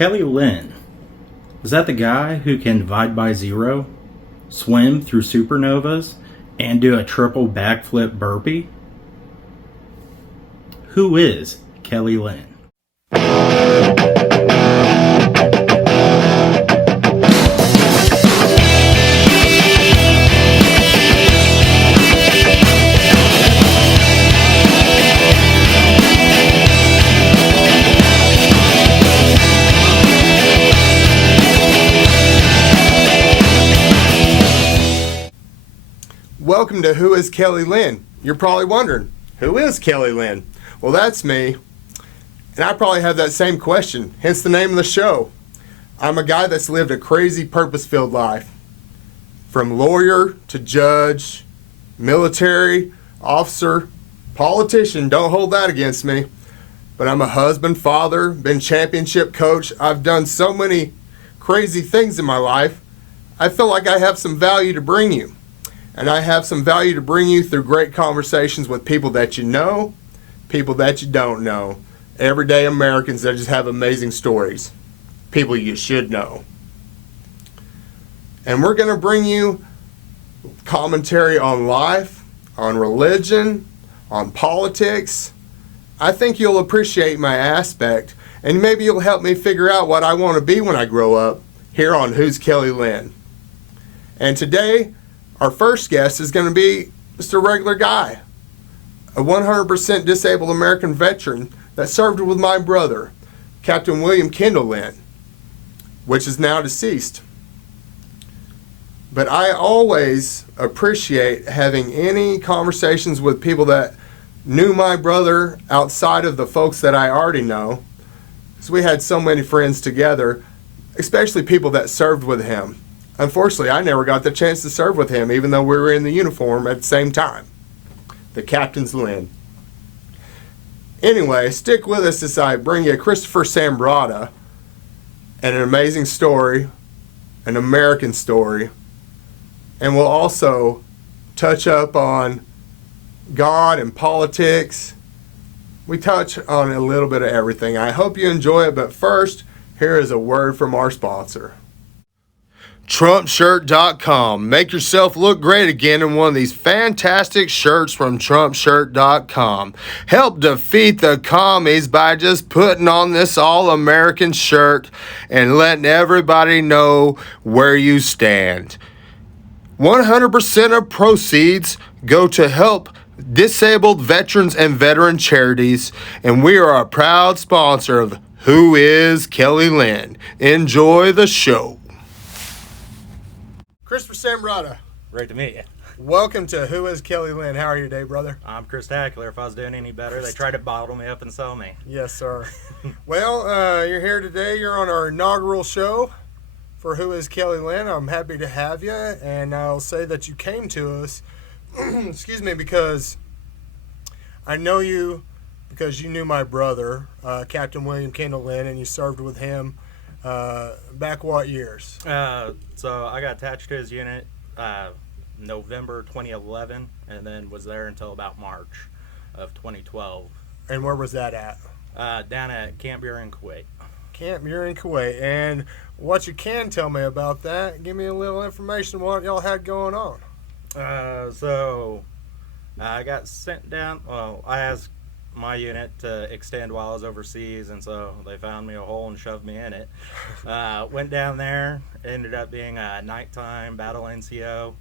Kelly Lynn, is that the guy who can divide by zero, swim through supernovas, and do a triple backflip burpee? Who is Kelly Lynn? Welcome to Who is Kelly Lynn? You're probably wondering, who is Kelly Lynn? Well, that's me. And I probably have that same question, hence the name of the show. I'm a guy that's lived a crazy purpose-filled life. From lawyer to judge, military, officer, politician, don't hold that against me. But I'm a husband, father, been championship coach. I've done so many crazy things in my life. I feel like I have some value to bring you. And I have some value to bring you through great conversations with people that you know, people that you don't know, everyday Americans that just have amazing stories, people you should know. And we're going to bring you commentary on life, on religion, on politics. I think you'll appreciate my aspect, and maybe you'll help me figure out what I want to be when I grow up here on Who's Kelly Lynn. And today, our first guest is going to be just a regular guy, a 100% disabled American veteran that served with my brother, Captain William Kendall Lynn, which is now deceased. But I always appreciate having any conversations with people that knew my brother outside of the folks that I already know, because we had so many friends together, especially people that served with him. Unfortunately, I never got the chance to serve with him, even though we were in the uniform at the same time. The Captain's Lynn. Anyway, stick with us as I bring you Christopher Sambrotta and an amazing story, an American story, and we'll also touch up on God and politics. We touch on a little bit of everything. I hope you enjoy it, but first, here is a word from our sponsor. TrumpShirt.com. Make yourself look great again in one of these fantastic shirts from TrumpShirt.com. Help defeat the commies by just putting on this all-American shirt and letting everybody know where you stand. 100% of proceeds go to help disabled veterans and veteran charities, and we are a proud sponsor of Who is Kelly Lynn. Enjoy the show. Christopher Sambrotta. Great to meet you. Welcome to Who is Kelly Lynn. How are you today, brother? I'm Chris-tacular. If I was doing any better, they tried to bottle me up and sell me. Yes, sir. Well, you're here today. You're on our inaugural show for Who is Kelly Lynn. I'm happy to have you, and I'll say that you came to us, excuse me, because I know you because you knew my brother, Captain William Kendall Lynn, and you served with him back what years? So I got attached to his unit November 2011, and then was there until about March of 2012. And where was that at? Down at Camp Muir in Kuwait. Camp Muir in Kuwait. And what you can tell me about that, give me a little information on what y'all had going on. So I got sent down. Well, I asked my unit to extend while I was overseas, and so they found me a hole and shoved me in it. Went down there, ended up being a nighttime battle NCO,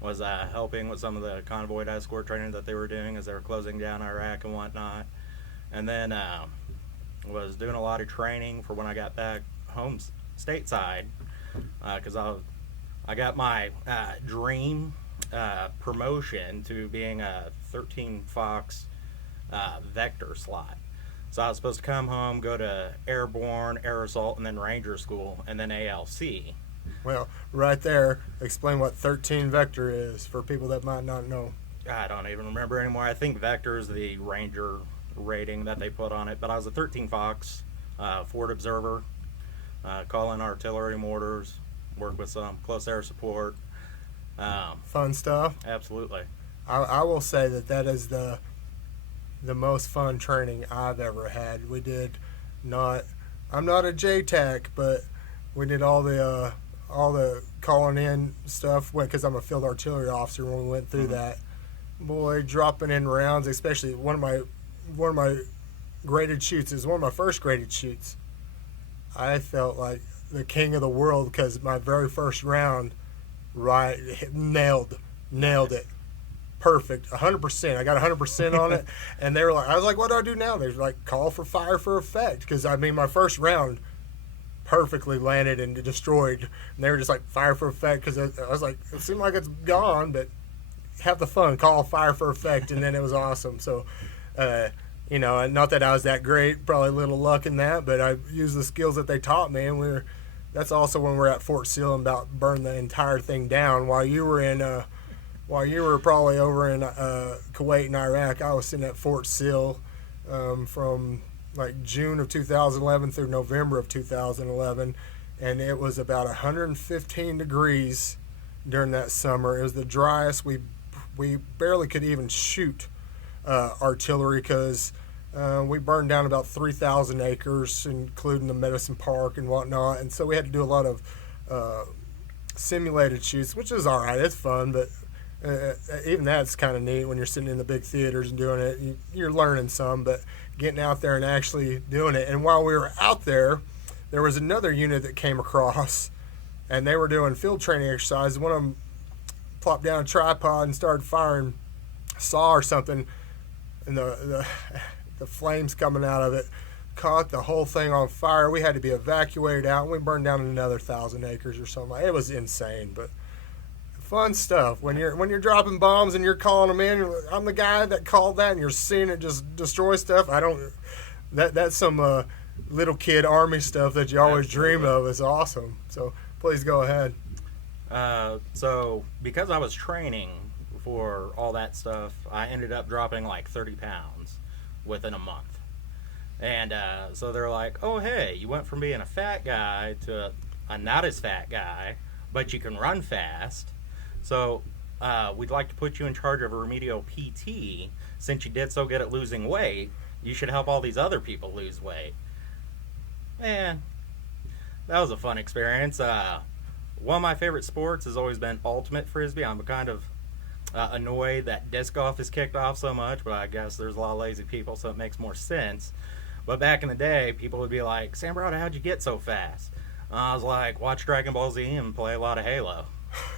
was helping with some of the convoy escort training that they were doing as they were closing down Iraq and whatnot, and then was doing a lot of training for when I got back home stateside, because I got my dream promotion to being a 13 Fox Vector slot. So I was supposed to come home, go to Airborne, Air Assault, and then Ranger School, and then ALC. Well, right there, explain what 13 Vector is for people that might not know. I don't even remember anymore. I think Vector is the Ranger rating that they put on it, but I was a 13 Fox, forward observer, call in artillery mortars, work with some close air support. Fun stuff. Absolutely. I will say that is the most fun training I've ever had. We did not I'm not a JTAC, but we did all the calling in stuff because I'm a field artillery officer when we went through that. Boy, dropping in rounds, especially one of my graded shoots is one of my first graded shoots. I felt like the king of the world because my very first round, nailed it. Perfect, 100%. I got 100% on it, and they were like, I was like, what do I do now? They were like, call for fire for effect, because I mean, my first round perfectly landed and destroyed, and they were just like, fire for effect, because I was like, it seemed like it's gone, but have the fun, call fire for effect, and then it was awesome. So, you know, and not that I was that great, probably a little luck in that, but I used the skills that they taught me, and that's also when we're at Fort Sill and about burn the entire thing down while you were probably over in Kuwait and Iraq. I was sitting at Fort Sill from like June of 2011 through November of 2011, and it was about 115 degrees during that summer. It was the driest. We barely could even shoot artillery because we burned down about 3,000 acres, including the medicine park and whatnot, and so we had to do a lot of simulated shoots, which is all right. It's fun, but even that's kind of neat when you're sitting in the big theaters and doing it. You're learning some, but getting out there and actually doing it. And while we were out there, there was another unit that came across, and they were doing field training exercises. One of them plopped down a tripod and started firing saw or something, and the flames coming out of it caught the whole thing on fire. We had to be evacuated out, and we burned down another 1,000 acres or something. It was insane, but fun stuff. When you're dropping bombs and you're calling them in, I'm the guy that called that, and you're seeing it just destroy stuff. That's some little kid army stuff that you always dream of. Is awesome. So please go ahead. So because I was training for all that stuff, I ended up dropping like 30 pounds within a month. And so they're like, oh, hey, you went from being a fat guy to a not as fat guy, but you can run fast. So we'd like to put you in charge of a remedial PT. Since you did so good at losing weight, you should help all these other people lose weight. Man, that was a fun experience. One of my favorite sports has always been ultimate frisbee. I'm kind of annoyed that disc golf is kicked off so much, but I guess there's a lot of lazy people, so it makes more sense. But back in the day, people would be like, Sambrotta, how'd you get so fast? I was like, watch Dragon Ball Z and play a lot of Halo.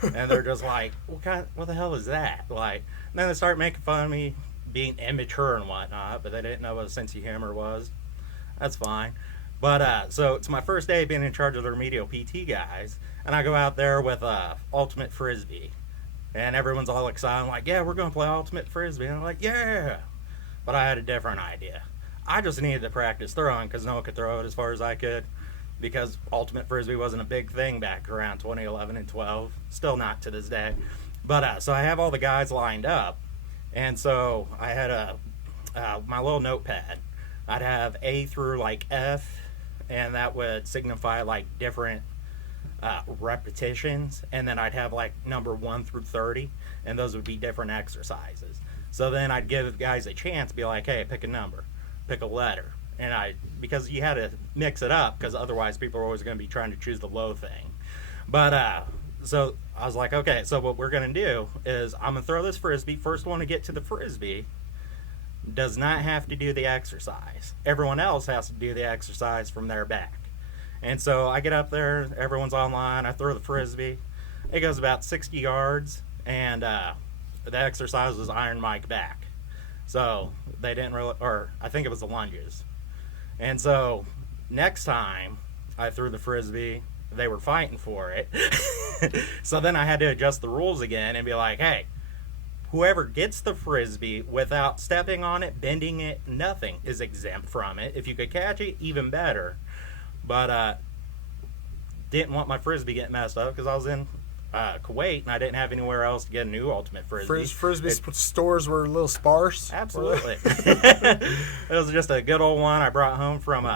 And they're just like, what the hell is that? Like, and then they start making fun of me being immature and whatnot, but they didn't know what a sense of humor was. That's fine. But so it's my first day being in charge of the remedial PT guys, and I go out there with ultimate frisbee, and everyone's all excited. I'm like, yeah, we're going to play ultimate frisbee. And I'm like, yeah. But I had a different idea. I just needed to practice throwing because no one could throw it as far as I could, because ultimate frisbee wasn't a big thing back around 2011 and 12. Still not to this day. But so I have all the guys lined up, and so I had my little notepad. I'd have A through like F, and that would signify like different repetitions, and then I'd have like number 1 through 30, and those would be different exercises. So then I'd give guys a chance, be like, hey, pick a number, pick a letter. And because you had to mix it up, because otherwise people are always going to be trying to choose the low thing. But so I was like, okay, so what we're going to do is I'm going to throw this frisbee. First one to get to the frisbee does not have to do the exercise. Everyone else has to do the exercise from their back. And so I get up there, everyone's online, I throw the frisbee. It goes about 60 yards, and the exercise was Iron Mike back. So they didn't really, or I think it was the lunges. And so next time I threw the frisbee, they were fighting for it. So then I had to adjust the rules again and be like, hey, whoever gets the frisbee without stepping on it, bending it, nothing is exempt from it. If you could catch it, even better. But didn't want my frisbee getting messed up because I was in Kuwait and I didn't have anywhere else to get a new ultimate frisbee. Frisbee stores were a little sparse. Absolutely. It was just a good old one I brought home from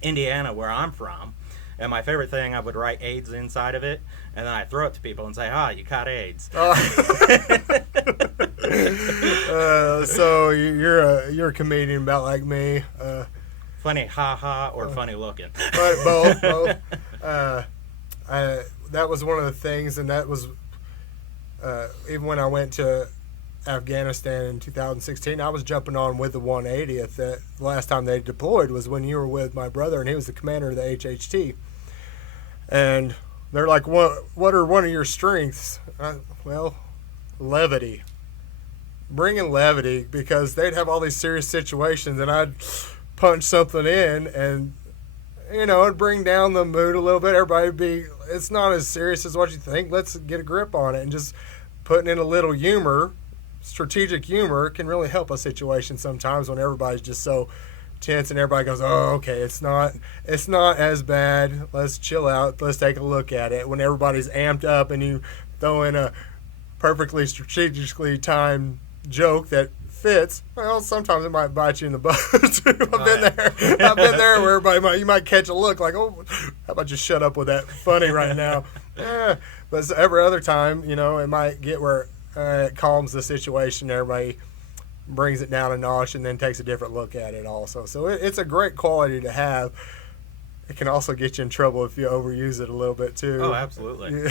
Indiana, where I'm from. And my favorite thing, I would write AIDS inside of it, and then I throw it to people and say, you caught AIDS. So you're a comedian about like me. Funny ha-ha or funny looking? But both. That was one of the things, and that was even when I went to Afghanistan in 2016, I was jumping on with the 180th. The last time they deployed was when you were with my brother, and he was the commander of the HHT. And they're like, what are one of your strengths? Well, levity. Bringing levity, because they'd have all these serious situations, and I'd punch something in, and it'd bring down the mood a little bit. Everybody would be, it's not as serious as what you think. Let's get a grip on it. And just putting in a little humor, strategic humor, can really help a situation sometimes when everybody's just so tense and everybody goes, oh, okay, it's not as bad. Let's chill out. Let's take a look at it. When everybody's amped up and you throw in a perfectly strategically timed joke that fits, well, sometimes it might bite you in the butt too. I've been there where you might catch a look like, oh, how about just shut up with that funny right now? But every other time, it might get where it calms the situation. Everybody brings it down a notch and then takes a different look at it also. So it's a great quality to have. It can also get you in trouble if you overuse it a little bit too. Oh, absolutely.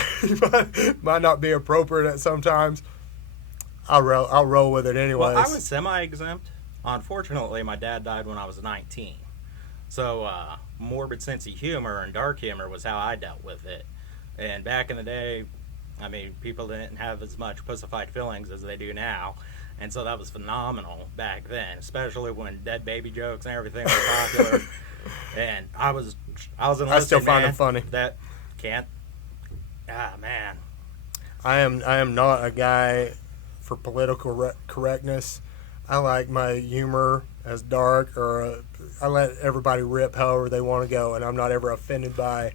Might not be appropriate at sometimes. I'll roll with it anyways. Well, I was semi-exempt. Unfortunately, my dad died when I was 19. So morbid sense of humor and dark humor was how I dealt with it. And back in the day, people didn't have as much pussified feelings as they do now. And so that was phenomenal back then, especially when dead baby jokes and everything were popular. And I was enlisted, I still find them funny. That can't. Man. I am not a guy for political correctness. I like my humor as dark, or I let everybody rip however they want to go, and I'm not ever offended by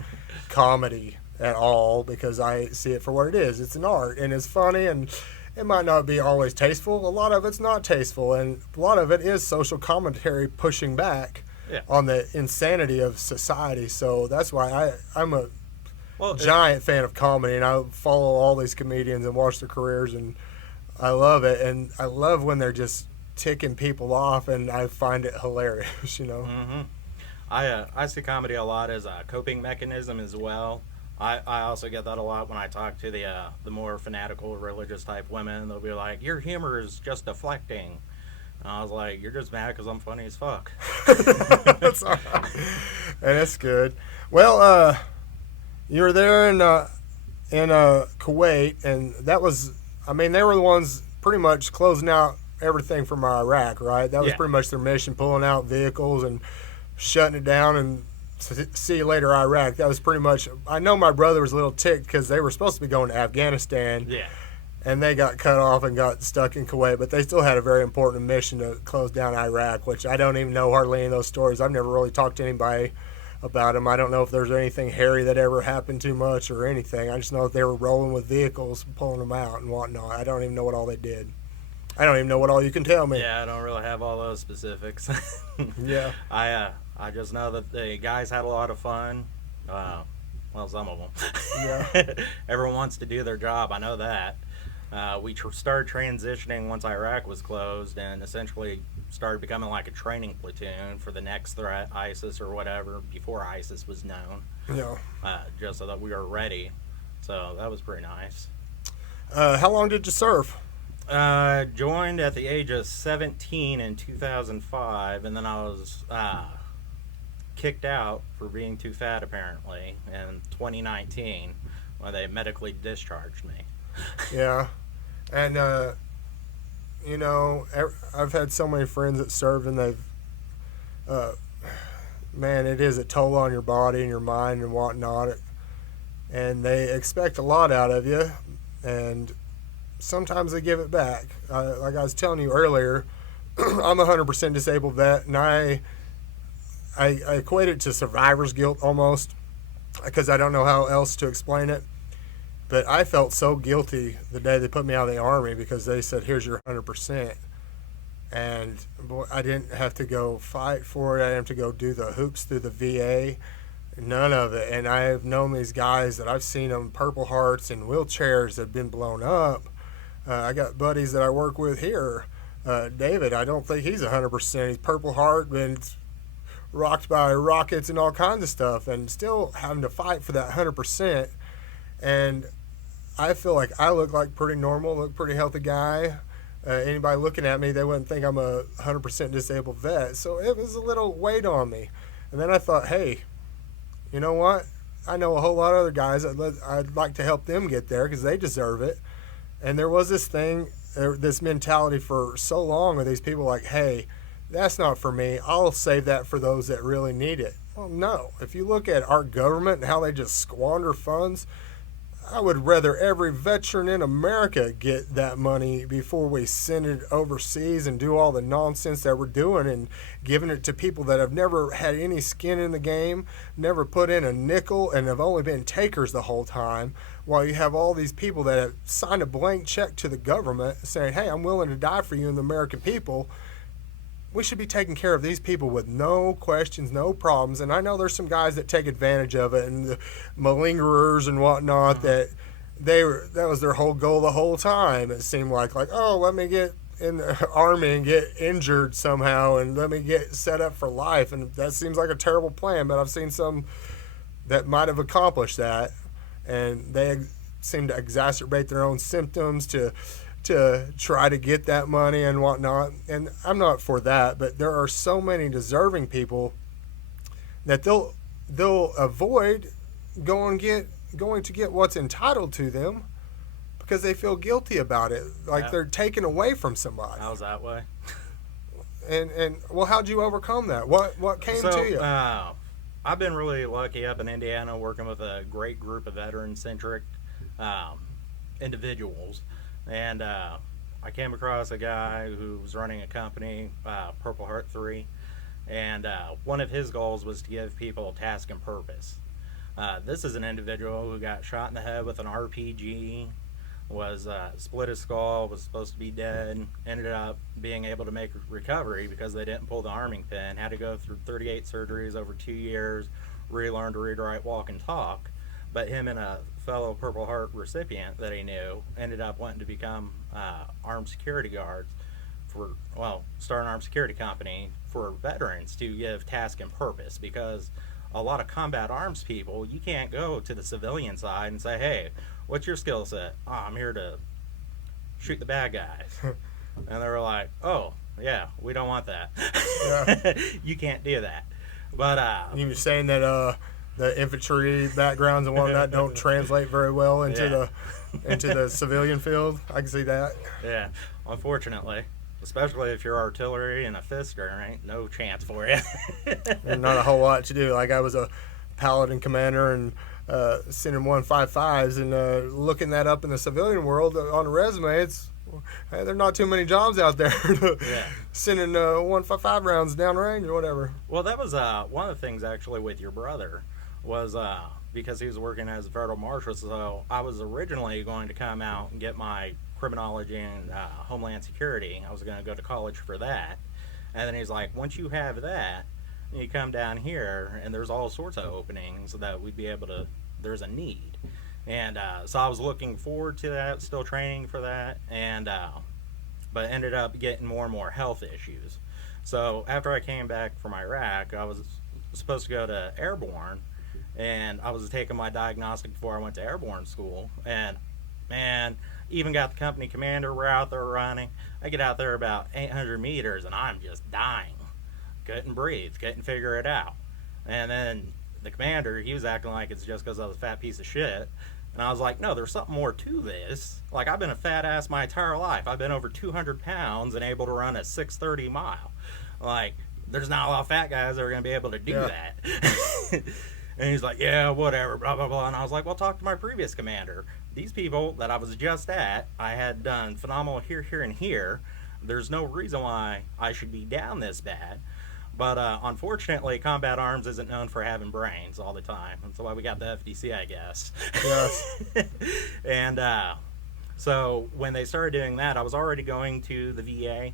comedy at all because I see it for what it is. It's an art, and it's funny, and it might not be always tasteful. A lot of it's not tasteful, and a lot of it is social commentary pushing back on the insanity of society. So that's why I'm a giant fan of comedy, and I follow all these comedians and watch their careers, and I love it. And I love when they're just ticking people off, and I find it hilarious, Mm-hmm. I see comedy a lot as a coping mechanism as well. I also get that a lot when I talk to the more fanatical religious type women. They'll be like, your humor is just deflecting. And I was like, you're just mad because I'm funny as fuck. That's all right. And it's good. Well, you were there in Kuwait, and that was, they were the ones pretty much closing out everything from Iraq, right? That was pretty much their mission, pulling out vehicles and shutting it down and see you later, Iraq. That was pretty much. I know my brother was a little ticked because they were supposed to be going to Afghanistan, and they got cut off and got stuck in Kuwait. But they still had a very important mission to close down Iraq, which I don't even know hardly any of those stories. I've never really talked to anybody about them. I don't know if there's anything hairy that ever happened too much or anything. I just know that they were rolling with vehicles, pulling them out and whatnot. I don't even know what all they did. I don't even know what all you can tell me. Yeah, I don't really have all those specifics. Yeah. I just know that the guys had a lot of fun. Well, some of them. Yeah. Everyone wants to do their job. I know that. We started transitioning once Iraq was closed, and essentially started becoming like a training platoon for the next threat, ISIS or whatever, before ISIS was known. Yeah. Just so that we were ready. So that was pretty nice. How long did you serve? Joined at the age of 17 in 2005, and then I was kicked out for being too fat, apparently, in 2019 when they medically discharged me. Yeah. And, I've had so many friends that served, and they've, man, it is a toll on your body and your mind and whatnot. And they expect a lot out of you, and sometimes they give it back. Like I was telling you earlier, I'm a 100% disabled vet, and I equate it to survivor's guilt almost, because I don't know how else to explain it. But I felt so guilty the day they put me out of the Army because they said, here's your 100%. And boy, I didn't have to go fight for it. I didn't have to go do the hoops through the VA. None of it. And I have known these guys that I've seen them Purple Hearts in wheelchairs that have been blown up. I got buddies that I work with here. David, I don't think he's 100%. He's Purple Heart, but rocked by rockets and all kinds of stuff, and still having to fight for that 100%. And I feel like I look like pretty normal, look pretty healthy guy. Anybody looking at me, they wouldn't think I'm a 100% disabled vet. So it was a little weight on me. And then I thought, hey, you know what? I know a whole lot of other guys. I'd like to help them get there because they deserve it. And there was this thing, this mentality for so long with these people like, hey, that's not for me. I'll save that for those that really need it. Well, no. If you look at our government and how they just squander funds, I would rather every veteran in America get that money before we send it overseas and do all the nonsense that we're doing and giving it to people that have never had any skin in the game, never put in a nickel, and have only been takers the whole time, while you have all these people that have signed a blank check to the government saying, hey, I'm willing to die for you and the American people. We should be taking care of these people with no questions, no problems. And I know there's some guys that take advantage of it, and the malingerers and whatnot, that was their whole goal the whole time. It seemed like, oh, let me get in the army and get injured somehow, and let me get set up for life. And that seems like a terrible plan, but I've seen some that might have accomplished that, and they seem to exacerbate their own symptoms to try to get that money and whatnot. And I'm not for that, but there are so many deserving people that they'll avoid going to get what's entitled to them because they feel guilty about it, like they're taken away from somebody. I was that way. And well, how'd you overcome that? What came to you? I've been really lucky up in Indiana working with a great group of veteran-centric individuals. And I came across a guy who was running a company, Purple Heart 3, and one of his goals was to give people task and purpose. This is an individual who got shot in the head with an RPG, was split his skull, was supposed to be dead, ended up being able to make recovery because they didn't pull the arming pin, had to go through 38 surgeries over 2 years, relearn to read, write, walk, and talk. But him and a fellow Purple Heart recipient that he knew ended up wanting to become armed security guards start an armed security company for veterans to give task and purpose, because a lot of combat arms people, you can't go to the civilian side and say, hey, what's your skill set? Oh, I'm here to shoot the bad guys. And they were like, oh, yeah, we don't want that. Yeah. You can't do that. But you were saying that the infantry backgrounds and whatnot don't translate very well into the civilian field. I can see that. Yeah, unfortunately, especially if you're artillery and a fisker, ain't no chance for you. And not a whole lot to do. Like I was a paladin commander and sending 155s and looking that up in the civilian world on a resume. Hey, there are not too many jobs out there sending 155 rounds downrange or whatever. Well, that was one of the things actually with your brother. Was because he was working as a federal marshal, so I was originally going to come out and get my criminology and homeland security. I was going to go to college for that, and then he's like, once you have that, you come down here, and there's all sorts of openings that we'd be able to, there's a need. And so I was looking forward to that, still training for that, and but ended up getting more and more health issues. So after I came back from Iraq, I was supposed to go to airborne, and I was taking my diagnostic before I went to airborne school, and man, even got the company commander, we're out there running. I get out there about 800 meters and I'm just dying. Couldn't breathe, couldn't figure it out. And then the commander, he was acting like it's just because I was a fat piece of shit. And I was like, no, there's something more to this. Like, I've been a fat ass my entire life. I've been over 200 pounds and able to run a 6:30 mile. Like, there's not a lot of fat guys that are going to be able to do that. And he's like, yeah, whatever, blah, blah, blah. And I was like, well, talk to my previous commander. These people that I was just at, I had done phenomenal here, here, and here. There's no reason why I should be down this bad. But unfortunately, combat arms isn't known for having brains all the time. That's why we got the FDC, I guess. Yes. And so when they started doing that, I was already going to the VA.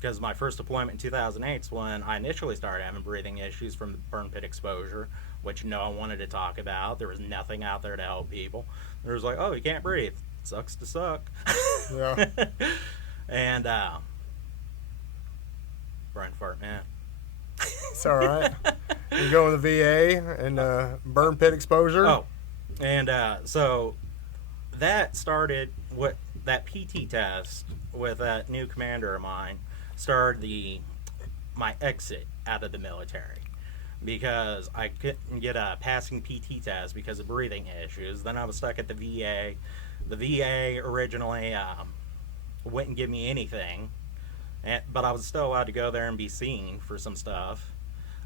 Because my first deployment in 2008 is when I initially started having breathing issues from the burn pit exposure, which no one wanted to talk about. There was nothing out there to help people. There was like, oh, you can't breathe. Sucks to suck. Yeah. And brain fart, man. It's all right. You go in the VA and burn pit exposure. Oh, and so that started what that PT test with that new commander of mine started my exit out of the military because I couldn't get a passing PT test because of breathing issues. Then I was stuck at the VA. The VA originally wouldn't give me anything, but I was still allowed to go there and be seen for some stuff.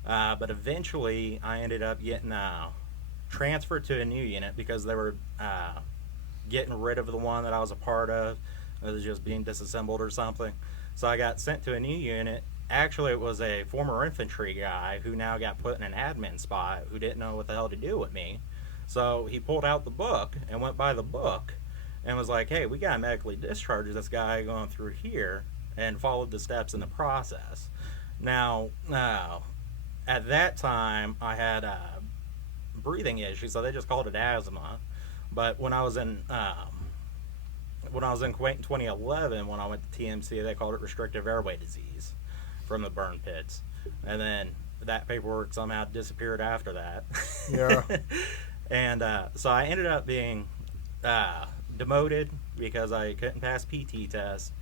But eventually I ended up getting transferred to a new unit because they were getting rid of the one that I was a part of. It was just being disassembled or something. So I got sent to a new unit. Actually, it was a former infantry guy who now got put in an admin spot who didn't know what the hell to do with me. So he pulled out the book and went by the book and was like, hey, we got to medically discharge this guy going through here, and followed the steps in the process. Now, at that time, I had breathing issues, so they just called it asthma. But when I was in Kuwait in 2011, when I went to TMC, they called it restrictive airway disease from the burn pits, and then that paperwork somehow disappeared after that. Yeah. And so I ended up being demoted because I couldn't pass PT test,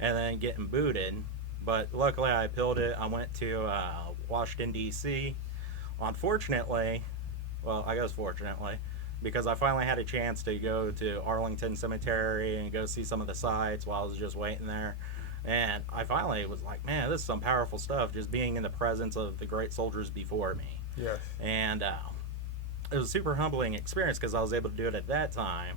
and then getting booted. But luckily I appealed it. I went to Washington, D.C. Unfortunately, well, I guess fortunately, because I finally had a chance to go to Arlington Cemetery and go see some of the sites while I was just waiting there. And I finally was like, man, this is some powerful stuff, just being in the presence of the great soldiers before me. Yes. And it was a super humbling experience because I was able to do it at that time.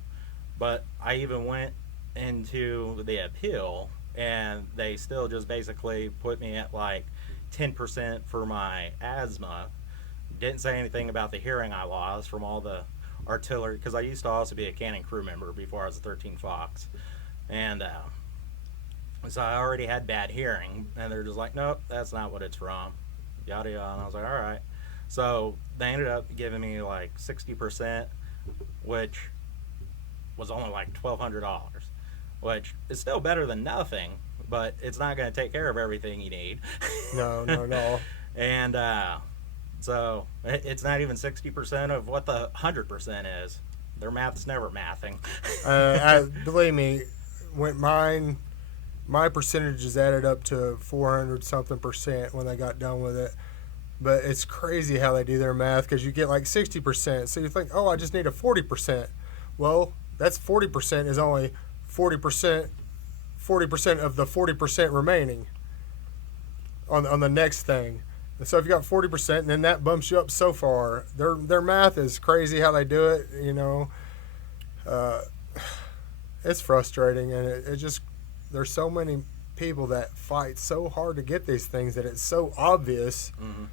But I even went into the appeal, and they still just basically put me at like 10% for my asthma. Didn't say anything about the hearing I lost from all the artillery, because I used to also be a cannon crew member before I was a 13 Fox. And so I already had bad hearing, and they're just like, nope, that's not what it's from, yada yada. And I was like, all right. So they ended up giving me like 60%, which was only like $1,200, which is still better than nothing, but it's not going to take care of everything you need. No. And so it's not even 60% of what the 100% is. Their math's never mathing. Believe me, when my percentages added up to 400 something percent when they got done with it. But it's crazy how they do their math, because you get like 60%. So you think, oh, I just need a 40%. Well, that's 40% is only 40% of the 40% remaining on the next thing. And so if you got 40%, and then that bumps you up so far. Their math is crazy how they do it, you know. It's frustrating, and it just, there's so many people that fight so hard to get these things that it's so obvious. Mm-hmm.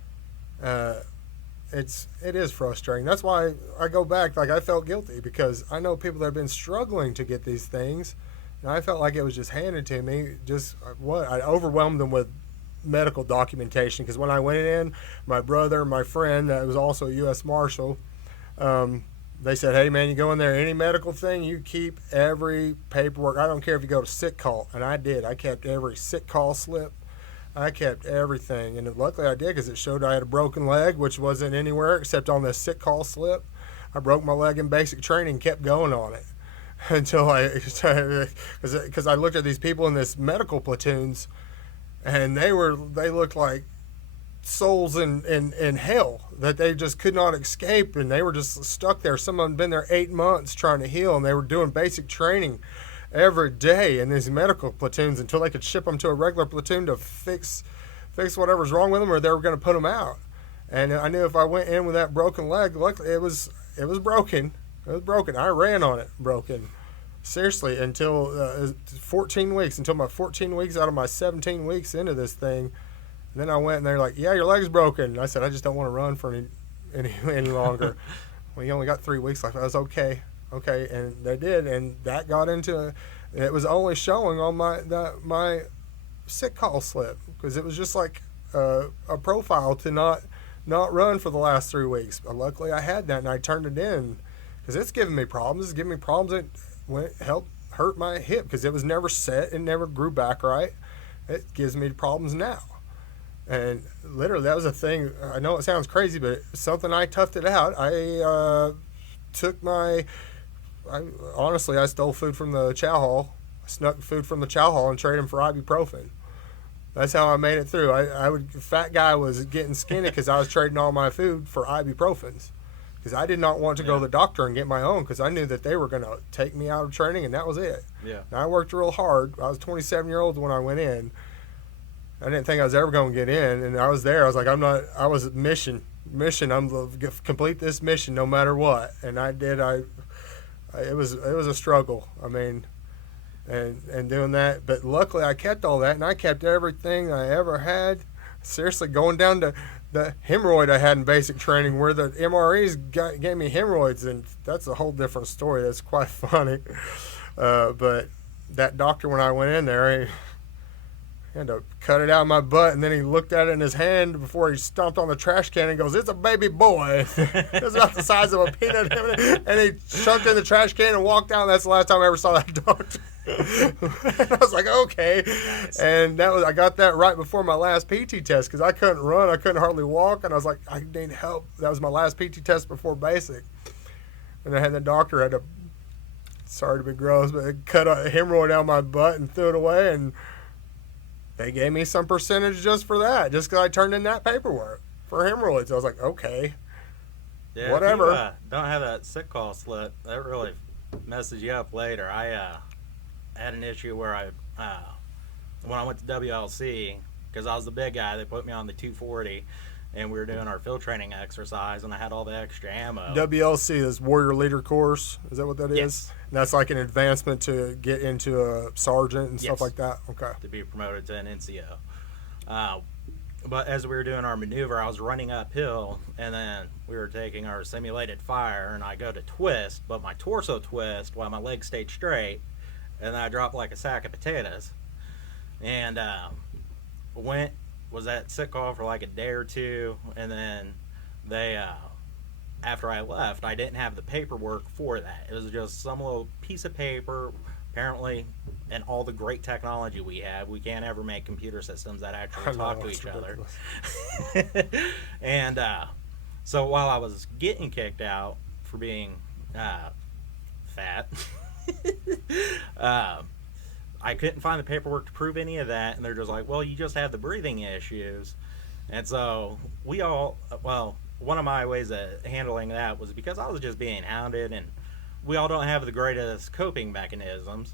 It is frustrating. That's why I go back, like I felt guilty, because I know people that have been struggling to get these things, and I felt like it was just handed to me. I overwhelmed them with medical documentation, because when I went in, my brother, my friend that was also a U.S. Marshal, they said, hey man, you go in there, any medical thing, you keep every paperwork. I don't care if you go to sick call, and I did. I kept every sick call slip. I kept everything, and luckily I did, because it showed I had a broken leg, which wasn't anywhere except on this sick call slip. I broke my leg in basic training, kept going on it until because I looked at these people in this medical platoons, and they looked like souls in hell that they just could not escape, and they were just stuck there. Some of them had been there 8 months trying to heal, and they were doing basic training every day in these medical platoons until they could ship them to a regular platoon to fix whatever's wrong with them, or they were going to put them out. And I knew if I went in with that broken leg, luckily it was broken. It was broken. I ran on it broken. Seriously, until 14 weeks, until my 14 weeks out of my 17 weeks into this thing. And then I went, and they're like, yeah, your leg's broken. And I said, I just don't want to run for any longer. Well, you only got 3 weeks left. I was okay, and they did, and that got into. It was only showing on my sick call slip, because it was just like a profile to not run for the last 3 weeks. But luckily, I had that, and I turned it in, because it's giving me problems. It's giving me problems that helped hurt my hip, because it was never set and never grew back right. It gives me problems now. And literally, that was a thing. I know it sounds crazy, but it's something I toughed it out. I took my. Honestly, I stole food from the chow hall. I snuck food from the chow hall and traded them for ibuprofen. That's how I made it through. Fat guy was getting skinny because I was trading all my food for ibuprofens. Because I did not want to go to the doctor and get my own because I knew that they were going to take me out of training and that was it. Yeah. And I worked real hard. I was 27-year-old when I went in. I didn't think I was ever going to get in, and I was there. I was like, I was mission. I'm going to complete this mission no matter what. And I did. It was a struggle. I mean, and doing that, but luckily I kept all that, and I kept everything I ever had. Seriously, going down to the hemorrhoid I had in basic training, where the MREs gave me hemorrhoids, and that's a whole different story. That's quite funny. But that doctor, when I went in there, he had to cut it out of my butt, and then he looked at it in his hand before he stomped on the trash can and goes, "It's a baby boy." It's about the size of a peanut, and he chucked it in the trash can and walked out. And that's the last time I ever saw that doctor. And I was like, okay. Nice. And I got that right before my last PT test because I couldn't run, I couldn't hardly walk, and I was like, I need help. That was my last PT test before basic, and I had the doctor had to, sorry to be gross, but it cut a hemorrhoid out of my butt and threw it away, and they gave me some percentage just for that, just because I turned in that paperwork for hemorrhoids. I was like, okay, yeah, whatever. If you, don't have that sick call slip, that really messes you up later. I had an issue where when I went to WLC, because I was the big guy, they put me on the 240, and we were doing our field training exercise, and I had all the extra ammo. WLC is Warrior Leader Course. Is that what that is? Yes. And that's like an advancement to get into a sergeant and stuff like that? Okay. To be promoted to an NCO. But as we were doing our maneuver, I was running uphill, and then we were taking our simulated fire, and I go to twist, but my torso twist while my legs stayed straight, and then I dropped like a sack of potatoes. And was at sick call for like a day or two, and then they after I left, I didn't have the paperwork for that. It was just some little piece of paper. Apparently, and all the great technology we have, we can't ever make computer systems that actually talk to each other. And so while I was getting kicked out for being fat, I couldn't find the paperwork to prove any of that, and they're just like, well, you just have the breathing issues. And so one of my ways of handling that was because I was just being hounded, and we all don't have the greatest coping mechanisms.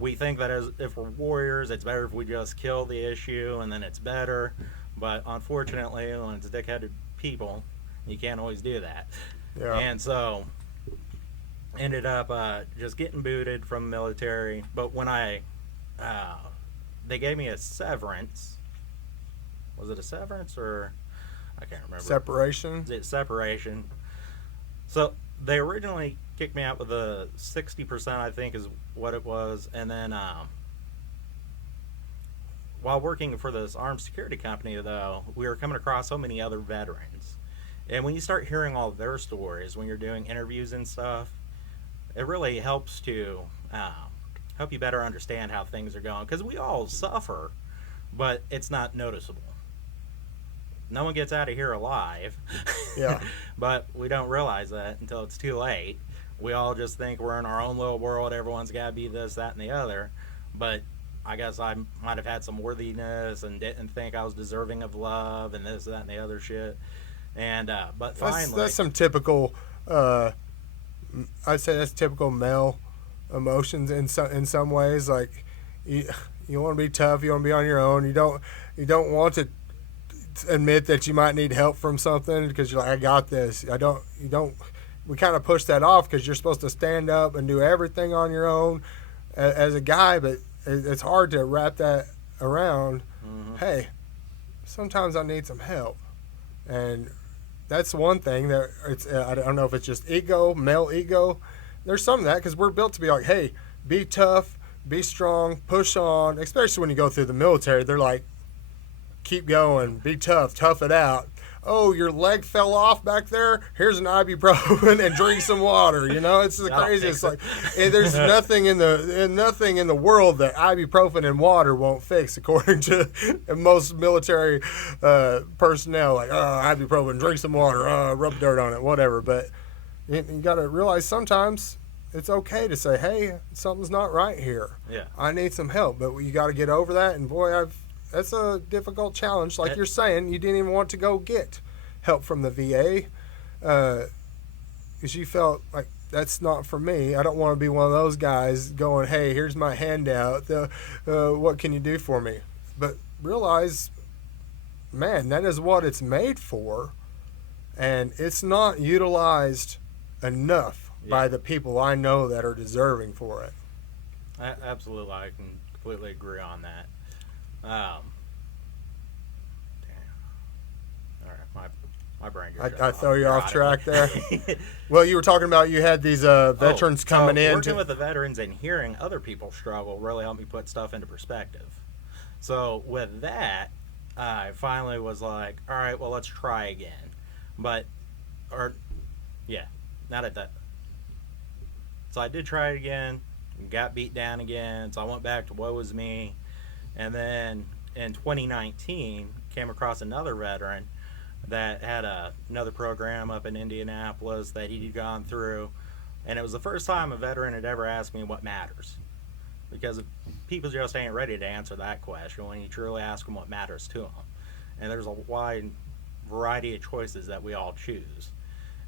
We think that if we're warriors, it's better if we just kill the issue and then it's better. But unfortunately, when it's dick-headed people, you can't always do that. Yeah. And so ended up just getting booted from the military. But when they gave me a severance. Was it a severance or I can't remember. Separation? Separation. So they originally kicked me out with a 60%, I think is what it was. And then while working for this armed security company, though, we were coming across so many other veterans. And when you start hearing all their stories, when you're doing interviews and stuff, it really helps to help you better understand how things are going. Because we all suffer, but it's not noticeable. No one gets out of here alive. Yeah. But we don't realize that until it's too late. We all just think we're in our own little world. Everyone's got to be this, that, and the other. But I guess I might have had some worthiness and didn't think I was deserving of love and this, that, and the other shit. And but finally, that's some typical. I'd say that's typical male emotions in some ways. Like you want to be tough. You want to be on your own. You don't want to admit that you might need help from something because you're like, I got this. You don't. We kind of push that off because you're supposed to stand up and do everything on your own as a guy, but it's hard to wrap that around. Mm-hmm. Hey, sometimes I need some help, and that's one thing that I don't know if it's just ego, male ego. There's some of that because we're built to be like, hey, be tough, be strong, push on. Especially when you go through the military, they're like, keep going, be tough, tough it out. oh, your leg fell off back there. Here's an ibuprofen and drink some water. You know, it's the craziest. Like, there's nothing in the world that ibuprofen and water won't fix, according to most military personnel. Like, ibuprofen, drink some water, rub dirt on it, whatever. But you got to realize sometimes it's okay to say, hey, something's not right here. Yeah. I need some help. But you got to get over that. And boy, that's a difficult challenge. Like you're saying, you didn't even want to go get help from the VA because you felt like, that's not for me. I don't want to be one of those guys going, hey, here's my handout. What can you do for me? But realize, man, that is what it's made for. And it's not utilized enough by the people I know that are deserving for it. Absolutely. I can completely agree on that. Damn. All right, my brain just I throw you off track there. Well, you were talking about you had these veterans coming in. Working with the veterans and hearing other people struggle really helped me put stuff into perspective. So with that, I finally was like, all right, well, let's try again. Not at that. So I did try it again, got beat down again, so I went back to woe is me. And then in 2019, came across another veteran that had another program up in Indianapolis that he'd gone through. And it was the first time a veteran had ever asked me what matters. Because people just ain't ready to answer that question when you truly ask them what matters to them. And there's a wide variety of choices that we all choose.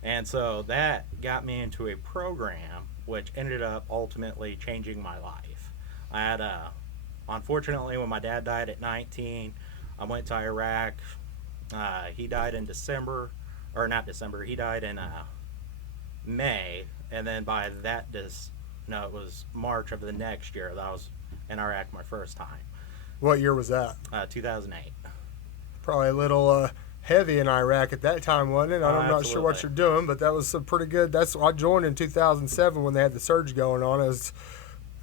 And so that got me into a program which ended up ultimately changing my life. I had unfortunately, when my dad died at 19, I went to Iraq. He died in December, or not December, he died in May. And then by that, it was March of the next year that I was in Iraq my first time. What year was that? 2008. Probably a little heavy in Iraq at that time, wasn't it? I'm not sure what you're doing, but that was some pretty good. I joined in 2007 when they had the surge going on, and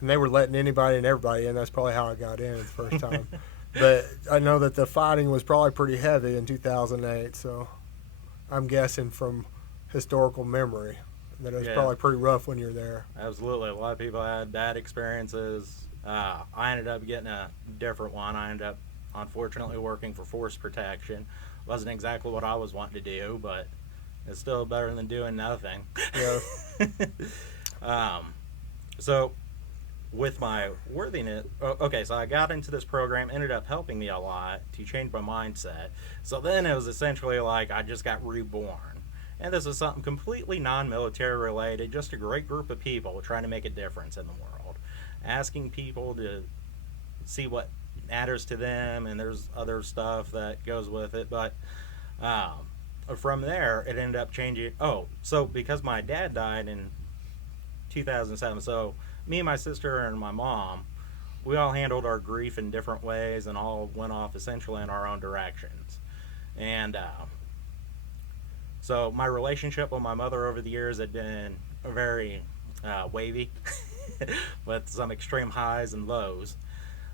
they were letting anybody and everybody in. That's probably how I got in the first time. But I know that the fighting was probably pretty heavy in 2008, so I'm guessing from historical memory that it was probably pretty rough when you're there. Absolutely. A lot of people had bad experiences. I ended up getting a different one. I ended up, unfortunately, working for force protection. Wasn't exactly what I was wanting to do, but it's still better than doing nothing. Yeah. So with my worthiness, so I got into this program, ended up helping me a lot to change my mindset. So then it was essentially like I just got reborn. And this is something completely non-military related, just a great group of people trying to make a difference in the world. Asking people to see what matters to them, and there's other stuff that goes with it. But from there, it ended up changing. So because my dad died in 2007, so me and my sister and my mom, we all handled our grief in different ways and all went off essentially in our own directions. And so my relationship with my mother over the years had been very wavy with some extreme highs and lows.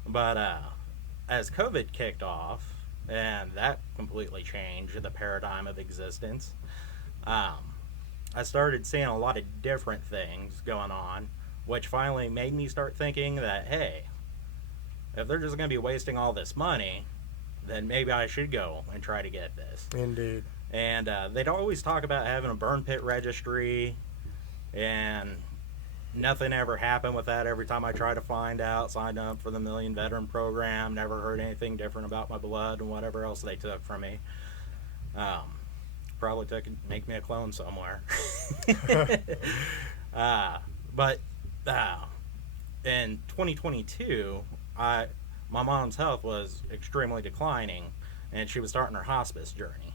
But as COVID kicked off, and that completely changed the paradigm of existence, I started seeing a lot of different things going on, which finally made me start thinking that, hey, if they're just going to be wasting all this money, then maybe I should go and try to get this. Indeed. And they'd always talk about having a burn pit registry, and nothing ever happened with that. Every time I tried to find out, signed up for the Million Veteran Program, never heard anything different about my blood and whatever else they took from me. Probably took and make me a clone somewhere. But in 2022, my mom's health was extremely declining, and she was starting her hospice journey.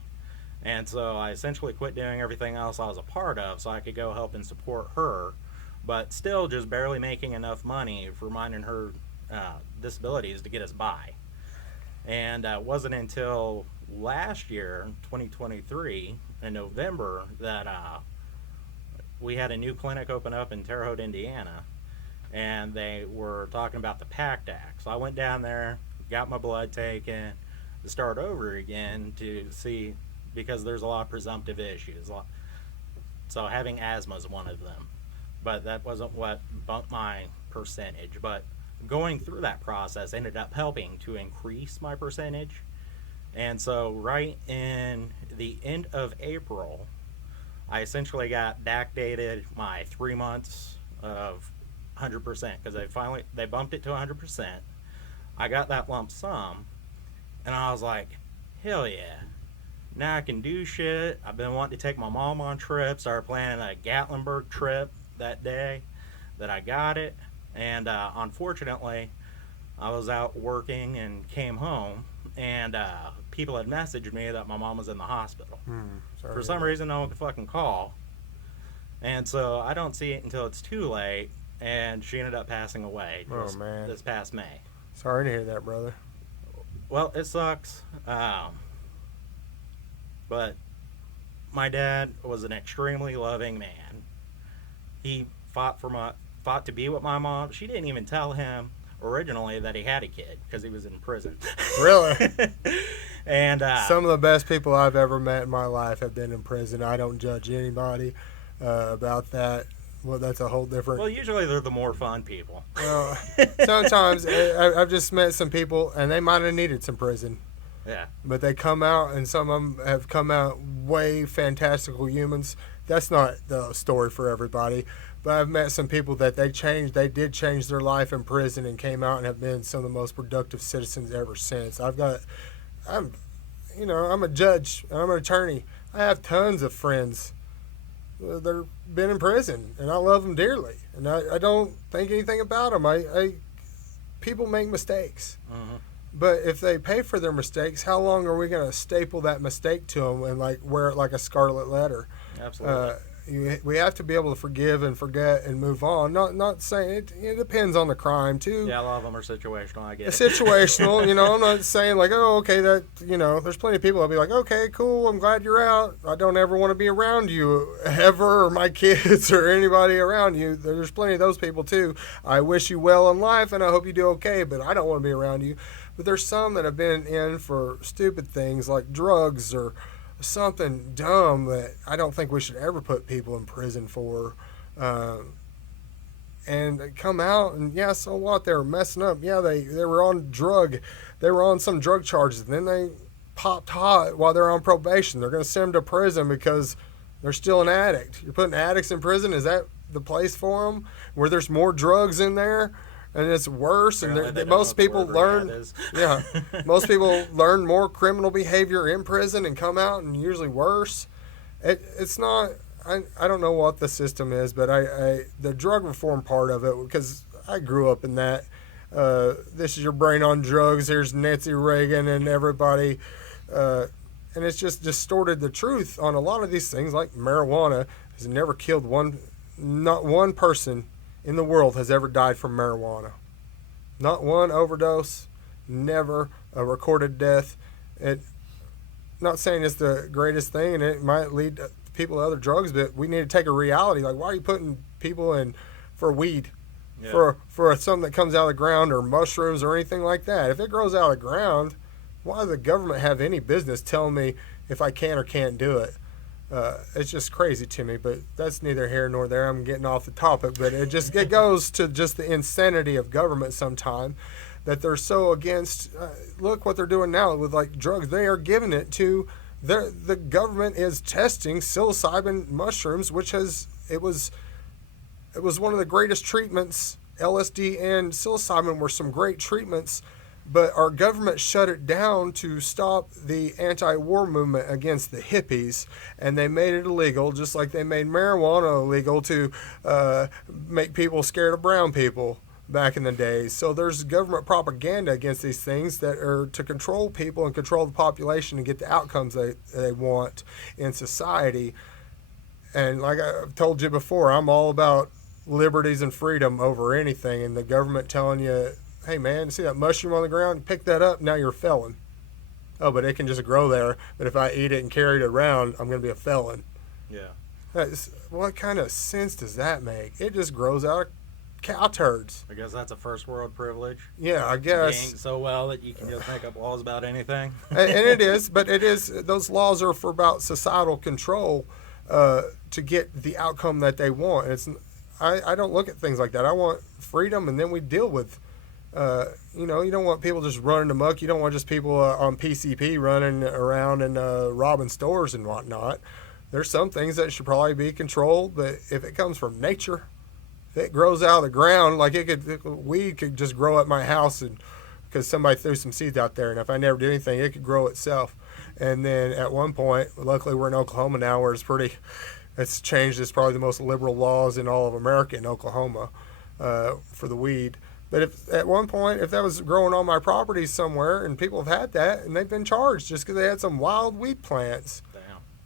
And so I essentially quit doing everything else I was a part of so I could go help and support her, but still just barely making enough money for mine and her disabilities to get us by. And it wasn't until last year, 2023, in November, that we had a new clinic open up in Terre Haute, Indiana, and they were talking about the PACT Act. So I went down there, got my blood taken, to start over again to see because there's a lot of presumptive issues. So having asthma is one of them. But that wasn't what bumped my percentage. But going through that process ended up helping to increase my percentage. And so right in the end of April, I essentially got backdated my 3 months of 100% because they bumped it to 100%. I got that lump sum, and I was like, hell yeah. Now I can do shit. I've been wanting to take my mom on trips. Started planning a Gatlinburg trip that day that I got it. And unfortunately, I was out working and came home, and people had messaged me that my mom was in the hospital. For some reason, no one could fucking call. And so I don't see it until it's too late, and she ended up passing away this past May. Sorry to hear that, brother. Well, it sucks. But my dad was an extremely loving man. He fought to be with my mom. She didn't even tell him originally that he had a kid because he was in prison. Really? And some of the best people I've ever met in my life have been in prison. I don't judge anybody about that. Well, that's a whole different... Well, usually they're the more fun people. Well, sometimes I've just met some people, and they might have needed some prison. Yeah. But they come out, and some of them have come out way fantastical humans. That's not the story for everybody. But I've met some people that they did change their life in prison and came out and have been some of the most productive citizens ever since. I'm a judge, and I'm an attorney. I have tons of friends that have been in prison, and I love them dearly. And I don't think anything about them. People make mistakes. Mm-hmm. But if they pay for their mistakes, how long are we going to staple that mistake to them and wear it like a scarlet letter? Absolutely. We have to be able to forgive and forget and move on. Not saying it depends on the crime too. Yeah, a lot of them are situational. I get it. Situational, I'm not saying there's plenty of people that'll be like, okay, cool, I'm glad you're out. I don't ever want to be around you ever, or my kids or anybody around you. There's plenty of those people too. I wish you well in life and I hope you do okay, but I don't want to be around you. But there's some that have been in for stupid things like drugs or something dumb that I don't think we should ever put people in prison for. And they come out and so what? They were messing up. Yeah, they were on some drug charges. And then they popped hot while they're on probation. They're going to send them to prison because they're still an addict. You're putting addicts in prison? Is that the place for them? Where there's more drugs in there? And it's worse, and most people learn. Yeah, most people learn more criminal behavior in prison and come out and usually worse. It's not. I don't know what the system is, but the drug reform part of it, because I grew up in that. This is your brain on drugs. Here's Nancy Reagan and everybody, and it's just distorted the truth on a lot of these things. Like marijuana has never killed not one person in the world has ever died from marijuana. Not one overdose, never a recorded death. Not saying it's the greatest thing, and it might lead people to other drugs, but we need to take a reality. Like, why are you putting people in for weed, for something that comes out of the ground, or mushrooms or anything like that? If it grows out of the ground, why does the government have any business telling me if I can or can't do it? It's just crazy to me, but that's neither here nor there. I'm getting off the topic, but it goes to just the insanity of government sometimes, that they're so against. Look what they're doing now with drugs. They are giving it to the government is testing psilocybin mushrooms, which it was one of the greatest treatments. LSD and psilocybin were some great treatments. But our government shut it down to stop the anti-war movement against the hippies, and they made it illegal, just like they made marijuana illegal to make people scared of brown people back in the days. So there's government propaganda against these things that are to control people and control the population and get the outcomes they want in society. And like I've told you before, I'm all about liberties and freedom over anything, and the government telling you, hey man, see that mushroom on the ground? Pick that up, now you're a felon. Oh, but it can just grow there. But if I eat it and carry it around, I'm going to be a felon. Yeah. What kind of sense does that make? It just grows out cow turds. I guess that's a first world privilege. Yeah, I Being guess. so well that you can just make up laws about anything. And it is, but it is. Those laws are for about societal control to get the outcome that they want. I don't look at things like that. I want freedom, and then we deal with. You don't want people just running amok. You don't want just people on PCP running around and robbing stores and whatnot. There's some things that should probably be controlled, but if it comes from nature, if it grows out of the ground, like weed could just grow at my house, and because somebody threw some seeds out there, and if I never did anything, it could grow itself. And then at one point, luckily we're in Oklahoma now, where it's changed. It's probably the most liberal laws in all of America in Oklahoma for the weed. But if at one point, if that was growing on my property somewhere, and people have had that, and they've been charged just because they had some wild weed plants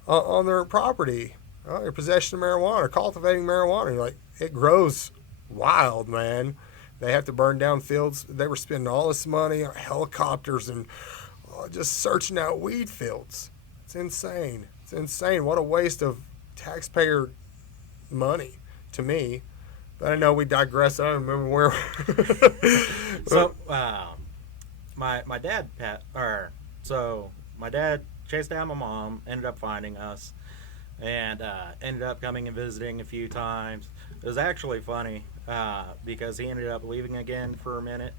on their property, their possession of marijuana or cultivating marijuana, you're like, it grows wild, man. They have to burn down fields. They were spending all this money on helicopters and just searching out weed fields. It's insane. It's insane. What a waste of taxpayer money to me. But I know we digress. I don't remember where. So, my dad my dad chased down my mom, ended up finding us, and ended up coming and visiting a few times. It was actually funny because he ended up leaving again for a minute.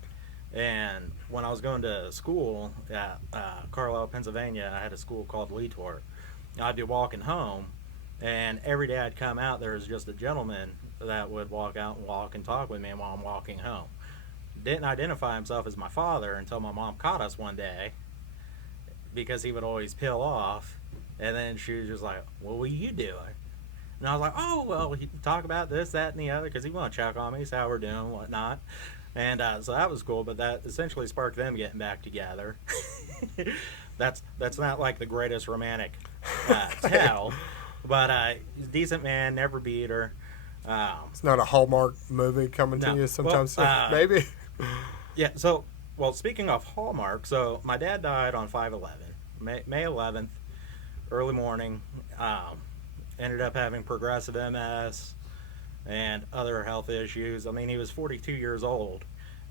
And when I was going to school at Carlisle, Pennsylvania, I had a school called Leetort. I'd be walking home, and every day I'd come out, there was just a gentleman that would walk out and walk and talk with me while I'm walking home. Didn't identify himself as my father until my mom caught us one day, because he would always peel off, and then she was just like, "What were you doing?" And I was like, "Oh, well, we talk about this, that, and the other," because he wanted to check on me, see how we're doing, whatnot. And so that was cool, but that essentially sparked them getting back together. That's not like the greatest romantic tale, but he's a decent man, never beat her. It's not a Hallmark movie coming to you sometime soon, maybe. Yeah. So, well, speaking of Hallmark, so my dad died on 5/11, May 11th, early morning. Ended up having progressive MS and other health issues. I mean, he was 42 years old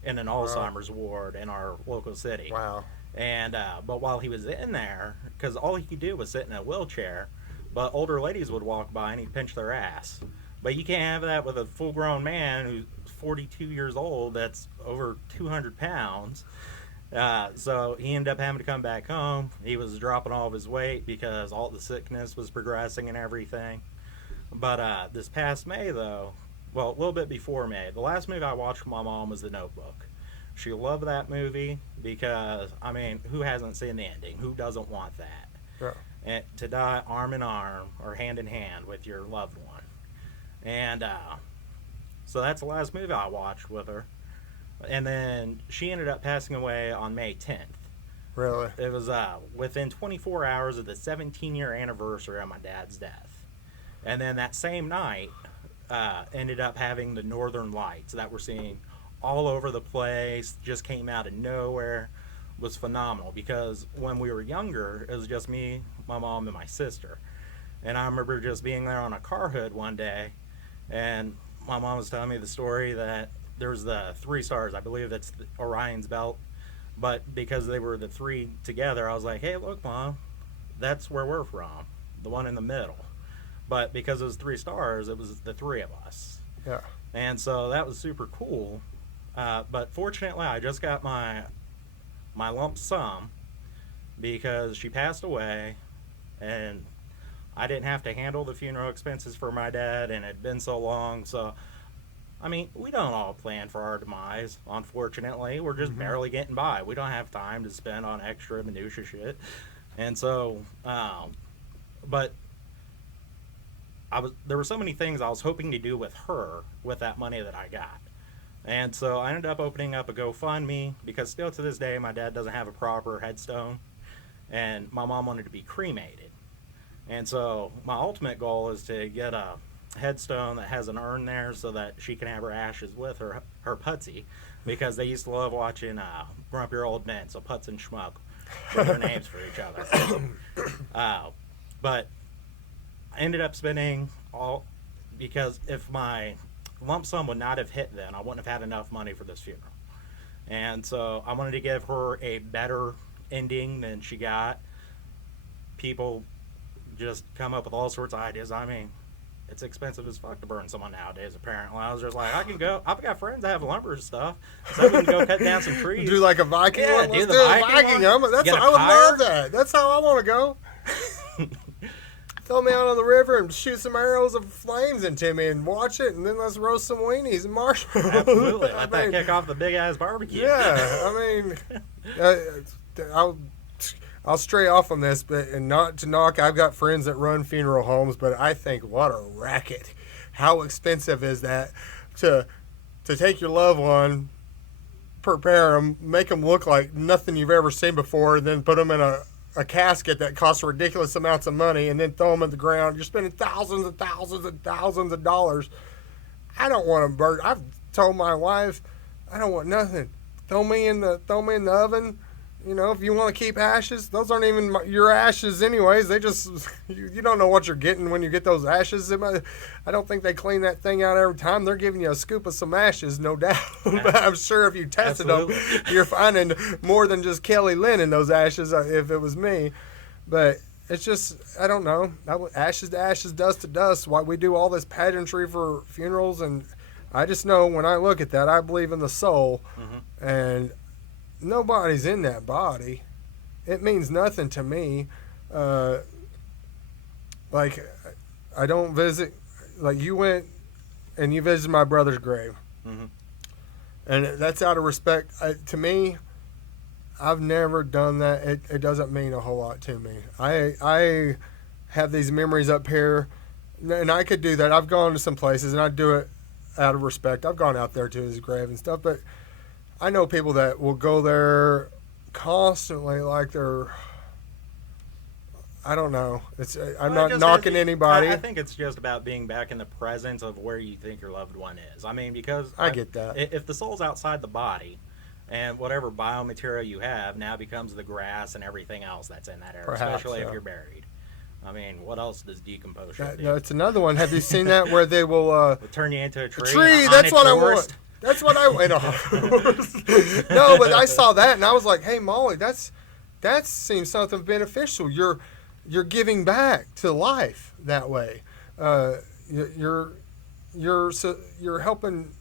in an Alzheimer's ward in our local city. Wow. And but while he was in there, because all he could do was sit in a wheelchair, but older ladies would walk by and he'd pinch their ass. But you can't have that with a full-grown man who's 42 years old that's over 200 pounds. So he ended up having to come back home. He was dropping all of his weight because all the sickness was progressing and everything. But this past May, though, well, a little bit before May, the last movie I watched with my mom was The Notebook. She loved that movie because, I mean, who hasn't seen the ending? Who doesn't want that? Yeah. And to die arm in arm or hand in hand with your loved one. And so that's the last movie I watched with her. And then she ended up passing away on May 10th. Really? It was within 24 hours of the 17-year anniversary of my dad's death. And then that same night, ended up having the Northern Lights that we're seeing all over the place, just came out of nowhere, was phenomenal. Because when we were younger, it was just me, my mom, and my sister. And I remember just being there on a car hood one day, and my mom was telling me the story that there's the 3 stars. I believe that's Orion's belt. But because they were the 3 together, I was like, "Hey, look, Mom, that's where we're from, the one in the middle." But because it was 3 stars, it was the 3 of us. Yeah. And so that was super cool. But fortunately, I just got my lump sum because she passed away, and I didn't have to handle the funeral expenses for my dad, and it had been so long. So, I mean, we don't all plan for our demise, unfortunately. We're just barely getting by. We don't have time to spend on extra minutia shit. And so, but there were so many things I was hoping to do with her with that money that I got. And so I ended up opening up a GoFundMe because still to this day, my dad doesn't have a proper headstone, and my mom wanted to be cremated. And so my ultimate goal is to get a headstone that has an urn there so that she can have her ashes with her putsy, because they used to love watching Grumpier Old Men, so Putz and Schmuck were their names for each other. But I ended up spending all, because if my lump sum would not have hit then. I wouldn't have had enough money for this funeral. And so I wanted to give her a better ending than she got. People just come up with all sorts of ideas. I mean, it's expensive as fuck to burn someone nowadays, apparently. I was just like, I can go. I've got friends that have lumber and stuff, so we can go cut down some trees. Do like a Viking Yeah, one? do Let's the do a Viking one. That's Get a I would pyre. love that. That's how I want to go. Throw me out on the river and shoot some arrows of flames into me and watch it, and then let's roast some weenies and marshmallows. Absolutely. I Let that mean, kick off the big-ass barbecue. yeah, I mean, I'll stray off on this, but and not to knock. I've got friends that run funeral homes, but I think what a racket. How expensive is that to take your loved one, prepare them, make them look like nothing you've ever seen before, and then put them in a casket that costs ridiculous amounts of money, and then throw them in the ground. You're spending thousands and thousands and thousands of dollars. I don't want them burnt. I've told my wife, I don't want nothing. Throw me in the oven. You know, if you want to keep ashes, those aren't even your ashes anyways. They just, you don't know what you're getting when you get those ashes. I don't think they clean that thing out every time. They're giving you a scoop of some ashes, no doubt. But I'm sure if you tested Absolutely. them, you're finding more than just Kelly Lynn in those ashes if it was me. But it's just, I don't know. Ashes to ashes, dust to dust. Why we do all this pageantry for funerals. And I just know when I look at that, I believe in the soul. Mm-hmm. And nobody's in that body. It means nothing to me. Like, I don't visit. Like, you went and you visited my brother's grave. Mm-hmm. And that's out of respect. To me, I've never done that. It doesn't mean a whole lot to me. I have these memories up here, and I could do that. I've gone to some places, and I do it out of respect. I've gone out there to his grave and stuff, but I know people that will go there constantly like they're, I don't know. I'm not knocking anybody. I think it's just about being back in the presence of where you think your loved one is. I mean, because I get that. If the soul's outside the body, and whatever biomaterial you have now becomes the grass and everything else that's in that area, Perhaps, especially yeah. if you're buried. I mean, what else does decomposition do? That's another one. Have you seen that where they will It'll turn you into a tree. tree? and a That's what I haunted want. tourist. That's what I went on. No, but I saw that and I was like, "Hey, Molly, that seems something beneficial. You're giving back to life that way. You're helping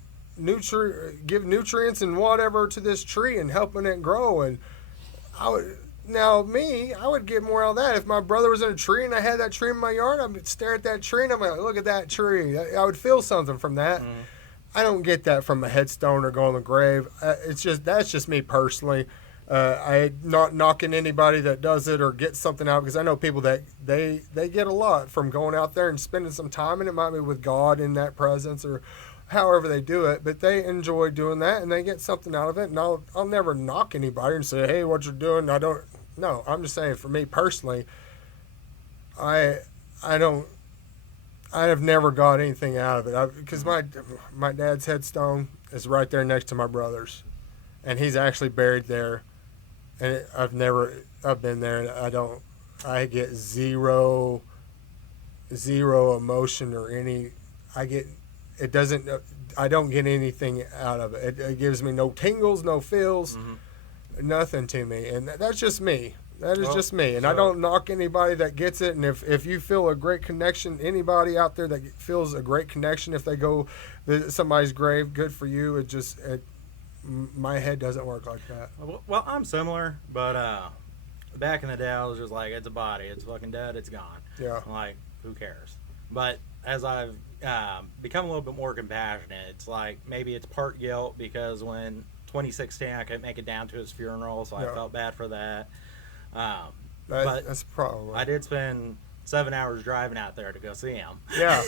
give nutrients and whatever to this tree and helping it grow. And I would get more out of that. If my brother was in a tree and I had that tree in my yard, I would stare at that tree and I'm like, look at that tree. I would feel something from that. Mm. I don't get that from a headstone or go on the grave. That's just me personally. I'm not knocking anybody that does it or gets something out, because I know people that they get a lot from going out there and spending some time, and it might be with God in that presence or however they do it, but they enjoy doing that and they get something out of it. And I'll never knock anybody and say, hey, what you're doing, no, I'm just saying for me personally, I have never got anything out of it, because my dad's headstone is right there next to my brother's, and he's actually buried there. And I've been there, and I get zero emotion or I don't get anything out of it. It gives me no tingles, no feels, nothing to me, and that's just me. That is just me, and I don't knock anybody that gets it. And if you feel a great connection, anybody out there that feels a great connection if they go visit somebody's grave, good for you. My head doesn't work like that. Well, I'm similar, but back in the day, I was just like, it's a body, it's fucking dead, it's gone. Yeah. I'm like, who cares? But as I've become a little bit more compassionate, it's like maybe it's part guilt because when 2016 I couldn't make it down to his funeral, so I felt bad for that. But That's a problem. I did spend 7 hours driving out there to go see him. Yeah.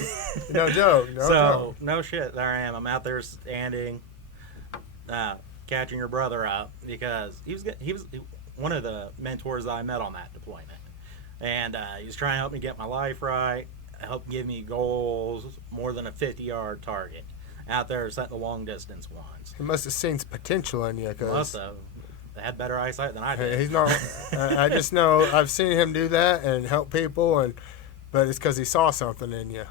No joke. No joke. No shit, there I am. I'm out there standing, catching your brother up, because he was one of the mentors that I met on that deployment, and he was trying to help me get my life right, help give me goals, more than a 50-yard target out there setting the long distance ones. He must have seen some potential in you, Must because have. They had better eyesight than I did. he's not. I just know I've seen him do that and help people, but it's because he saw something in you.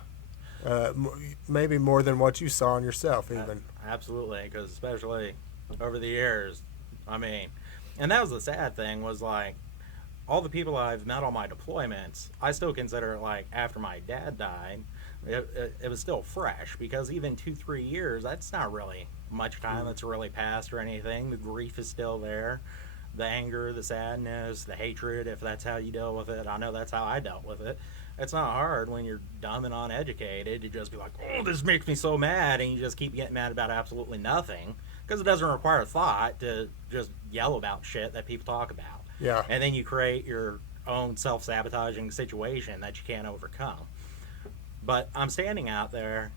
Maybe more than what you saw in yourself, even. Absolutely, because especially over the years, I mean, and that was the sad thing was like all the people I've met on my deployments, I still consider like after my dad died, it was still fresh because even 2-3 years, that's not really much time that's really passed or anything. The grief is still there, the anger, the sadness, the hatred, if that's how you deal with it. I know that's how I dealt with it. It's not hard when you're dumb and uneducated to just be like, oh, this makes me so mad, and you just keep getting mad about absolutely nothing because it doesn't require thought to just yell about shit that people talk about. Yeah. And then you create your own self-sabotaging situation that you can't overcome. But I'm standing out there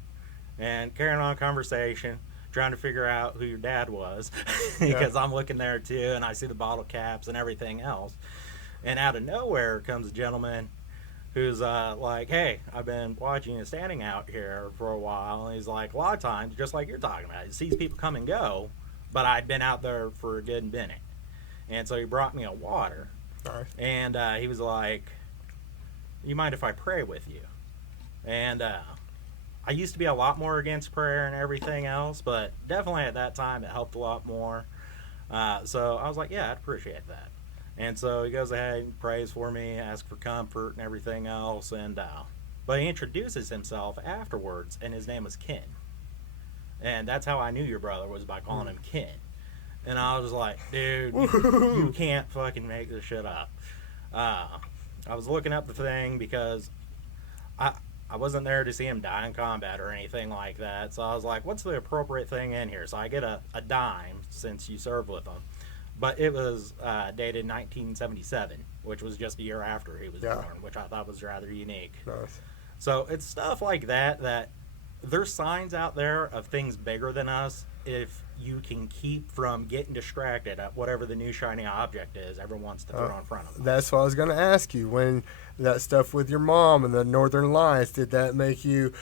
and carrying on a conversation, trying to figure out who your dad was because I'm looking there too, and I see the bottle caps and everything else. And out of nowhere comes a gentleman who's like, hey, I've been watching you standing out here for a while. And he's like, a lot of times, just like you're talking about, he sees people come and go, but I'd been out there for a good minute. And so he brought me a water. Nice. And he was like, you mind if I pray with you? And I used to be a lot more against prayer and everything else, but definitely at that time it helped a lot more. So I was like, yeah, I'd appreciate that. And so he goes ahead and prays for me, asks for comfort and everything else. And but he introduces himself afterwards, and his name was Ken. And that's how I knew your brother, was by calling him Ken. And I was like, dude, you can't fucking make this shit up. I was looking up the thing because I wasn't there to see him die in combat or anything like that. So I was like, what's the appropriate thing in here? So I get a dime since you served with him. But it was dated 1977, which was just a year after he was born, which I thought was rather unique. Nice. So it's stuff like that there's signs out there of things bigger than us if you can keep from getting distracted at whatever the new shiny object is everyone wants to throw in front of them. That's what I was going to ask you. When that stuff with your mom and the Northern Lights, did that make you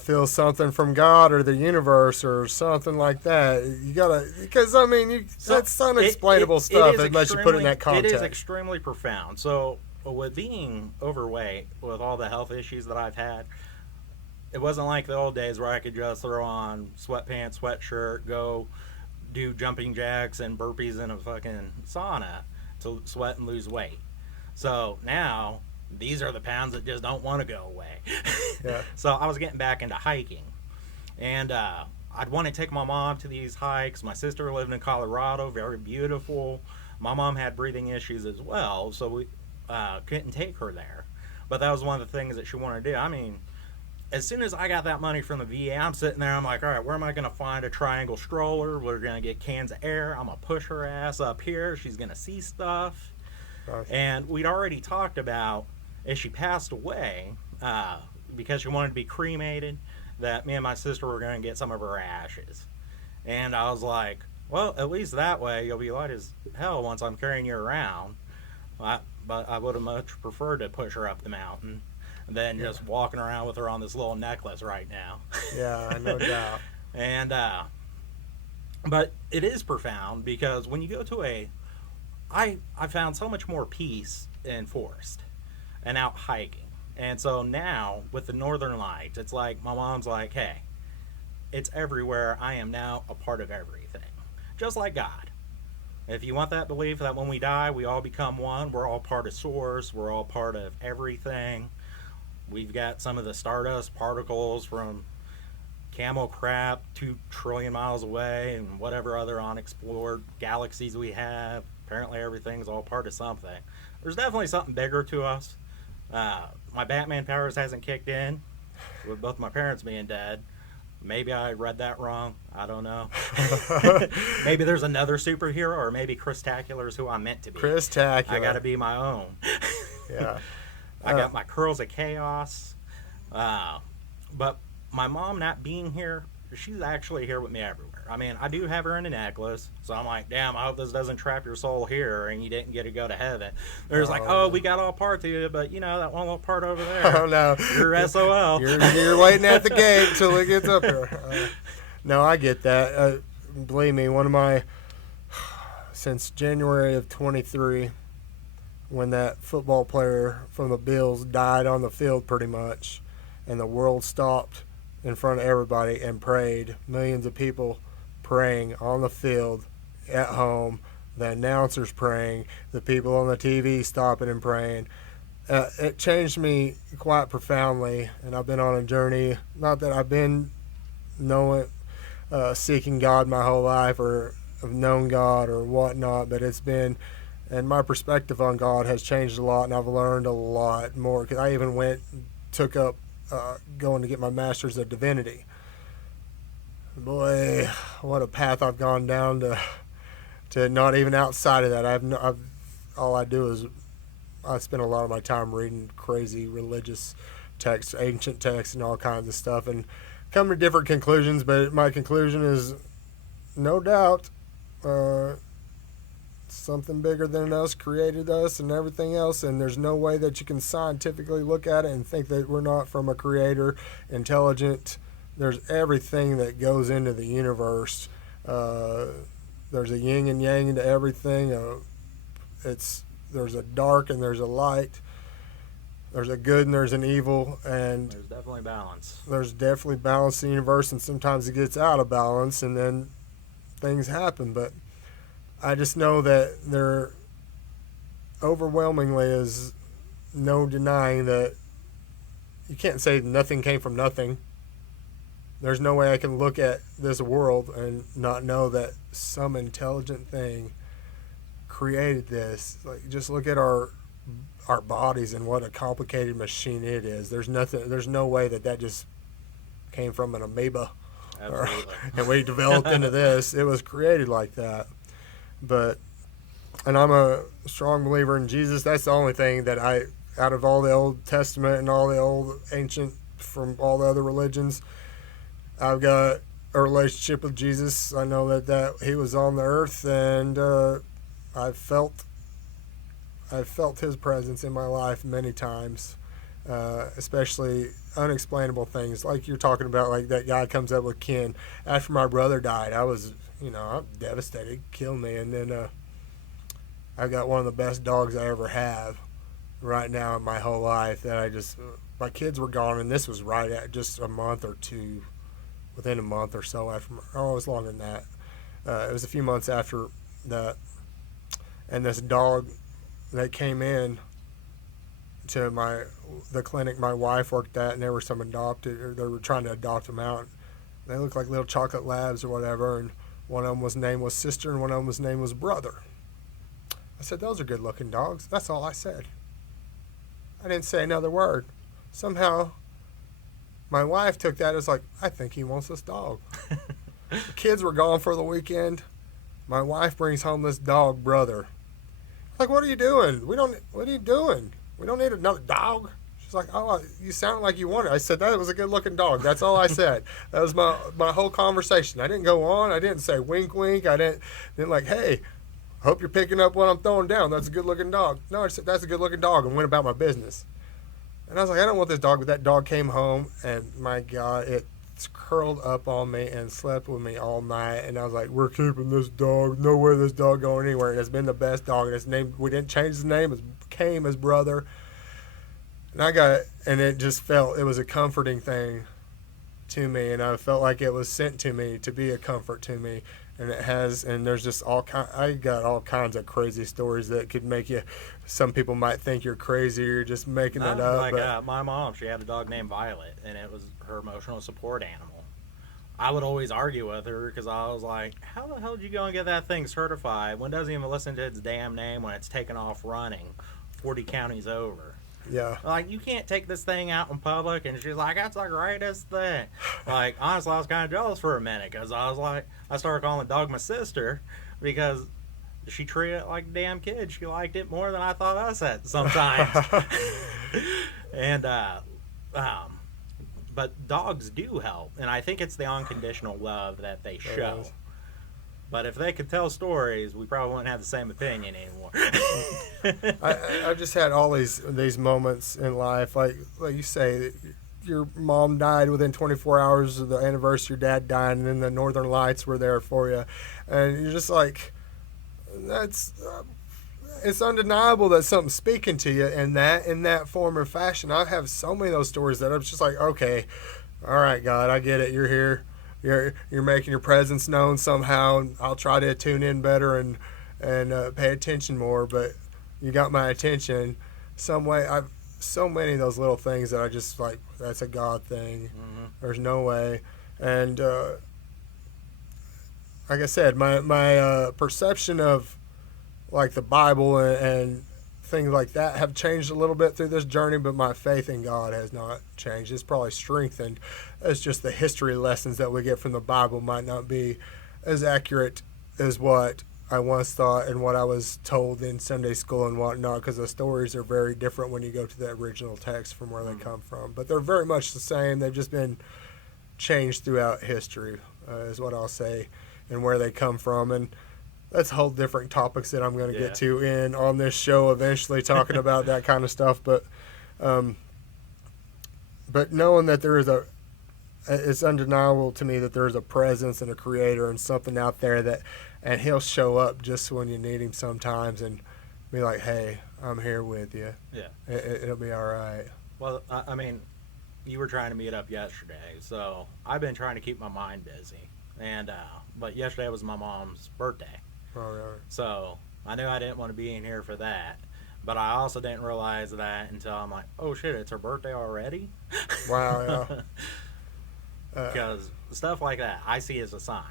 feel something from God or the universe or something like that? You got to, because I mean, that's unexplainable stuff unless you put it in that context. It is extremely profound. So with being overweight, with all the health issues that I've had, it wasn't like the old days where I could just throw on sweatpants, sweatshirt, go do jumping jacks and burpees in a fucking sauna to sweat and lose weight. So now these are the pounds that just don't want to go away. Yeah. So I was getting back into hiking, and I'd want to take my mom to these hikes. My sister lived in Colorado, very beautiful. My mom had breathing issues as well, so we couldn't take her there. But that was one of the things that she wanted to do. I mean, as soon as I got that money from the VA, I'm sitting there, I'm like, all right, where am I going to find a triangle stroller? We're going to get cans of air. I'm going to push her ass up here. She's going to see stuff. Nice. And we'd already talked about, as she passed away, because she wanted to be cremated, that me and my sister were going to get some of her ashes. And I was like, well, at least that way you'll be light as hell once I'm carrying you around. But I would have much preferred to push her up the mountain than just walking around with her on this little necklace right now. Yeah, no doubt. And but it is profound because when you go to I found so much more peace in forest and out hiking. And so now with the Northern Lights, it's like my mom's like, hey, it's everywhere. I am now a part of everything, just like God. If you want that belief that when we die we all become one, we're all part of Source, we're all part of everything. We've got some of the stardust particles from camel crap 2 trillion miles away and whatever other unexplored galaxies we have. Apparently everything's all part of something. There's definitely something bigger to us. My Batman powers hasn't kicked in with both my parents being dead. Maybe I read that wrong. I don't know. Maybe there's another superhero, or maybe Chris-tacular is who I'm meant to be. Chris-tacular. I got to be my own. Yeah. I got my curls of chaos. But my mom not being here, she's actually here with me everywhere. I mean, I do have her in a necklace, so I'm like, damn, I hope this doesn't trap your soul here and you didn't get to go to heaven. There's like, oh, we got all parts of you, but you know, that one little part over there. Oh, no. You're SOL. You're waiting at the gate till it gets up here. No, I get that. Believe me, since January of 23, when that football player from the Bills died on the field pretty much, and the world stopped in front of everybody and prayed. Millions of people praying on the field, at home, the announcers praying, the people on the TV stopping and praying. It changed me quite profoundly, and I've been on a journey. Not that I've been seeking God my whole life or have known God or whatnot, but it's been, and my perspective on God has changed a lot, and I've learned a lot more. Because I even took up going to get my master's of divinity. Boy, what a path I've gone down to not even outside of that. All I do is I spend a lot of my time reading crazy religious texts, ancient texts, and all kinds of stuff, and come to different conclusions. But my conclusion is, no doubt, something bigger than us created us and everything else, and there's no way that you can scientifically look at it and think that we're not from a creator, intelligent. There's everything that goes into the universe. There's a yin and yang into everything. There's a dark and there's a light. There's a good and there's an evil, and There's definitely balance. there's definitely balance in the universe, and sometimes it gets out of balance and then things happen. But I just know that there overwhelmingly is no denying that you can't say nothing came from nothing. There's no way I can look at this world and not know that some intelligent thing created this. Like, just look at our bodies and what a complicated machine it is. There's no way that just came from an amoeba. Absolutely. And we developed into this. It was created like that. And I'm a strong believer in Jesus. That's the only thing that out of all the Old Testament and all the old ancient from all the other religions, I've got a relationship with Jesus. I know that he was on the earth, and I've felt his presence in my life many times, especially unexplainable things like you're talking about, like that guy comes up with Ken. After my brother died, I was, I'm devastated. It killed me. And then I got one of the best dogs I ever have right now in my whole life that my kids were gone, and this was right at just a month or two, within a month or so after, it was longer than that. It was a few months after that. And this dog that came in to the clinic my wife worked at, and there were some they were trying to adopt them out. They looked like little chocolate labs or whatever, and one of them was named was Sister, and one of them was named was Brother. I said, those are good looking dogs. That's all I said. I didn't say another word. Somehow my wife took that as like, I think he wants this dog. The kids were gone for the weekend. My wife brings home this dog, Brother. Like, what are you doing? What are you doing? We don't need another dog. She's like, oh, you sound like you want it. I said, that was a good looking dog. That's all I said. That was my whole conversation. I didn't go on. I didn't say wink, wink. I didn't like, hey, hope you're picking up what I'm throwing down. That's a good looking dog. No, I said, that's a good looking dog, and went about my business. And I was like, I don't want this dog. But that dog came home, and my God, it's curled up on me and slept with me all night. And I was like, we're keeping this dog. No way this dog going anywhere. And it's been the best dog. And its name, we didn't change the name. It came as Brother. And it just it was a comforting thing to me. And I felt like it was sent to me to be a comfort to me. And it has, and there's just I got all kinds of crazy stories that could make you, some people might think you're crazy or you're just making it up. Like my mom, she had a dog named Violet, and it was her emotional support animal. I would always argue with her because I was like, how the hell did you go and get that thing certified? One doesn't even listen to its damn name when it's taken off running 40 counties over. Yeah. Like, you can't take this thing out in public. And she's like, that's the greatest thing. Like, honestly, I was kind of jealous for a minute because I was like, I started calling the dog my sister because she treated it like a damn kid. She liked it more than I thought I said sometimes. And, but dogs do help. And I think it's the unconditional love that they show. But if they could tell stories, we probably wouldn't have the same opinion anymore. I've just had all these moments in life, like you say, your mom died within 24 hours of the anniversary, your dad died, and then the Northern Lights were there for you, and you're just like, it's undeniable that something's speaking to you in that form or fashion. I have so many of those stories that I'm just like, okay, all right, God, I get it. You're here. You're making your presence known somehow. And I'll try to tune in better and pay attention more. But you got my attention some way. I've so many of those little things that I just like. That's a God thing. Mm-hmm. There's no way. And like I said, my perception of like the Bible and things like that have changed a little bit through this journey, but my faith in God has not changed. It's probably strengthened. It's just the history lessons that we get from the Bible might not be as accurate as what I once thought and what I was told in Sunday school and whatnot, because the stories are very different when you go to the original text from where they come from. But they're very much the same. They've just been changed throughout history, is what I'll say, and where they come from. And that's whole different topics that I'm going to get to on this show eventually, talking about that kind of stuff. But knowing that there is it's undeniable to me that there's a presence and a creator and something out there and he'll show up just when you need him sometimes and be like, hey, I'm here with you. Yeah. It'll be all right. Well, I mean, you were trying to meet up yesterday, so I've been trying to keep my mind busy. And but yesterday was my mom's birthday. All right. So I knew I didn't want to be in here for that, but I also didn't realize that until I'm like, oh shit, it's her birthday already? Wow, yeah. Because stuff like that I see as a sign.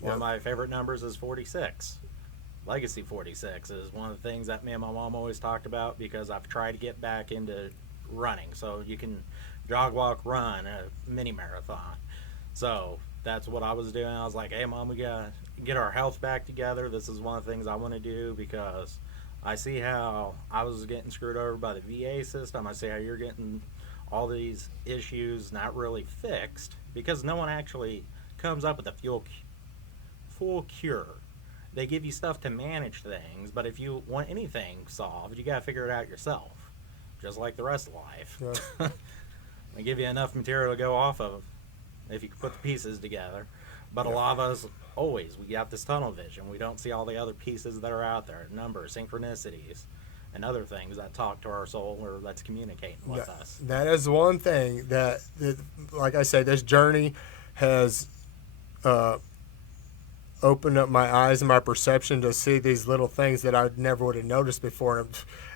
One of Yeah. my favorite numbers is 46. Legacy 46 is one of the things that me and my mom always talked about, because I've tried to get back into running. So you can jog, walk, run, a mini marathon. So that's what I was doing. I was like, hey, Mom, we got to get our health back together. This is one of the things I want to do, because I see how I was getting screwed over by the VA system. I see how you're getting all these issues not really fixed, because no one actually comes up with a full cure. They give you stuff to manage things, but if you want anything solved, you got to figure it out yourself, just like the rest of life. Yeah. They give you enough material to go off of if you can put the pieces together. But a lot of us, we got this tunnel vision. We don't see all the other pieces that are out there, numbers, synchronicities, and other things that talk to our soul or that's communicating with us. That is one thing that, like I say, this journey has opened up my eyes and my perception to see these little things that I never would have noticed before. And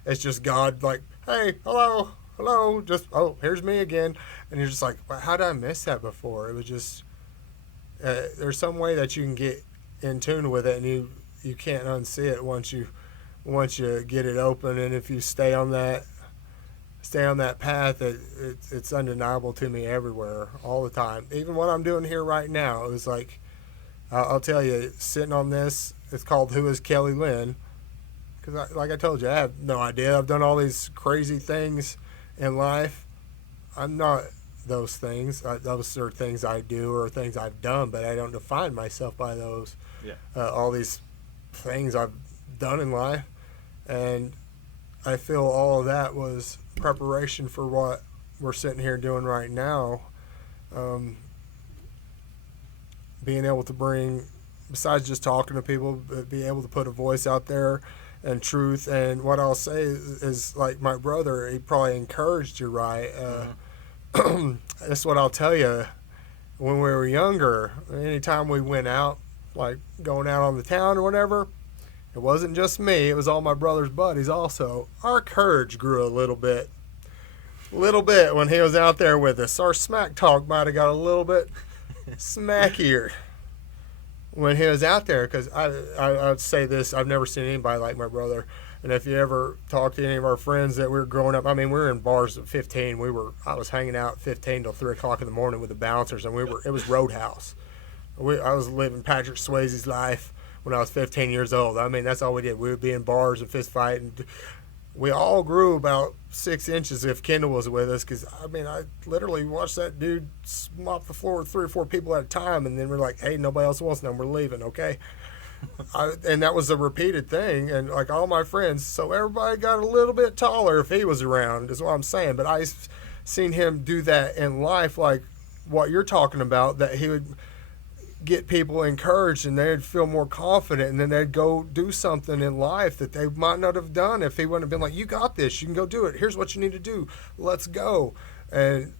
it's just God, like, hey, hello, just, oh, here's me again. And you're just like, well, how did I miss that before? It was just, there's some way that you can get in tune with it, and you can't unsee it once you get it open. And if you stay on that path, it's undeniable to me everywhere, all the time. Even what I'm doing here right now, it was like, I'll tell you, sitting on this, it's called Who is Kelly Lynn? Because like I told you, I have no idea. I've done all these crazy things in life. I'm not those things. Those are things I do or things I've done, but I don't define myself by those. Yeah. All these things I've done in life. And I feel all of that was preparation for what we're sitting here doing right now. Being able to bring, besides just talking to people, be able to put a voice out there and truth. And what I'll say is like my brother, he probably encouraged you, right? That's what I'll tell you. When we were younger, anytime we went out, like going out on the town or whatever, it wasn't just me, it was all my brother's buddies also. Our courage grew a little bit when he was out there with us. Our smack talk might have got a little bit smackier when he was out there, because I'd say this, I've never seen anybody like my brother. And if you ever talk to any of our friends that we were growing up, I mean, we were in bars at 15. I was hanging out at 15 till 3 o'clock in the morning with the bouncers, and it was Roadhouse. I was living Patrick Swayze's life when I was 15 years old. I mean, that's all we did. We would be in bars and fist fight, and we all grew about 6 inches if Kendall was with us, because, I mean, I literally watched that dude mop the floor with 3 or 4 people at a time, and then we're like, hey, nobody else wants them, we're leaving, okay? And that was a repeated thing, and like all my friends, so everybody got a little bit taller if he was around, is what I'm saying. But I seen him do that in life, like what you're talking about, that he would get people encouraged, and they'd feel more confident, and then they'd go do something in life that they might not have done if he wouldn't have been like, you got this, you can go do it, here's what you need to do, let's go. And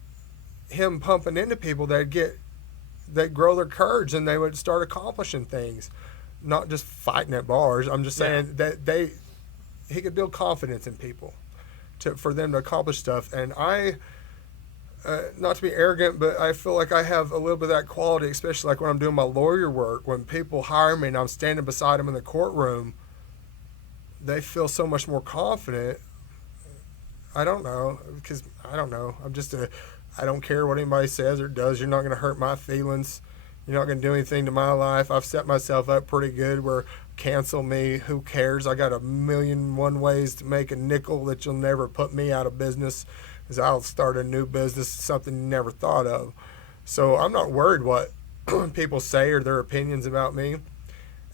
him pumping into people, they'd grow their courage, and they would start accomplishing things, not just fighting at bars. I'm just saying that he could build confidence in people for them to accomplish stuff. And I, not to be arrogant, but I feel like I have a little bit of that quality, especially like when I'm doing my lawyer work. When people hire me and I'm standing beside them in the courtroom, they feel so much more confident. I don't know, because I don't know. I don't care what anybody says or does. You're not going to hurt my feelings. You're not going to do anything to my life. I've set myself up pretty good where cancel me. Who cares? I got 1,000,001 ways to make a nickel that you'll never put me out of business. Is I'll start a new business, something you never thought of. So I'm not worried what people say or their opinions about me.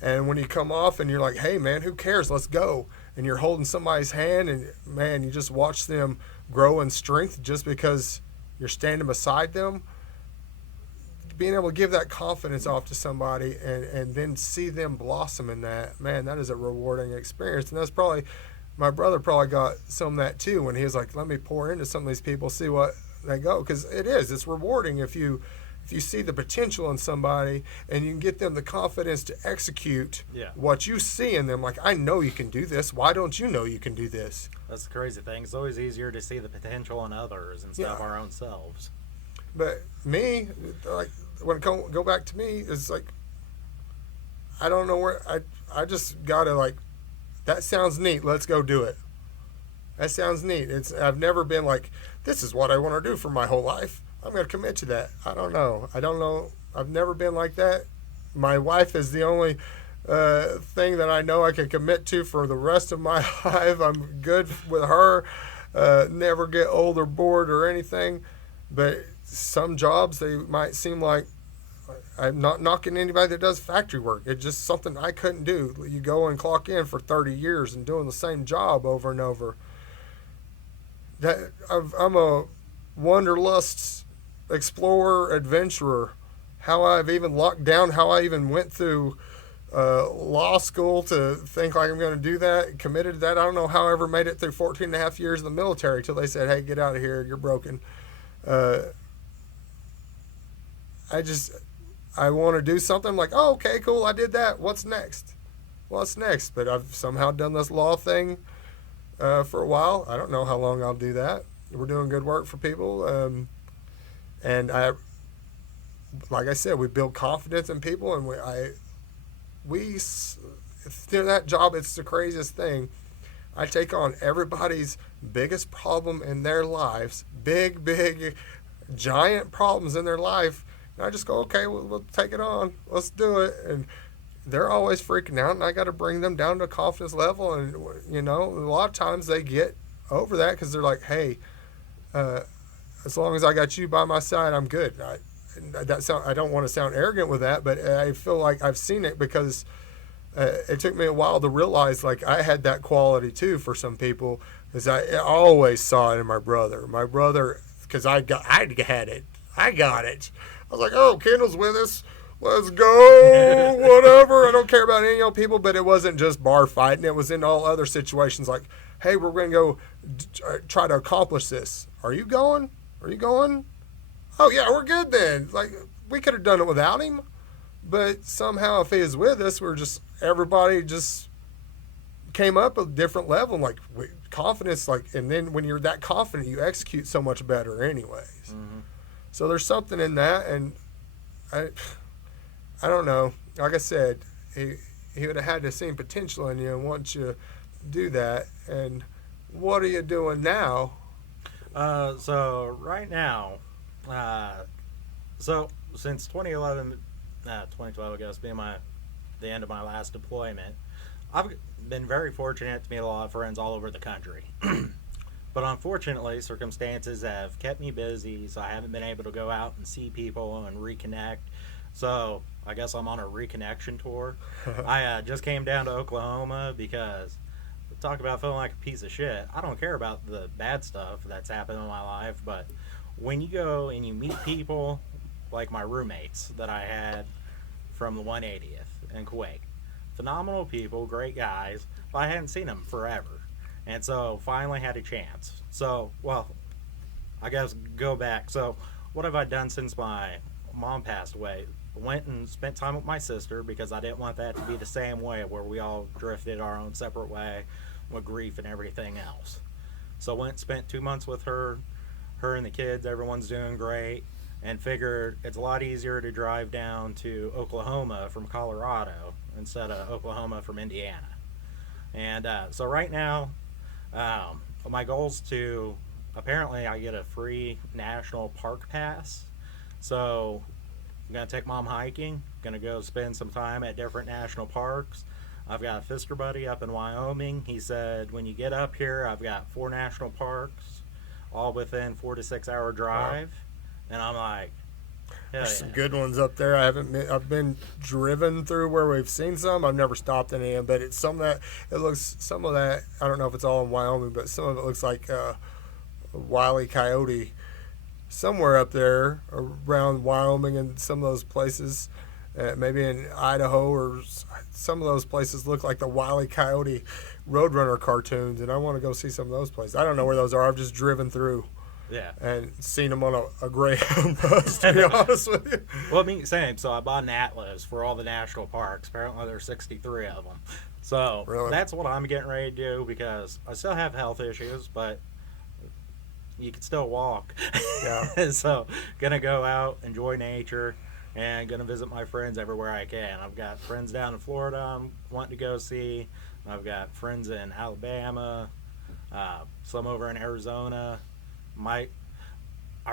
And when you come off and you're like, hey, man, who cares? Let's go. And you're holding somebody's hand, and, man, you just watch them grow in strength just because you're standing beside them. Being able to give that confidence off to somebody and then see them blossom in that, man, that is a rewarding experience. And that's probably – my brother probably got some of that too when he was like, let me pour into some of these people, see what they go. Because it's rewarding if you see the potential in somebody and you can get them the confidence to execute what you see in them. Like, I know you can do this. Why don't you know you can do this? That's the crazy thing. It's always easier to see the potential in others instead of our own selves. But me, like, when it go back to me, it's like, I don't know where I just gotta, like, that sounds neat, let's go do it. That sounds neat. I've never been like, this is what I want to do for my whole life, I'm going to commit to that. I don't know. I've never been like that. My wife is the only thing that I know I can commit to for the rest of my life. I'm good with her. Never get old or bored or anything. But some jobs, they might seem like, I'm not knocking anybody that does factory work. It's just something I couldn't do. You go and clock in for 30 years and doing the same job over and over. I'm a wanderlust explorer, adventurer. How I've even locked down, how I even went through law school to think like I'm going to do that, committed to that. I don't know how I ever made it through 14 and a half years in the military till they said, hey, get out of here, you're broken. I want to do something. I'm like, oh, okay, cool, I did that. What's next? But I've somehow done this law thing for a while. I don't know how long I'll do that. We're doing good work for people. And like I said, we build confidence in people, and we through that job, it's the craziest thing. I take on everybody's biggest problem in their lives, big, giant problems in their life. And I just go, okay, we'll take it on. Let's do it. And they're always freaking out, and I got to bring them down to a confidence level. And, a lot of times they get over that because they're like, hey, as long as I got you by my side, I'm good. I don't want to sound arrogant with that, but I feel like I've seen it because it took me a while to realize, like, I had that quality too for some people, because I always saw it in my brother. My brother, because I had it. I got it. I was like, oh, Kendall's with us. Let's go, whatever. I don't care about any old people, but it wasn't just bar fighting. It was in all other situations like, hey, we're going to go try to accomplish this. Are you going? Oh, yeah, we're good then. Like, we could have done it without him, but somehow if he was with us, everybody just came up a different level, like confidence, like, and then when you're that confident, you execute so much better anyways. Mm-hmm. So there's something in that, and I don't know. Like I said, he would have had to see potential in you and want you to do that. And what are you doing now? So right now, so since 2012, I guess, being the end of my last deployment, I've been very fortunate to meet a lot of friends all over the country. But unfortunately, circumstances have kept me busy, so I haven't been able to go out and see people and reconnect. So I guess I'm on a reconnection tour. I just came down to Oklahoma because, talk about feeling like a piece of shit. I don't care about the bad stuff that's happened in my life, but when you go and you meet people like my roommates that I had, from the 180th in Kuwait. Phenomenal people, great guys, but I hadn't seen them forever. And so finally had a chance. So, well, I guess go back. So what have I done since my mom passed away? Went and spent time with my sister because I didn't want that to be the same way where we all drifted our own separate way with grief and everything else. So went and spent 2 months with her and the kids. Everyone's doing great. And figured it's a lot easier to drive down to Oklahoma from Colorado instead of Oklahoma from Indiana. And so right now, my goal is to, apparently I get a free national park pass. So I'm going to take Mom hiking, going to go spend some time at different national parks. I've got a Fisker buddy up in Wyoming. He said, when you get up here, I've got 4 national parks, all within 4 to 6 hour drive. Wow. And I'm like, there's some good ones up there. I've been driven through where we've seen some. I've never stopped any of them, but it's some of that, I don't know if it's all in Wyoming, but some of it looks like a Wile E. Coyote somewhere up there around Wyoming and some of those places. Maybe in Idaho or some of those places look like the Wile E. Coyote Roadrunner cartoons, and I want to go see some of those places. I don't know where those are. I've just driven through. Yeah. And seen them on a Greyhound bus, to be honest with you. Well, I mean, same. So I bought an atlas for all the national parks. Apparently there's 63 of them. So really? That's what I'm getting ready to do because I still have health issues, but you can still walk. Yeah. So gonna go out, enjoy nature, and gonna visit my friends everywhere I can. I've got friends down in Florida I'm wanting to go see. I've got friends in Alabama, some over in Arizona. I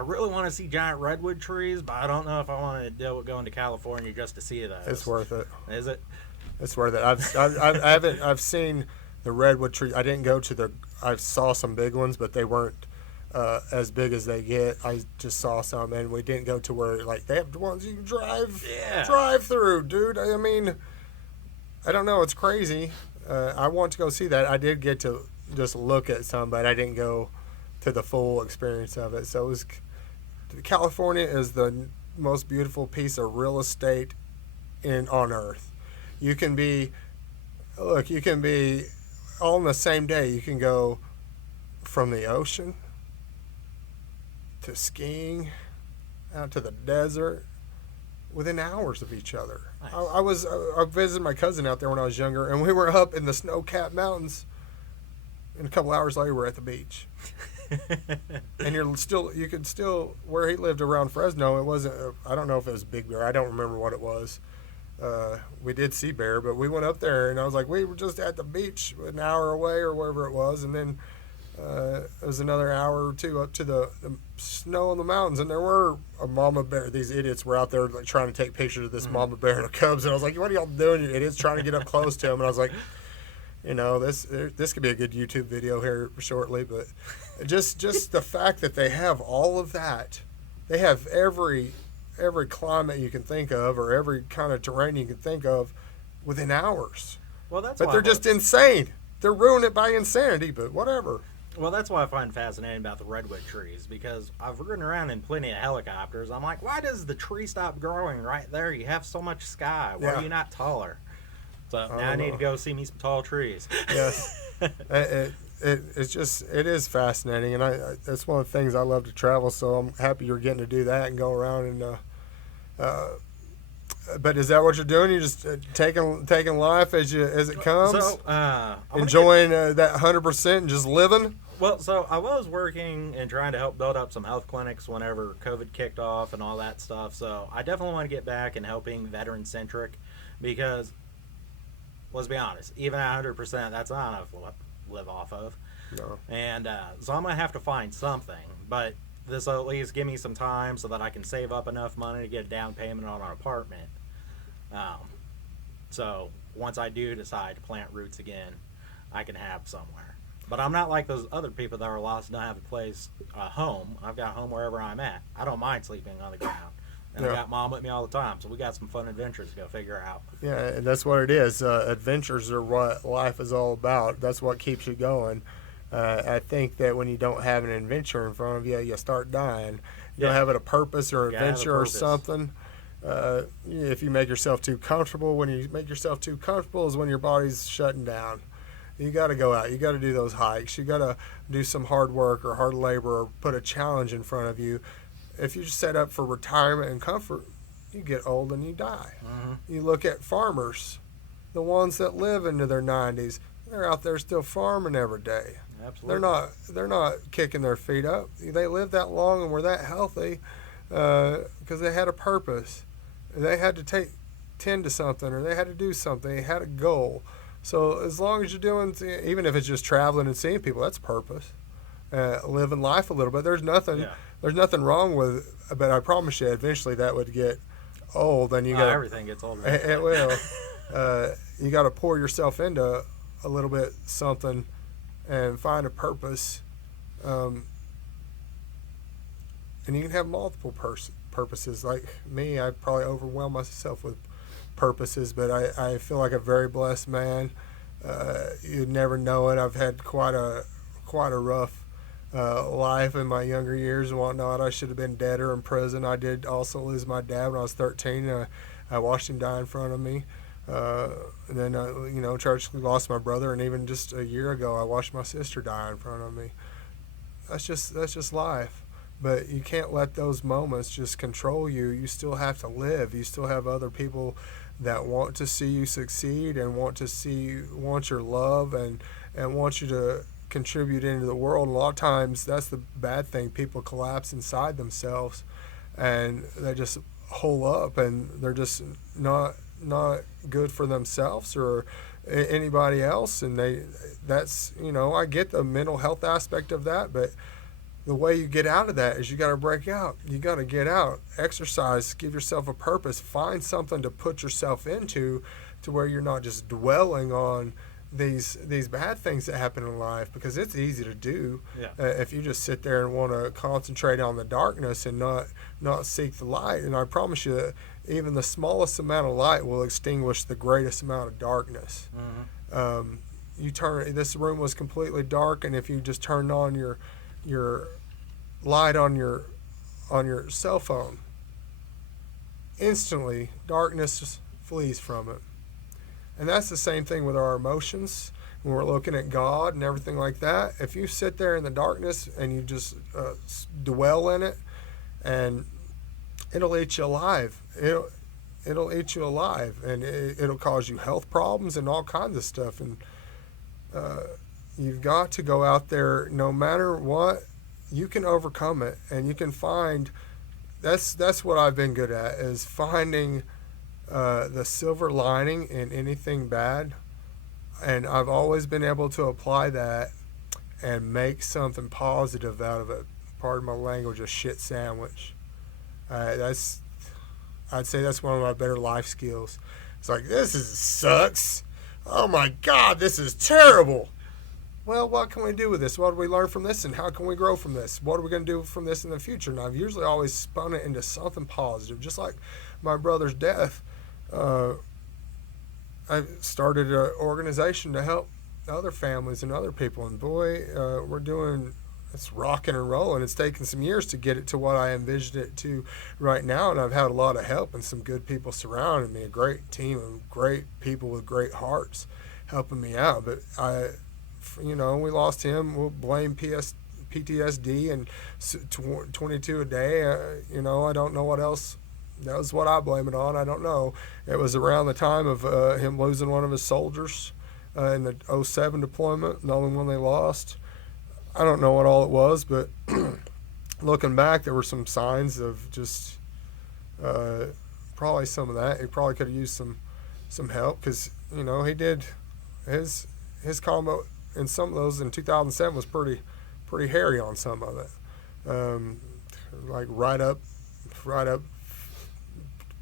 really want to see giant redwood trees, but I don't know if I want to deal with going to California just to see those. It's worth it. Is it? It's worth it. I've seen the redwood tree. I didn't go to I saw some big ones, but they weren't as big as they get. I just saw some, and we didn't go to where like they have the ones you can drive through, dude. I mean, I don't know. It's crazy. I want to go see that. I did get to just look at some, but I didn't go to the full experience of it. So California is the most beautiful piece of real estate on earth. You can be all in the same day. You can go from the ocean to skiing out to the desert within hours of each other. Nice. I visited my cousin out there when I was younger, and we were up in the snow-capped mountains, and a couple hours later we're at the beach. And you could still where he lived around Fresno. It wasn't. I don't know if it was Big Bear. I don't remember what it was. We did see bear, but we went up there, and I was like, we were just at the beach an hour away or wherever it was, and then it was another hour or two up to the snow in the mountains, and there were a mama bear. These idiots were out there like trying to take pictures of this mama bear and the cubs, and I was like, what are y'all doing, you idiots, trying to get up close to him? And I was like, you know, this could be a good YouTube video here shortly, but just the fact that they have all of that, they have every climate you can think of or every kind of terrain you can think of within hours. Well, that's but they're just insane. They're ruining it by insanity, but whatever. Well, that's what I find fascinating about the redwood trees, because I've ridden around in plenty of helicopters. I'm like, why does the tree stop growing right there? You have so much sky. Why are you not taller? So now I need to go see me some tall trees. Yes. It is fascinating, and that's one of the things I love to travel, so I'm happy you're getting to do that and go around and but is that what you're doing? You're just taking life as it comes? So, enjoying that 100% and just living? Well, so I was working and trying to help build up some health clinics whenever COVID kicked off and all that stuff, so I definitely want to get back and helping veteran-centric, because let's be honest, even at 100%, that's not enough to live off of. No. And so I'm going to have to find something, but this will at least give me some time so that I can save up enough money to get a down payment on an apartment. So once I do decide to plant roots again, I can have somewhere. But I'm not like those other people that are lost and don't have a place, a home. I've got a home wherever I'm at. I don't mind sleeping on the ground. And I got Mom with me all the time, so we got some fun adventures to go figure out. Yeah, and that's what it is. Adventures are what life is all about. That's what keeps you going. I think that when you don't have an adventure in front of you, you start dying. You don't have a purpose or adventure or something. If you make yourself too comfortable, when you make yourself too comfortable is when your body's shutting down. You got to go out. You got to do those hikes. You got to do some hard work or hard labor or put a challenge in front of you. If you set up for retirement and comfort, you get old and you die. You look at farmers, the ones that live into their 90s, they're out there still farming every day. Absolutely. They're not kicking their feet up. They lived that long and were that healthy because they had a purpose. They had to tend to something, or they had to do something. They had a goal. So as long as you're doing, even if it's just traveling and seeing people, that's purpose. Living life a little bit. There's nothing wrong with. But I promise you, eventually that would get old, and you got everything gets older. It will. You got to pour yourself into a little bit something, and find a purpose. And you can have multiple purposes. Like me, I probably overwhelm myself with purposes, but I feel like a very blessed man. You'd never know it. I've had quite a rough life in my younger years and whatnot. I should have been dead or in prison. I did also lose my dad when I was 13. I watched him die in front of me. And then, tragically lost my brother, and even just a year ago, I watched my sister die in front of me. That's just life. But you can't let those moments just control you. You still have to live. You still have other people that want to see you succeed and want your love and want you to contribute into the world. And a lot of times that's the bad thing. People collapse inside themselves and they just hole up, and they're just not good for themselves or anybody else. And I get the mental health aspect of that, but the way you get out of that is you got to break out. You got to get out, exercise, give yourself a purpose, find something to put yourself into, to where you're not just dwelling on these bad things that happen in life, because it's easy to do. If you just sit there and want to concentrate on the darkness and not seek the light. And I promise you, even the smallest amount of light will extinguish the greatest amount of darkness. This room was completely dark, and if you just turned on your light on your cell phone, instantly darkness just flees from it. And that's the same thing with our emotions when we're looking at God and everything like that. If you sit there in the darkness and you just dwell in it, and it'll eat you alive. It'll eat you alive, and it'll cause you health problems and all kinds of stuff. And you've got to go out there, no matter what. You can overcome it, and you can find. That's what I've been good at, is finding the silver lining in anything bad, and I've always been able to apply that and make something positive out of it. Pardon my language, a shit sandwich. I'd say that's one of my better life skills. It's like, sucks. Oh my God, this is terrible. Well, what can we do with this? What do we learn from this, and how can we grow from this? What are we going to do from this in the future? And I've usually always spun it into something positive. Just like my brother's death, I started an organization to help other families and other people. And boy, it's rocking and rolling. It's taken some years to get it to what I envisioned it to right now. And I've had a lot of help and some good people surrounding me, a great team of great people with great hearts helping me out. But we lost him. We'll blame PTSD and 22 a day. I don't know what else. That was what I blame it on. I don't know. It was around the time of him losing one of his soldiers in the 07 deployment, the only one they lost. I don't know what all it was, but looking back, there were some signs of just probably some of that. He probably could have used some help, because he did his combo in some of those in 2007 was pretty hairy on some of it. Like right up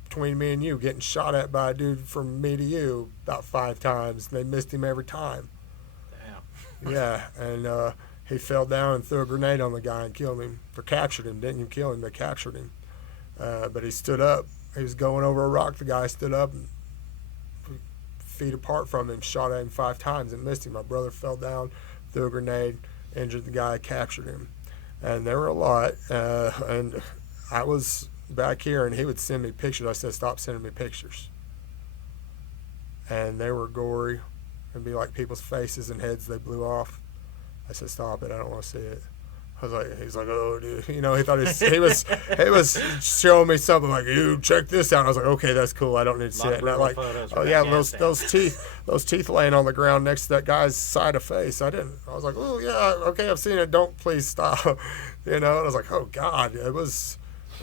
between me and you, getting shot at by a dude from me to you about 5 times. They missed him every time. Damn. Yeah, and he fell down and threw a grenade on the guy and killed him. Or captured him. Didn't even kill him, they captured him. But he stood up. He was going over a rock. The guy stood up and feet apart from him, shot at him 5 times and missed him. My brother fell down, threw a grenade, injured the guy, captured him. And there were a lot. And I was back here, and he would send me pictures. I said, stop sending me pictures. And they were gory. It'd be like people's faces and heads they blew off. I said, stop it. I don't want to see it. I was like, he's like, oh, dude. You know, he thought he was showing me something like, you check this out. I was like, okay, that's cool. I don't need to see it. And I like, oh yeah, those teeth laying on the ground next to that guy's side of face. I was like, oh yeah, okay, I've seen it. Don't please stop. You know, and I was like, oh God, there was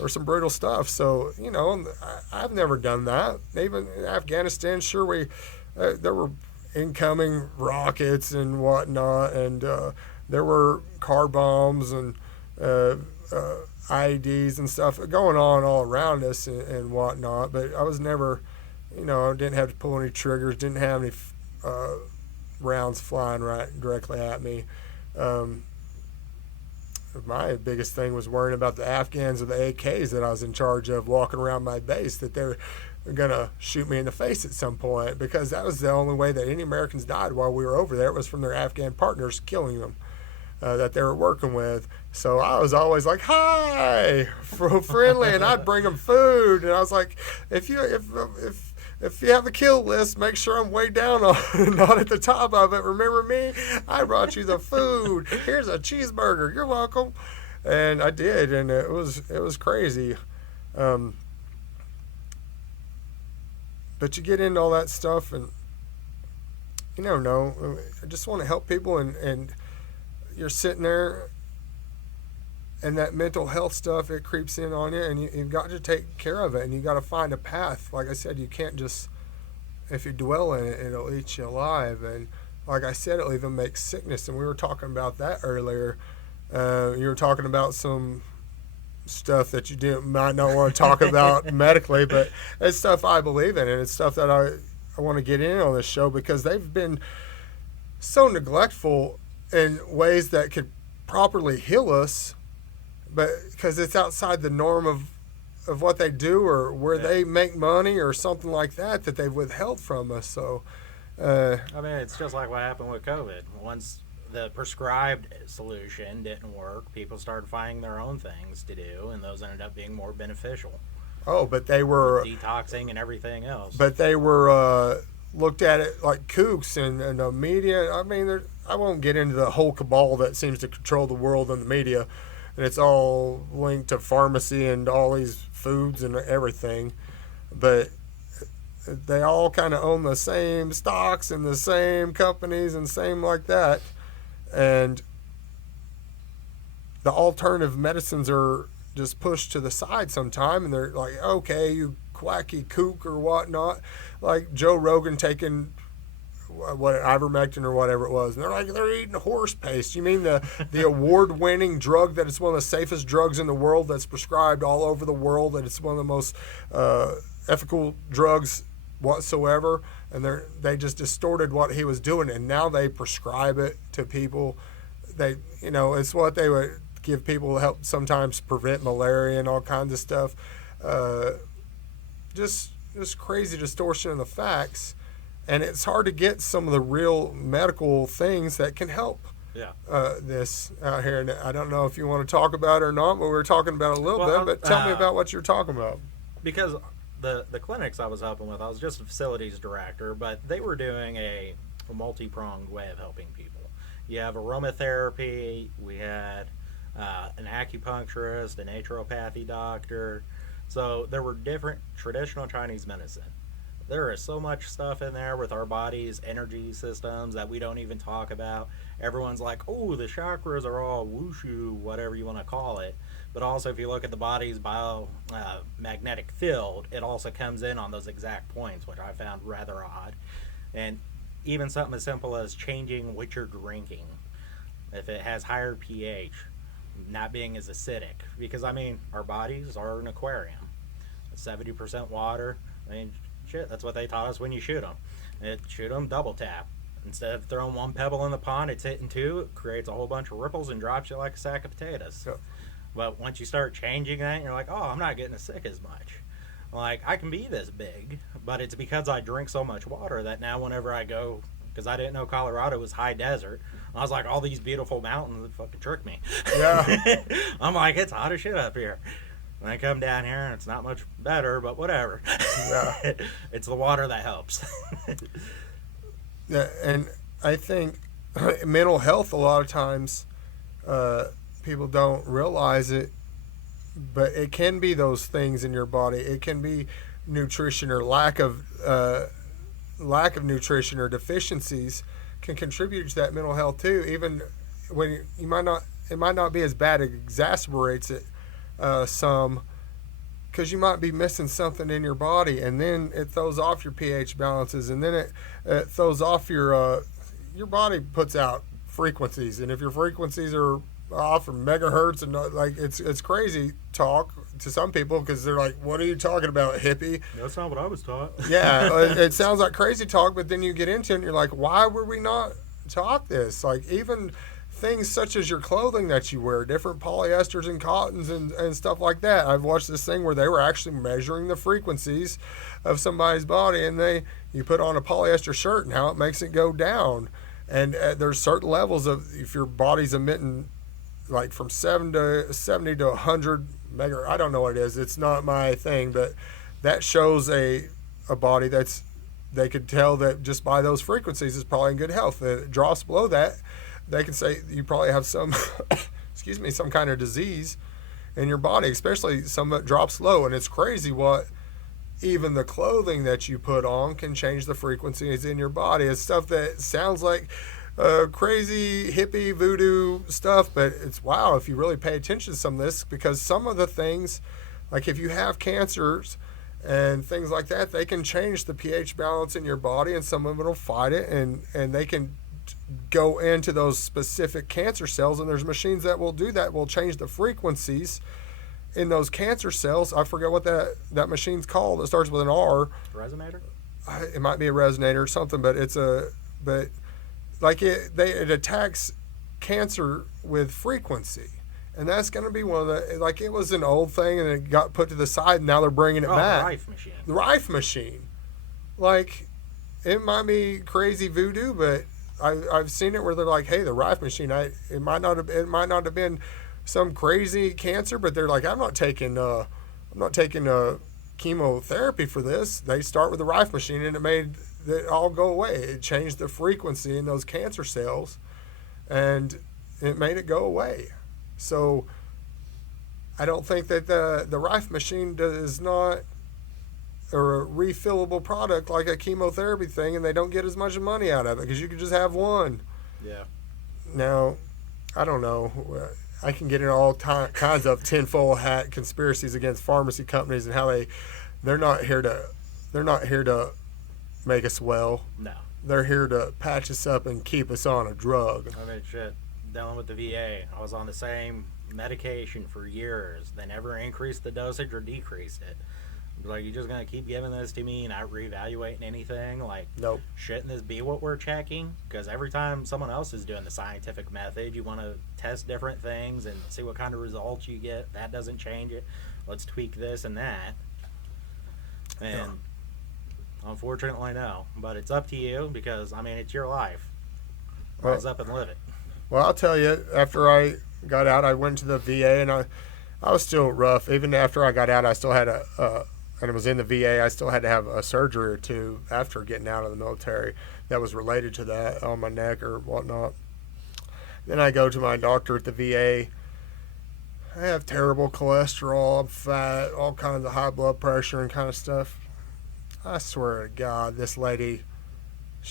some brutal stuff. So, you know, I've never done that. Even in Afghanistan, sure, there were incoming rockets and whatnot, and there were car bombs and IEDs and stuff going on all around us and whatnot. But I was never, you know, didn't have to pull any triggers, didn't have any rounds flying directly at me. My biggest thing was worrying about the Afghans or the AKs that I was in charge of walking around my base, that they were going to shoot me in the face at some point, because that was the only way that any Americans died while we were over there. It was from their Afghan partners killing them that they were working with. So I was always like, hi, friendly, and I'd bring them food. And I was like, if you have a kill list, make sure I'm way down on it, not at the top of it. Remember me? I brought you the food. Here's a cheeseburger. You're welcome. And I did, and it was crazy. But you get into all that stuff, and you never know. I just want to help people, and you're sitting there, and that mental health stuff, it creeps in on you, and you've got to take care of it, and you got to find a path. Like I said, you can't just, if you dwell in it, it'll eat you alive. And like I said, it'll even make sickness, and we were talking about that earlier. You were talking about some stuff that you might not want to talk about medically, but it's stuff I believe in, and it's stuff that I want to get in on this show, because they've been so neglectful in ways that could properly heal us, but because it's outside the norm of what they do or where they make money or something like that they've withheld from us. So I mean, it's just like what happened with COVID. Once the prescribed solution didn't work, people started finding their own things to do, and those ended up being more beneficial. Oh, but they were detoxing and everything else. But they were looked at it like kooks, and the media. I mean, I won't get into the whole cabal that seems to control the world in the media, and it's all linked to pharmacy and all these foods and everything. But they all kind of own the same stocks and the same companies and same like that. And the alternative medicines are just pushed to the side sometime, and they're like, okay, you quacky kook or whatnot, like Joe Rogan taking what ivermectin or whatever it was, and they're like, they're eating horse paste. You mean the award-winning drug that is one of the safest drugs in the world, that's prescribed all over the world, that it's one of the most ethical drugs whatsoever, and they just distorted what he was doing, and now they prescribe it to people. They, you know, it's what they would give people to help sometimes prevent malaria and all kinds of stuff. Just crazy distortion of the facts, and it's hard to get some of the real medical things that can help this out here. And I don't know if you want to talk about it or not, but we were talking about it a little bit. But tell me about what you're talking about. Because the clinics I was helping with, I was just a facilities director, but they were doing a multi-pronged way of helping people. You have aromatherapy, we had an acupuncturist, a naturopathy doctor. So there were different traditional Chinese medicine. There is so much stuff in there with our body's energy systems that we don't even talk about. Everyone's like, oh, the chakras are all wushu, whatever you want to call it. But also, if you look at the body's magnetic field, it also comes in on those exact points, which I found rather odd. And even something as simple as changing what you're drinking. If it has higher pH, not being as acidic. Because, I mean, our bodies are an aquarium. 70% water. I mean, shit, that's what they taught us when you shoot them. Shoot them, double tap. Instead of throwing one pebble in the pond, it's hitting two. It creates a whole bunch of ripples and drops you like a sack of potatoes. Yeah. But once you start changing that, you're like, oh, I'm not getting as sick as much. Like, I can be this big, but it's because I drink so much water that now whenever I go, because I didn't know Colorado was high desert, I was like, all these beautiful mountains fucking trick me. Yeah. I'm like, it's hot as shit up here. And I come down here and it's not much better, but whatever. Yeah. It's the water that helps. Yeah, and I think mental health, a lot of times, people don't realize it, but it can be those things in your body. It can be nutrition or lack of nutrition or deficiencies can contribute to that mental health too. Even when it might not be as bad. It exacerbates it some, because you might be missing something in your body, and then it throws off your pH balances, and then it throws off your body puts out frequencies, and if your frequencies are off or megahertz, and like it's crazy talk to some people, because they're like, what are you talking about, hippie? That's not what I was taught. Yeah, it sounds like crazy talk, but then you get into it and you're like, why were we not taught this? Like, even things such as your clothing that you wear, different polyesters and cottons and stuff like that. I've watched this thing where they were actually measuring the frequencies of somebody's body, and you put on a polyester shirt and how it makes it go down. And there's certain levels of, if your body's emitting like from 70 to 100 mega, I don't know what it is. It's not my thing, but that shows a body they could tell that just by those frequencies is probably in good health. If it drops below that, they can say you probably have some, some kind of disease in your body, especially some that drops low. And it's crazy what even the clothing that you put on can change the frequencies in your body. It's stuff that sounds like crazy hippie voodoo stuff, but it's wow if you really pay attention to some of this, because some of the things, like if you have cancers and things like that, they can change the pH balance in your body, and some of it will fight it, and they can go into those specific cancer cells, and there's machines that will do that, will change the frequencies in those cancer cells. I forget what that machine's called. It starts with an R. Resonator? It might be a resonator or something, but it attacks cancer with frequency. And that's going to be one of the, like, it was an old thing and it got put to the side, and now they're bringing it back. The Rife machine. The Rife machine. Like, it might be crazy voodoo, but I've seen it where they're like, hey, the Rife machine, it might not have been some crazy cancer, but they're like, I'm not taking chemotherapy for this. They start with the Rife machine, and it made it all go away. It changed the frequency in those cancer cells, and it made it go away. So I don't think that the Rife machine is not a refillable product like a chemotherapy thing, and they don't get as much money out of it because you could just have one. Yeah. Now, I don't know. I can get into all kinds of tinfoil hat conspiracies against pharmacy companies and how they're not here to make us well. No. They're here to patch us up and keep us on a drug. I mean, shit. Dealing with the VA, I was on the same medication for years. They never increased the dosage or decreased it. Like, you just gonna keep giving this to me and not reevaluating anything? Like, nope. Shouldn't this be what we're checking? Because every time someone else is doing the scientific method, you want to test different things and see what kind of results you get. That doesn't change it. Let's tweak this and that. And unfortunately, no. But it's up to you, because, I mean, it's your life. Rise up and live it. Well, I'll tell you, after I got out, I went to the VA, and I was still rough. Even after I got out, I still had and it was in the VA, I still had to have a surgery or two after getting out of the military that was related to that on my neck or whatnot. Then I go to my doctor at the VA. I have terrible cholesterol, I'm fat, all kinds of high blood pressure and kind of stuff. I swear to God, this lady,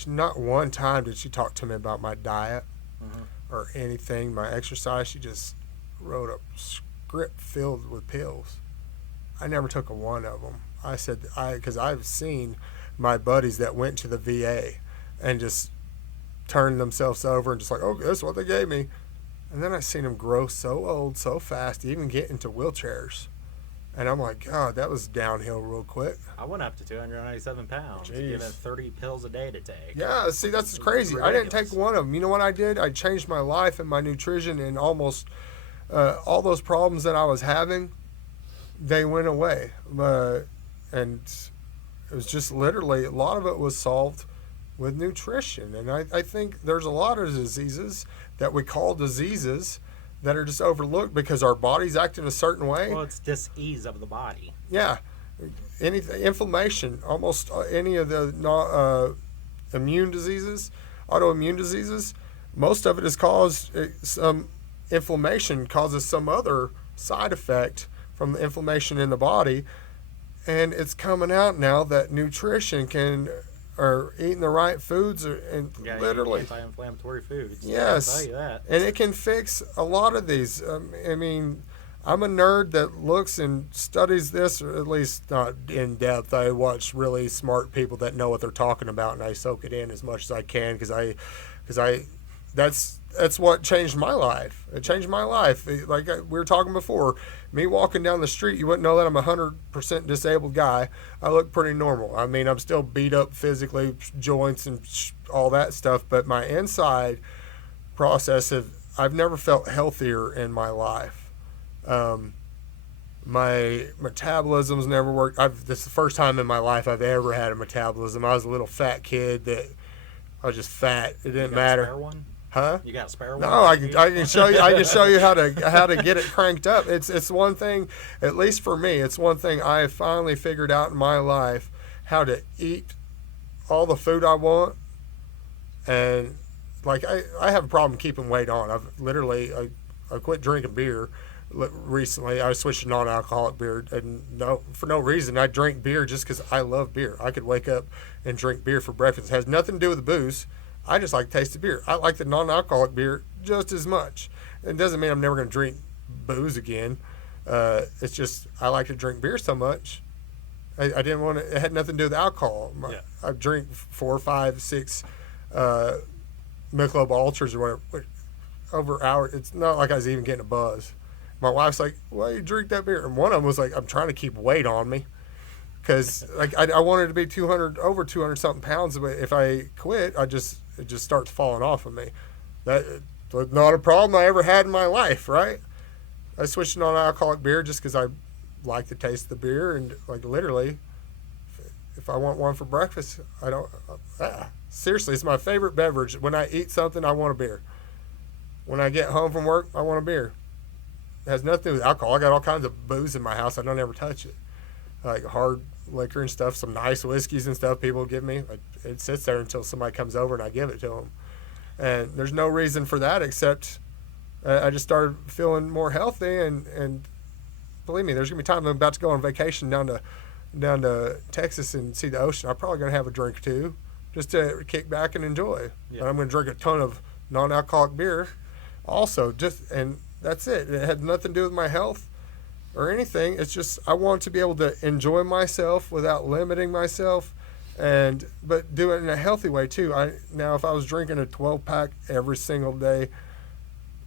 not one time did she talk to me about my diet or anything, my exercise. She just wrote a script filled with pills. I never took one of them. I said, because I've seen my buddies that went to the VA and just turned themselves over and just like, oh, that's what they gave me. And then I seen them grow so old, so fast, even get into wheelchairs. And I'm like, God, that was downhill real quick. I went up to 297 pounds, given 30 pills a day to take. Yeah, see, that's crazy. I didn't take one of them. You know what I did? I changed my life and my nutrition, and almost all those problems that I was having, they went away. And it was just literally, a lot of it was solved with nutrition. And I think there's a lot of diseases that we call diseases that are just overlooked because our body's acting a certain way. Well, it's dis-ease of the body. Yeah, anything, inflammation, almost any of the immune diseases, autoimmune diseases, most of it is caused, some inflammation causes some other side effect from the inflammation in the body. And it's coming out now that nutrition can, or eating the right foods, and Yeah, literally anti-inflammatory foods. yes, I'll tell you that. and it can fix a lot of these. I mean, I'm a nerd that looks and studies this, or at least not in depth. I watch really smart people that know what they're talking about, and I soak it in as much as I can because that's what changed my life. It changed my life. Like we were talking before, me walking down the street, you wouldn't know that I'm a 100% disabled guy. I look pretty normal. I mean, I'm still beat up physically, joints and all that stuff, but my inside process I've never felt healthier in my life. My metabolism's never worked. This is the first time in my life I've ever had a metabolism. I was a little fat kid that I was just fat. It didn't matter. A spare one? Huh? You got a spare one? No, I can show you. I can show you how to get it cranked up. It's one thing, at least for me. It's one thing I have finally figured out in my life, how to eat all the food I want, and like I have a problem keeping weight on. I quit drinking beer recently. I switched to non-alcoholic beer, and for no reason. I drink beer just because I love beer. I could wake up and drink beer for breakfast. It has nothing to do with the booze. I just like the taste of beer. I like the non-alcoholic beer just as much. It doesn't mean I'm never going to drink booze again. It's just I like to drink beer so much. I didn't want to. It had nothing to do with alcohol. I drink 4, 5, 6 Michelob Ultras or whatever over hours. It's not like I was even getting a buzz. My wife's like, "Why you drink that beer?" And one of them was like, "I'm trying to keep weight on me." Because like I wanted to be over 200 something pounds, but if I quit, it just starts falling off of me. That was not a problem I ever had in my life, right? I switched to non-alcoholic beer just because I like the taste of the beer, and like literally, if I want one for breakfast, I don't. Seriously, it's my favorite beverage. When I eat something, I want a beer. When I get home from work, I want a beer. It has nothing to do with alcohol. I got all kinds of booze in my house. I don't ever touch it. Like hard liquor and stuff, some nice whiskeys and stuff people give me. It sits there until somebody comes over and I give it to them. And there's no reason for that except I just started feeling more healthy. And believe me, there's going to be times I'm about to go on vacation down to Texas and see the ocean. I'm probably going to have a drink or two just to kick back and enjoy. Yeah. And I'm going to drink a ton of non-alcoholic beer also. And that's it. It had nothing to do with my health or anything. It's just I want to be able to enjoy myself without limiting myself, but do it in a healthy way too. Now if I was drinking a 12-pack every single day,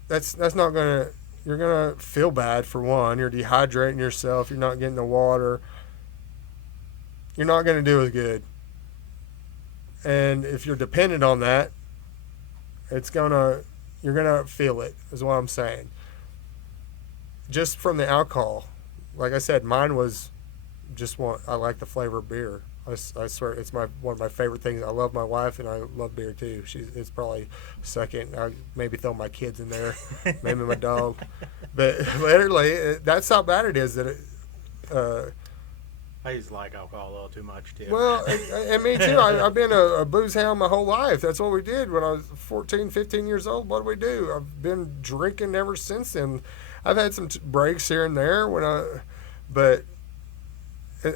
that's not gonna. You're gonna feel bad for one. You're dehydrating yourself. You're not getting the water. You're not gonna do as good. And if you're dependent on that, you're gonna feel it. Is what I'm saying. Just from the alcohol, like I said, mine was just I like the flavor of beer. I swear it's one of my favorite things. I love my wife and I love beer too. It's probably second. I maybe throw my kids in there, maybe my dog, but literally that's how bad it is. I used to like alcohol a little too much too. Well, and me too. I've been a booze hound my whole life. That's what we did when I was 14, 15 years old. What do we do? I've been drinking ever since then. I've had some breaks here and there but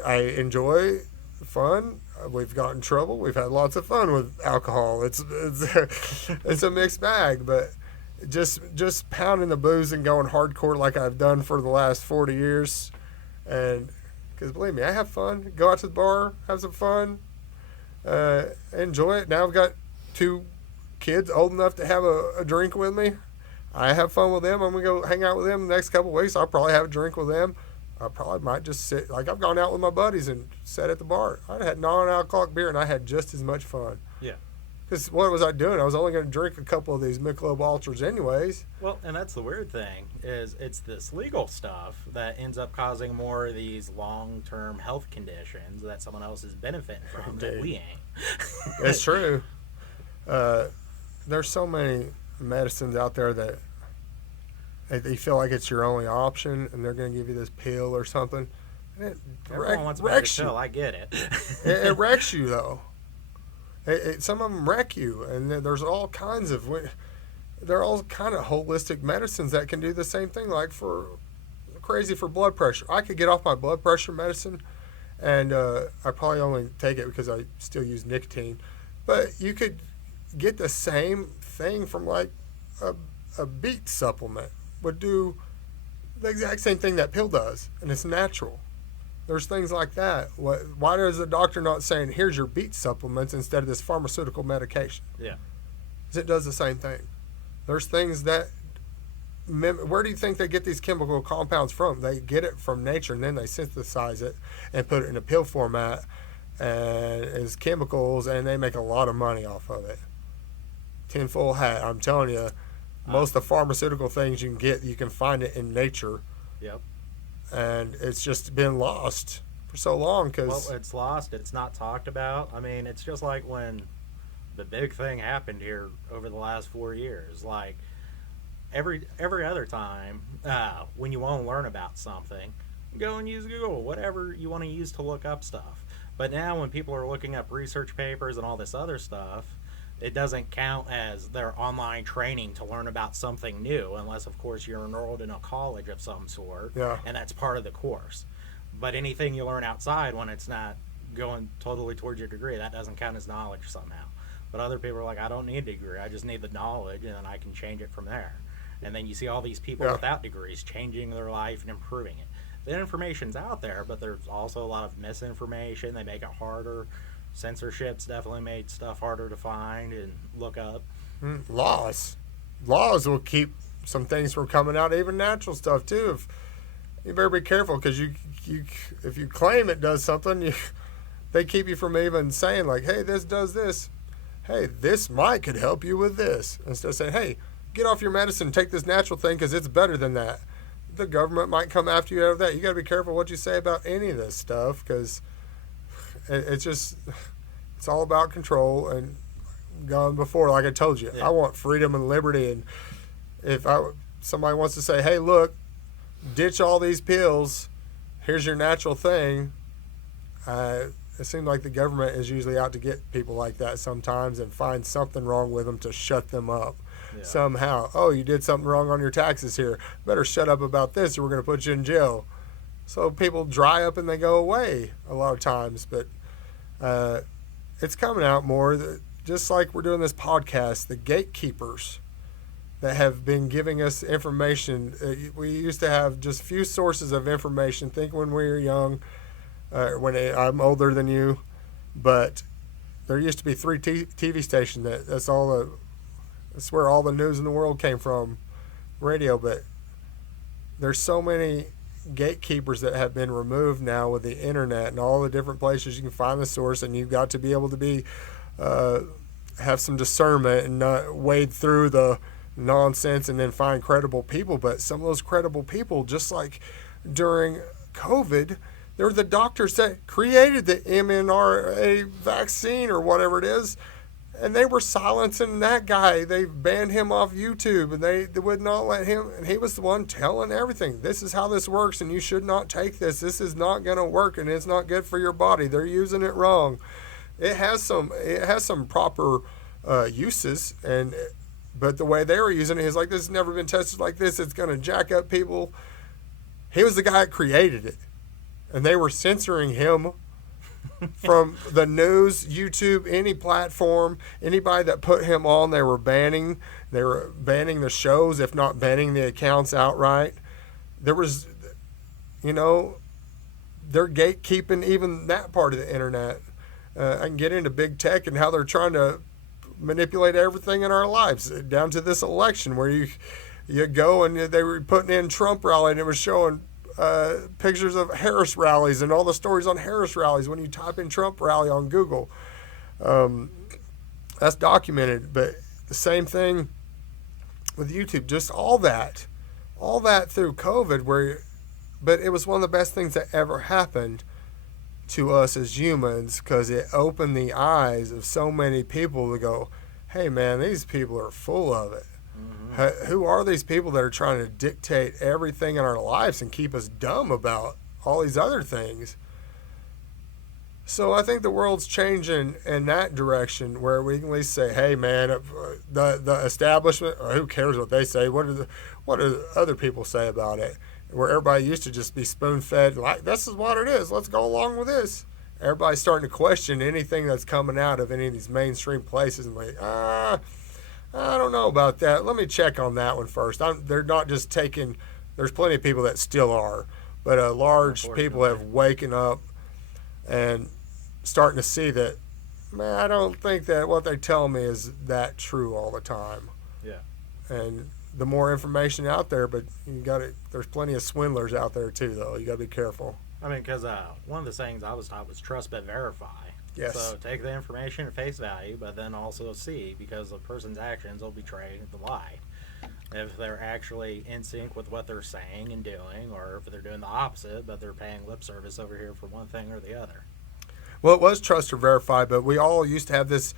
I enjoy fun. We've got in trouble. We've had lots of fun with alcohol. It's a mixed bag, but just pounding the booze and going hardcore like I've done for the last 40 years, and because believe me, I have fun. Go out to the bar, have some fun, enjoy it. Now I've got 2 kids old enough to have a drink with me. I have fun with them. I'm going to go hang out with them the next couple of weeks. I'll probably have a drink with them. I probably might just sit. Like I've gone out with my buddies and sat at the bar. I had non-alcoholic beer and I had just as much fun. Yeah. Because what was I doing? I was only going to drink a couple of these Michelob Ultras anyways. Well, and that's the weird thing is it's this legal stuff that ends up causing more of these long-term health conditions that someone else is benefiting from that we ain't. It's true. There's so many medicines out there that They feel like it's your only option, and they're going to give you this pill or something. And it Everyone wants a wrecks better you. pill. I get it. It wrecks you, though. Some of them wreck you, and there's all kinds of. They're all kind of holistic medicines that can do the same thing. Like crazy for blood pressure, I could get off my blood pressure medicine, and I probably only take it because I still use nicotine. But you could get the same thing from like a beet supplement. Would do the exact same thing that pill does, and it's natural. There's things like that. Why is the doctor not saying, here's your beet supplements instead of this pharmaceutical medication? Yeah. Because it does the same thing. There's things that, where do you think they get these chemical compounds from? They get it from nature, and then they synthesize it and put it in a pill format and as chemicals, and they make a lot of money off of it. Tinfoil hat, I'm telling you. Most of the pharmaceutical things you can find it in nature. Yep. And it's just been lost for so long because... Well, it's lost. It's not talked about. I mean, it's just like when the big thing happened here over the last 4 years. Like, every other time, when you want to learn about something, go and use Google, whatever you want to use to look up stuff. But now when people are looking up research papers and all this other stuff, it doesn't count as their online training to learn about something new, unless, of course, you're enrolled in a college of some sort, and that's part of the course. But anything you learn outside, when it's not going totally towards your degree, that doesn't count as knowledge somehow. But other people are like, I don't need a degree, I just need the knowledge, and then I can change it from there. And then you see all these people without degrees changing their life and improving it. The information's out there, but there's also a lot of misinformation. They make it harder. Censorship's definitely made stuff harder to find and look up. Laws will keep some things from coming out, even natural stuff too. You better be careful because if you claim it does something, they keep you from even saying like, hey, this does this. Hey, this could help you with this. Instead of saying, hey, get off your medicine, take this natural thing because it's better than that. The government might come after you out of that. You got to be careful what you say about any of this stuff because it's all about control. And gone before, like I told you, I want freedom and liberty. And if somebody wants to say, hey, look, ditch all these pills, here's your natural thing, it seems like the government is usually out to get people like that sometimes and find something wrong with them to shut them up somehow. Oh, you did something wrong on your taxes here. Better shut up about this or we're going to put you in jail. So people dry up and they go away a lot of times. But it's coming out more. Just like we're doing this podcast, the gatekeepers that have been giving us information. We used to have just few sources of information. Think when we were young, I'm older than you, but there used to be 3 TV stations. That's where all the news in the world came from, radio. But there's so many gatekeepers that have been removed now with the internet and all the different places you can find the source, and you've got to be able to be have some discernment and not wade through the nonsense and then find credible people. But some of those credible people, just like during COVID, there were the doctors that created the mRNA vaccine or whatever it is, and they were silencing that guy. They banned him off YouTube, and they would not let him, and he was the one telling everything. This is how this works, and you should not take this. This is not going to work, and it's not good for your body. They're using it wrong. It has some proper uses, but the way they were using it is like, this has never been tested like this. It's going to jack up people. He was the guy that created it, and they were censoring him from the news, YouTube, any platform. Anybody that put him on, they were banning the shows, if not banning the accounts outright. There was, they're gatekeeping even that part of the internet. I can get into big tech and how they're trying to manipulate everything in our lives, down to this election where you go and they were putting in Trump rally and it was showing pictures of Harris rallies and all the stories on Harris rallies when you type in Trump rally on Google. That's documented. But the same thing with YouTube, just all that through COVID, but it was one of the best things that ever happened to us as humans, because it opened the eyes of so many people to go, hey man, these people are full of it. Who are these people that are trying to dictate everything in our lives and keep us dumb about all these other things? So I think the world's changing in that direction where we can at least say, hey, man, the establishment, who cares what they say? What do other people say about it? Where everybody used to just be spoon-fed, like, this is what it is. Let's go along with this. Everybody's starting to question anything that's coming out of any of these mainstream places and like, I don't know about that. Let me check on that one first. They're not just taking, there's plenty of people that still are, but large people have waken up and starting to see that, man, I don't think that what they tell me is that true all the time. Yeah. And the more information out there, but there's plenty of swindlers out there too, though. You got to be careful. I mean, because one of the sayings I was taught was trust but verify. Yes. So take the information at face value, but then also see, because a person's actions will betray the lie. If they're actually in sync with what they're saying and doing, or if they're doing the opposite, but they're paying lip service over here for one thing or the other. Well, it was trust or verify, but we all used to have this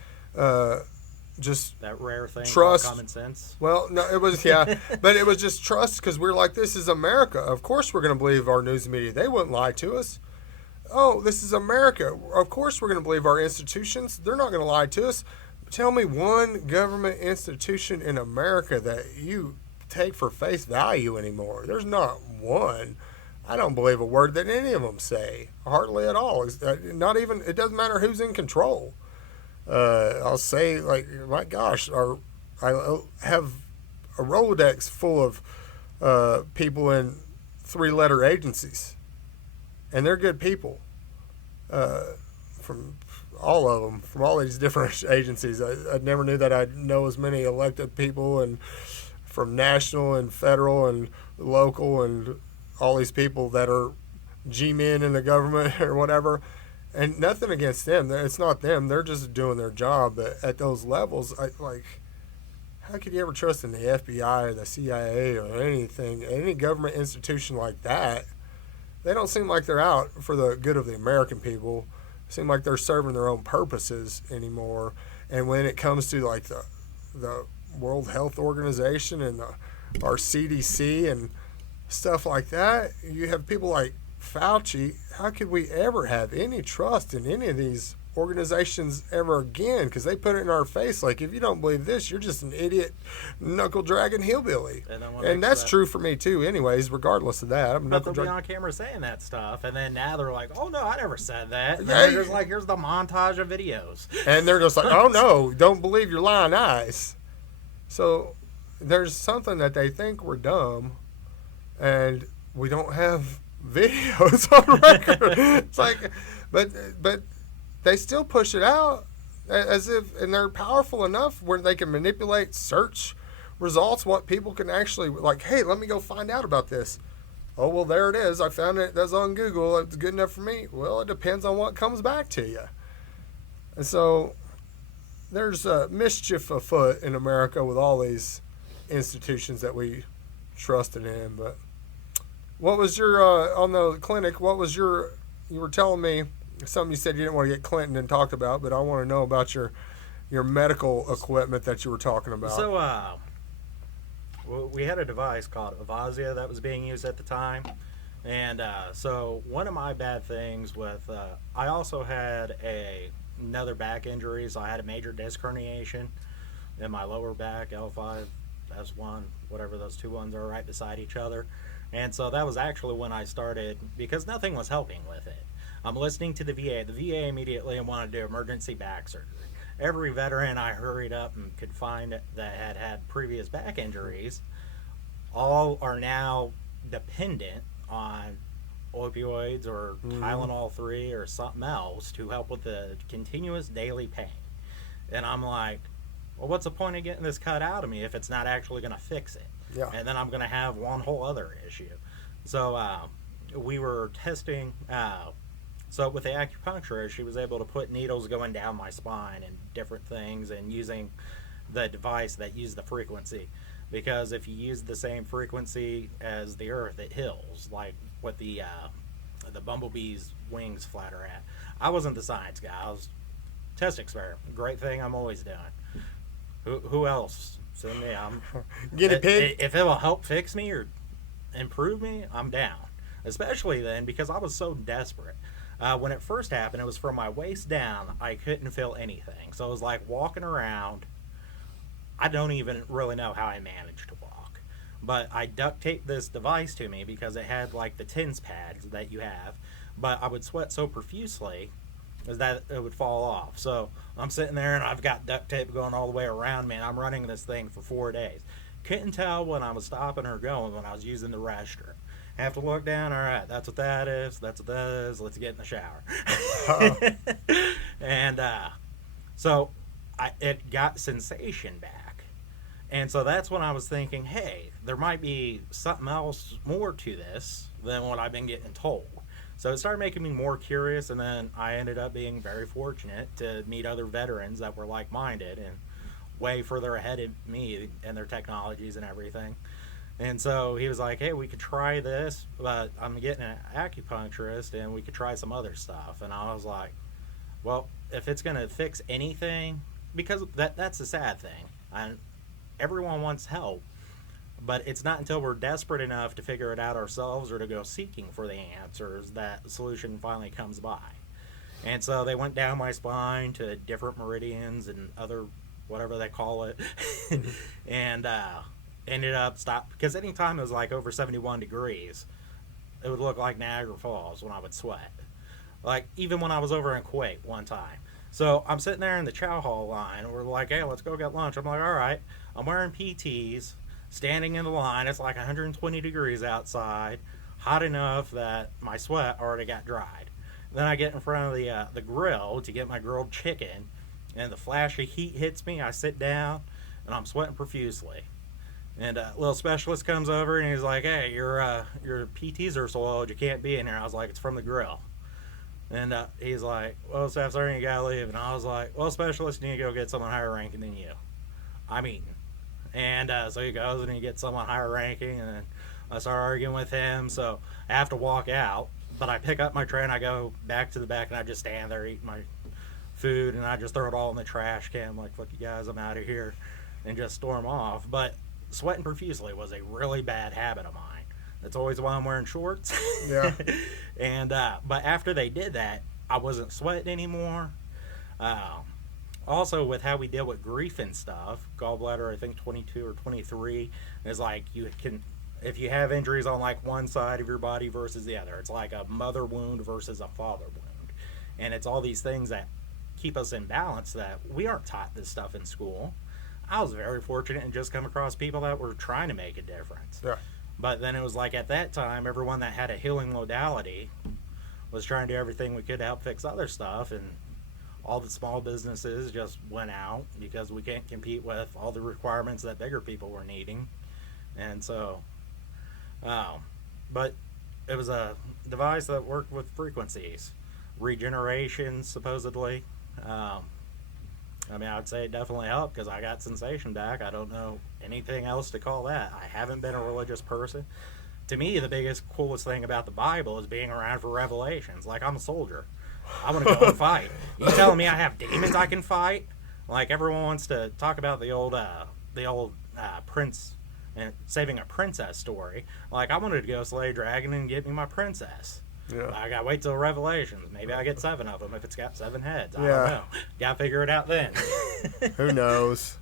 just that rare thing trust, called common sense. Well, no, it was, yeah, but it was just trust because we're like, this is America. Of course we're going to believe our news media. They wouldn't lie to us. Oh, this is America. Of course we're going to believe our institutions. They're not going to lie to us. Tell me one government institution in America that you take for face value anymore. There's not one. I don't believe a word that any of them say, hardly at all. Not even, it doesn't matter who's in control. I'll say, like, my gosh, I have a Rolodex full of people in 3-letter agencies, and they're good people from all of them, from all these different agencies. I never knew that I'd know as many elected people, and from national and federal and local and all these people that are G-men in the government or whatever. And nothing against them. It's not them. They're just doing their job. But at those levels, how could you ever trust in the FBI or the CIA or anything, any government institution like that? They don't seem like they're out for the good of the American people. They seem like they're serving their own purposes anymore. And when it comes to like the World Health Organization and our CDC and stuff like that, you have people like Fauci. How could we ever have any trust in any of these organizations ever again? Because they put it in our face like, if you don't believe this, you're just an idiot, knuckle-dragging hillbilly. And that's true for me too anyways, regardless of that. But they'll be on camera saying that stuff, and then now they're like, oh no, I never said that. And they're just like, here's the montage of videos. And they're just like, oh no, don't believe your lying eyes. So there's something that they think we're dumb, and we don't have videos on record. It's like, but they still push it out as if, and they're powerful enough where they can manipulate search results, what people can actually, like, hey, let me go find out about this. Oh, well, there it is. I found it. That's on Google. It's good enough for me. Well, it depends on what comes back to you. And so there's mischief afoot in America with all these institutions that we trusted in. But what was your, on the clinic, you were telling me something you said you didn't want to get Clinton and talked about, but I want to know about your medical equipment that you were talking about. So, we had a device called Avazia that was being used at the time. And so one of my bad things with, I also had another back injury. So I had a major disc herniation in my lower back, L5, S1, whatever those two ones are right beside each other. And so that was actually when I started, because nothing was helping with it. I'm listening to the VA. The VA immediately wanted to do emergency back surgery. Every veteran I hurried up and could find that had previous back injuries, all are now dependent on opioids or Tylenol 3 or something else to help with the continuous daily pain. And I'm like, well, what's the point of getting this cut out of me if it's not actually going to fix it? Yeah. And then I'm going to have one whole other issue. So we were testing. So with the acupuncturist, she was able to put needles going down my spine and different things, and using the device that used the frequency. Because if you use the same frequency as the earth, it heals, like what the bumblebee's wings flatter at. I wasn't the science guy. I was test experiment. Great thing I'm always doing. Who else send me. I'm Guinea pig. If it will help fix me or improve me, I'm down. Especially then because I was so desperate. When it first happened, it was from my waist down. I couldn't feel anything, so it was like walking around. I don't even really know how I managed to walk, but I duct taped this device to me because it had like the TENS pads that you have, but I would sweat so profusely that it would fall off. So I'm sitting there and I've got duct tape going all the way around me, and I'm running this thing for 4 days. Couldn't tell when I was stopping or going when I was using the restroom. Have to look down. All right, that's what that is. That's what that is. Let's get in the shower. And so it got sensation back. And so that's when I was thinking, hey, there might be something else more to this than what I've been getting told. So it started making me more curious, and then I ended up being very fortunate to meet other veterans that were like-minded and way further ahead of me and their technologies and everything. And so he was like, hey, we could try this, but I'm getting an acupuncturist, and we could try some other stuff. And I was like, well, if it's going to fix anything, because that's the sad thing. Everyone wants help, but it's not until we're desperate enough to figure it out ourselves or to go seeking for the answers that the solution finally comes by. And so they went down my spine to different meridians and other, whatever they call it, and ended up stopped, because anytime it was like over 71 degrees, it would look like Niagara Falls when I would sweat. Like, even when I was over in Kuwait one time. So I'm sitting there in the chow hall line. We're like, hey, let's go get lunch. I'm like, all right. I'm wearing PTs, standing in the line. It's like 120 degrees outside, hot enough that my sweat already got dried. Then I get in front of the grill to get my grilled chicken, and the flash of heat hits me. I sit down, and I'm sweating profusely. And a little specialist comes over, and he's like, hey, your PTs are so old, you can't be in here. I was like, it's from the grill. And he's like, well, staff sergeant, you gotta leave. And I was like, well, specialist, you need to go get someone higher ranking than you. I'm eating. And so he goes and he gets someone higher ranking, and then I start arguing with him. So I have to walk out, but I pick up my tray and I go back to the back, and I just stand there eating my food, and I just throw it all in the trash can. I'm like, fuck you guys, I'm out of here, and just storm off. But sweating profusely was a really bad habit of mine. That's always why I'm wearing shorts. Yeah. And but after they did that, I wasn't sweating anymore. Also, with how we deal with grief and stuff, gallbladder, I think 22 or 23, is like you can, if you have injuries on like one side of your body versus the other, it's like a mother wound versus a father wound. And it's all these things that keep us in balance that we aren't taught this stuff in school. I was very fortunate and just come across people that were trying to make a difference. Yeah. But then it was like at that time, everyone that had a healing modality was trying to do everything we could to help fix other stuff, and all the small businesses just went out because we can't compete with all the requirements that bigger people were needing. And so, but it was a device that worked with frequencies, regeneration supposedly. I mean, I would say it definitely helped because I got sensation back. I don't know anything else to call that. I haven't been a religious person. To me, the biggest, coolest thing about the Bible is being around for revelations. Like, I'm a soldier. I want to go and fight. You telling me I have demons I can fight? Like, everyone wants to talk about the old prince and saving a princess story. Like, I wanted to go slay a dragon and get me my princess. Yeah. I gotta wait till Revelations. Maybe I get 7 of them if it's got 7 heads. I Yeah. don't know. Gotta figure it out then. Who knows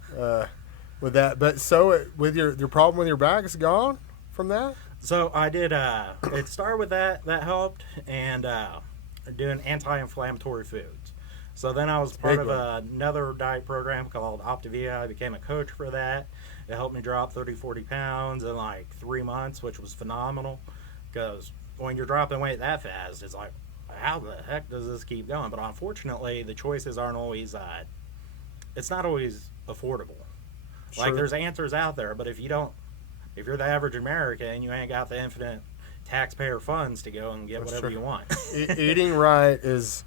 with that? But so with your problem with your back is gone from that? So I did. It started with that. That helped, and doing anti-inflammatory foods. So then I was part of another diet program called Optavia. I became a coach for that. It helped me drop 30, 40 pounds in like 3 months, which was phenomenal. Because when you're dropping weight that fast, it's like, how the heck does this keep going? But unfortunately, the choices aren't always, it's not always affordable. Sure. Like, there's answers out there, but if you're the average American, you ain't got the infinite taxpayer funds to go and get That's whatever true. you want. Eating right is,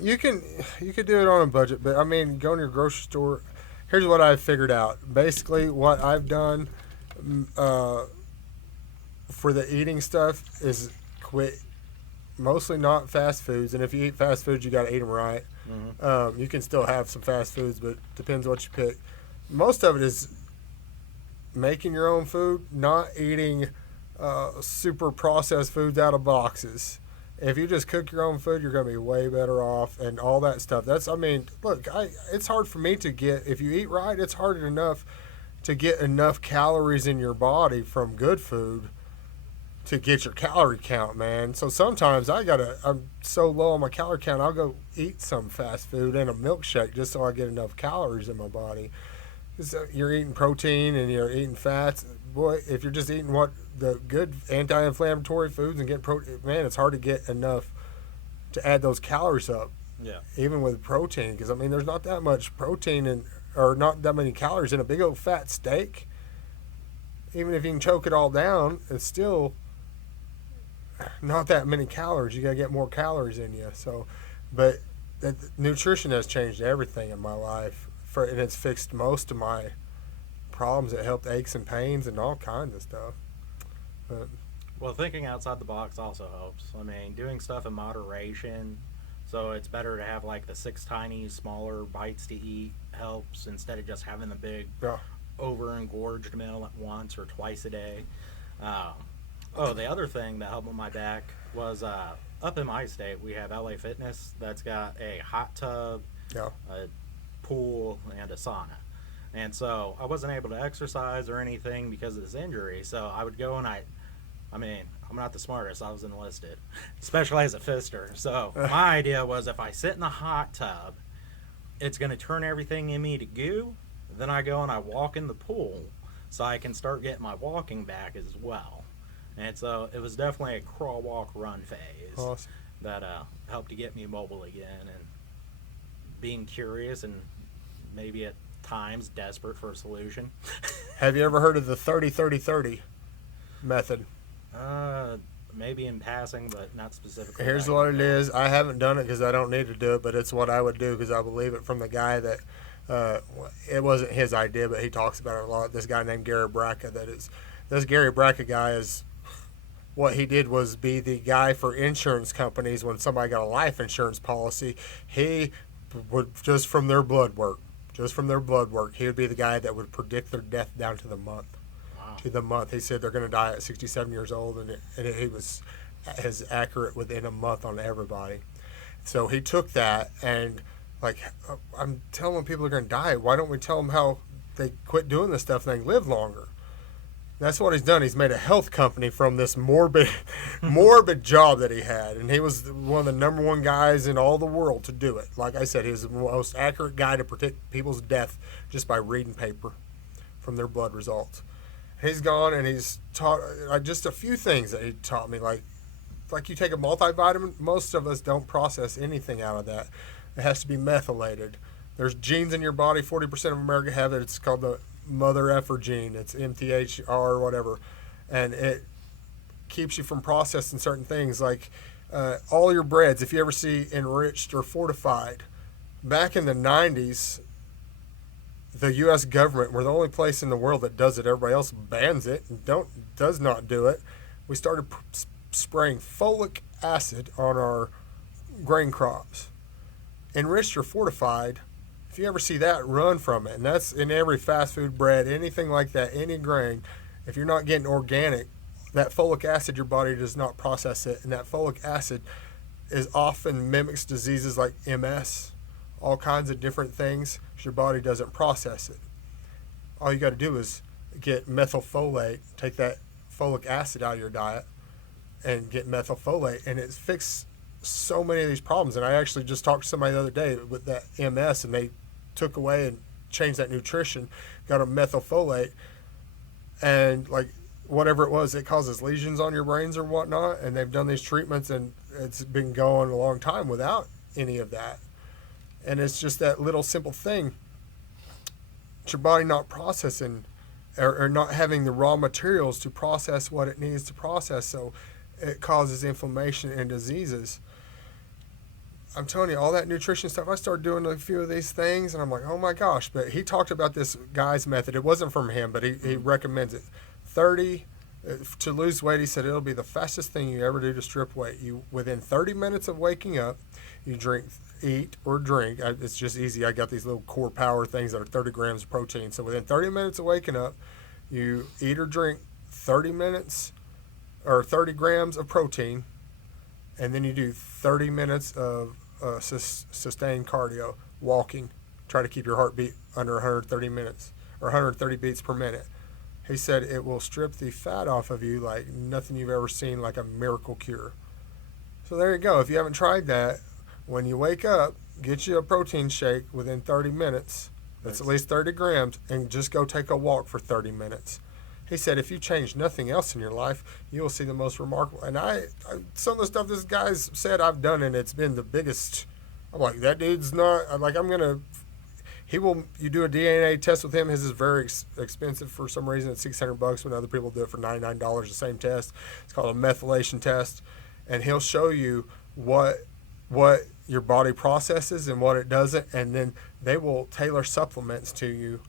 you could do it on a budget, but I mean, go to your grocery store. Here's what I've figured out. Basically, what I've done for the eating stuff is quit mostly not fast foods, and if you eat fast foods, you got to eat them right. Mm-hmm. You can still have some fast foods, but depends what you pick. Most of it is making your own food, not eating super processed foods out of boxes. If you just cook your own food, you're going to be way better off, and all that stuff. Look, it's hard for me to get, if you eat right, it's hard enough to get enough calories in your body from good food to get your calorie count, man. So sometimes I'm so low on my calorie count, I'll go eat some fast food and a milkshake just so I get enough calories in my body. So you're eating protein and you're eating fats. Boy, if you're just eating the good anti-inflammatory foods and get protein, man, it's hard to get enough to add those calories up. Yeah. Even with protein, because I mean, there's not that much protein or not that many calories in a big old fat steak. Even if you can choke it all down, it's still not that many calories. You got to get more calories in you. So, but nutrition has changed everything in my life, and it's fixed most of my problems. It helped aches and pains and all kinds of stuff. But, Well, thinking outside the box also helps. I mean, doing stuff in moderation. So it's better to have like the 6 tiny, smaller bites to eat helps instead of just having the big, yeah. over-engorged meal at once or twice a day. The other thing that helped with my back was up in my state, we have LA Fitness that's got a hot tub, Yeah. a pool, and a sauna. And so I wasn't able to exercise or anything because of this injury. So I would go and I'm not the smartest. I was enlisted, especially as a fister. So my idea was if I sit in the hot tub, it's going to turn everything in me to goo. Then I go and I walk in the pool so I can start getting my walking back as well. And so it was definitely a crawl, walk, run phase Awesome. that helped to get me mobile again and being curious and maybe at times desperate for a solution. Have you ever heard of the 30-30-30 method? Maybe in passing, but not specifically. Here's what it is. I haven't done it because I don't need to do it, but it's what I would do because I believe it from the guy that it wasn't his idea, but he talks about it a lot. This guy named Gary Bracca. This Gary Bracca guy is, what he did was be the guy for insurance companies when somebody got a life insurance policy. He would, just from their blood work, he would be the guy that would predict their death down to the month. To the month. He said they're going to die at 67 years old, and he was as accurate within a month on everybody. So he took that, and like, I'm telling people are going to die. Why don't we tell them how they quit doing this stuff and they live longer? That's what he's done. He's made a health company from this morbid job that he had, and he was one of the number one guys in all the world to do it. Like I said, he was the most accurate guy to predict people's death just by reading paper from their blood results. He's gone and he's taught just a few things that he taught me. Like you take a multivitamin, most of us don't process anything out of that. It has to be methylated. There's genes in your body, 40% of America have it. It's called the mother effer gene. It's MTHR or whatever. And it keeps you from processing certain things. Like all your breads, if you ever see enriched or fortified, back in the 90s, the U.S. government, we're the only place in the world that does it. Everybody else bans it and does not do it. We started spraying folic acid on our grain crops. Enriched or fortified, if you ever see that, run from it. And that's in every fast food bread, anything like that, any grain. If you're not getting organic, that folic acid, your body does not process it. And that folic acid is often mimics diseases like MS, all kinds of different things. Your body doesn't process it. All you got to do is get methylfolate, take that folic acid out of your diet, and get methylfolate, and it fixes so many of these problems. And I actually just talked to somebody the other day with that MS, and they took away and changed that nutrition, got a methylfolate, and like whatever it was, it causes lesions on your brains or whatnot. And they've done these treatments, and it's been going a long time without any of that. And it's just that little simple thing. It's your body not processing or not having the raw materials to process what it needs to process. So it causes inflammation and diseases. I'm telling you, all that nutrition stuff, I started doing a few of these things, and I'm like, oh my gosh. But he talked about this guy's method. It wasn't from him, but he recommends it. To lose weight, he said it'll be the fastest thing you ever do to strip weight. You, within 30 minutes of waking up, you eat or drink. It's just easy. I got these little core power things that are 30 grams of protein. So within 30 minutes of waking up, You eat or drink 30 minutes or 30 grams of protein, and then you do 30 minutes of sustained cardio, walking. Try to keep your heartbeat under 130 minutes or 130 beats per minute. He said it will strip the fat off of you like nothing you've ever seen, like a miracle cure. So there you go. If you haven't tried that, when you wake up, get you a protein shake within 30 minutes. That's at least 30 grams, and just go take a walk for 30 minutes. He said if you change nothing else in your life, you will see the most remarkable. And I some of the stuff this guy's said I've done, and it's been the biggest. I'm like, that dude's not. I'm like, you do a DNA test with him. His is very expensive for some reason. It's $600 when other people do it for $99. The same test. It's called a methylation test, and he'll show you what your body processes and what it doesn't, and then they will tailor supplements to you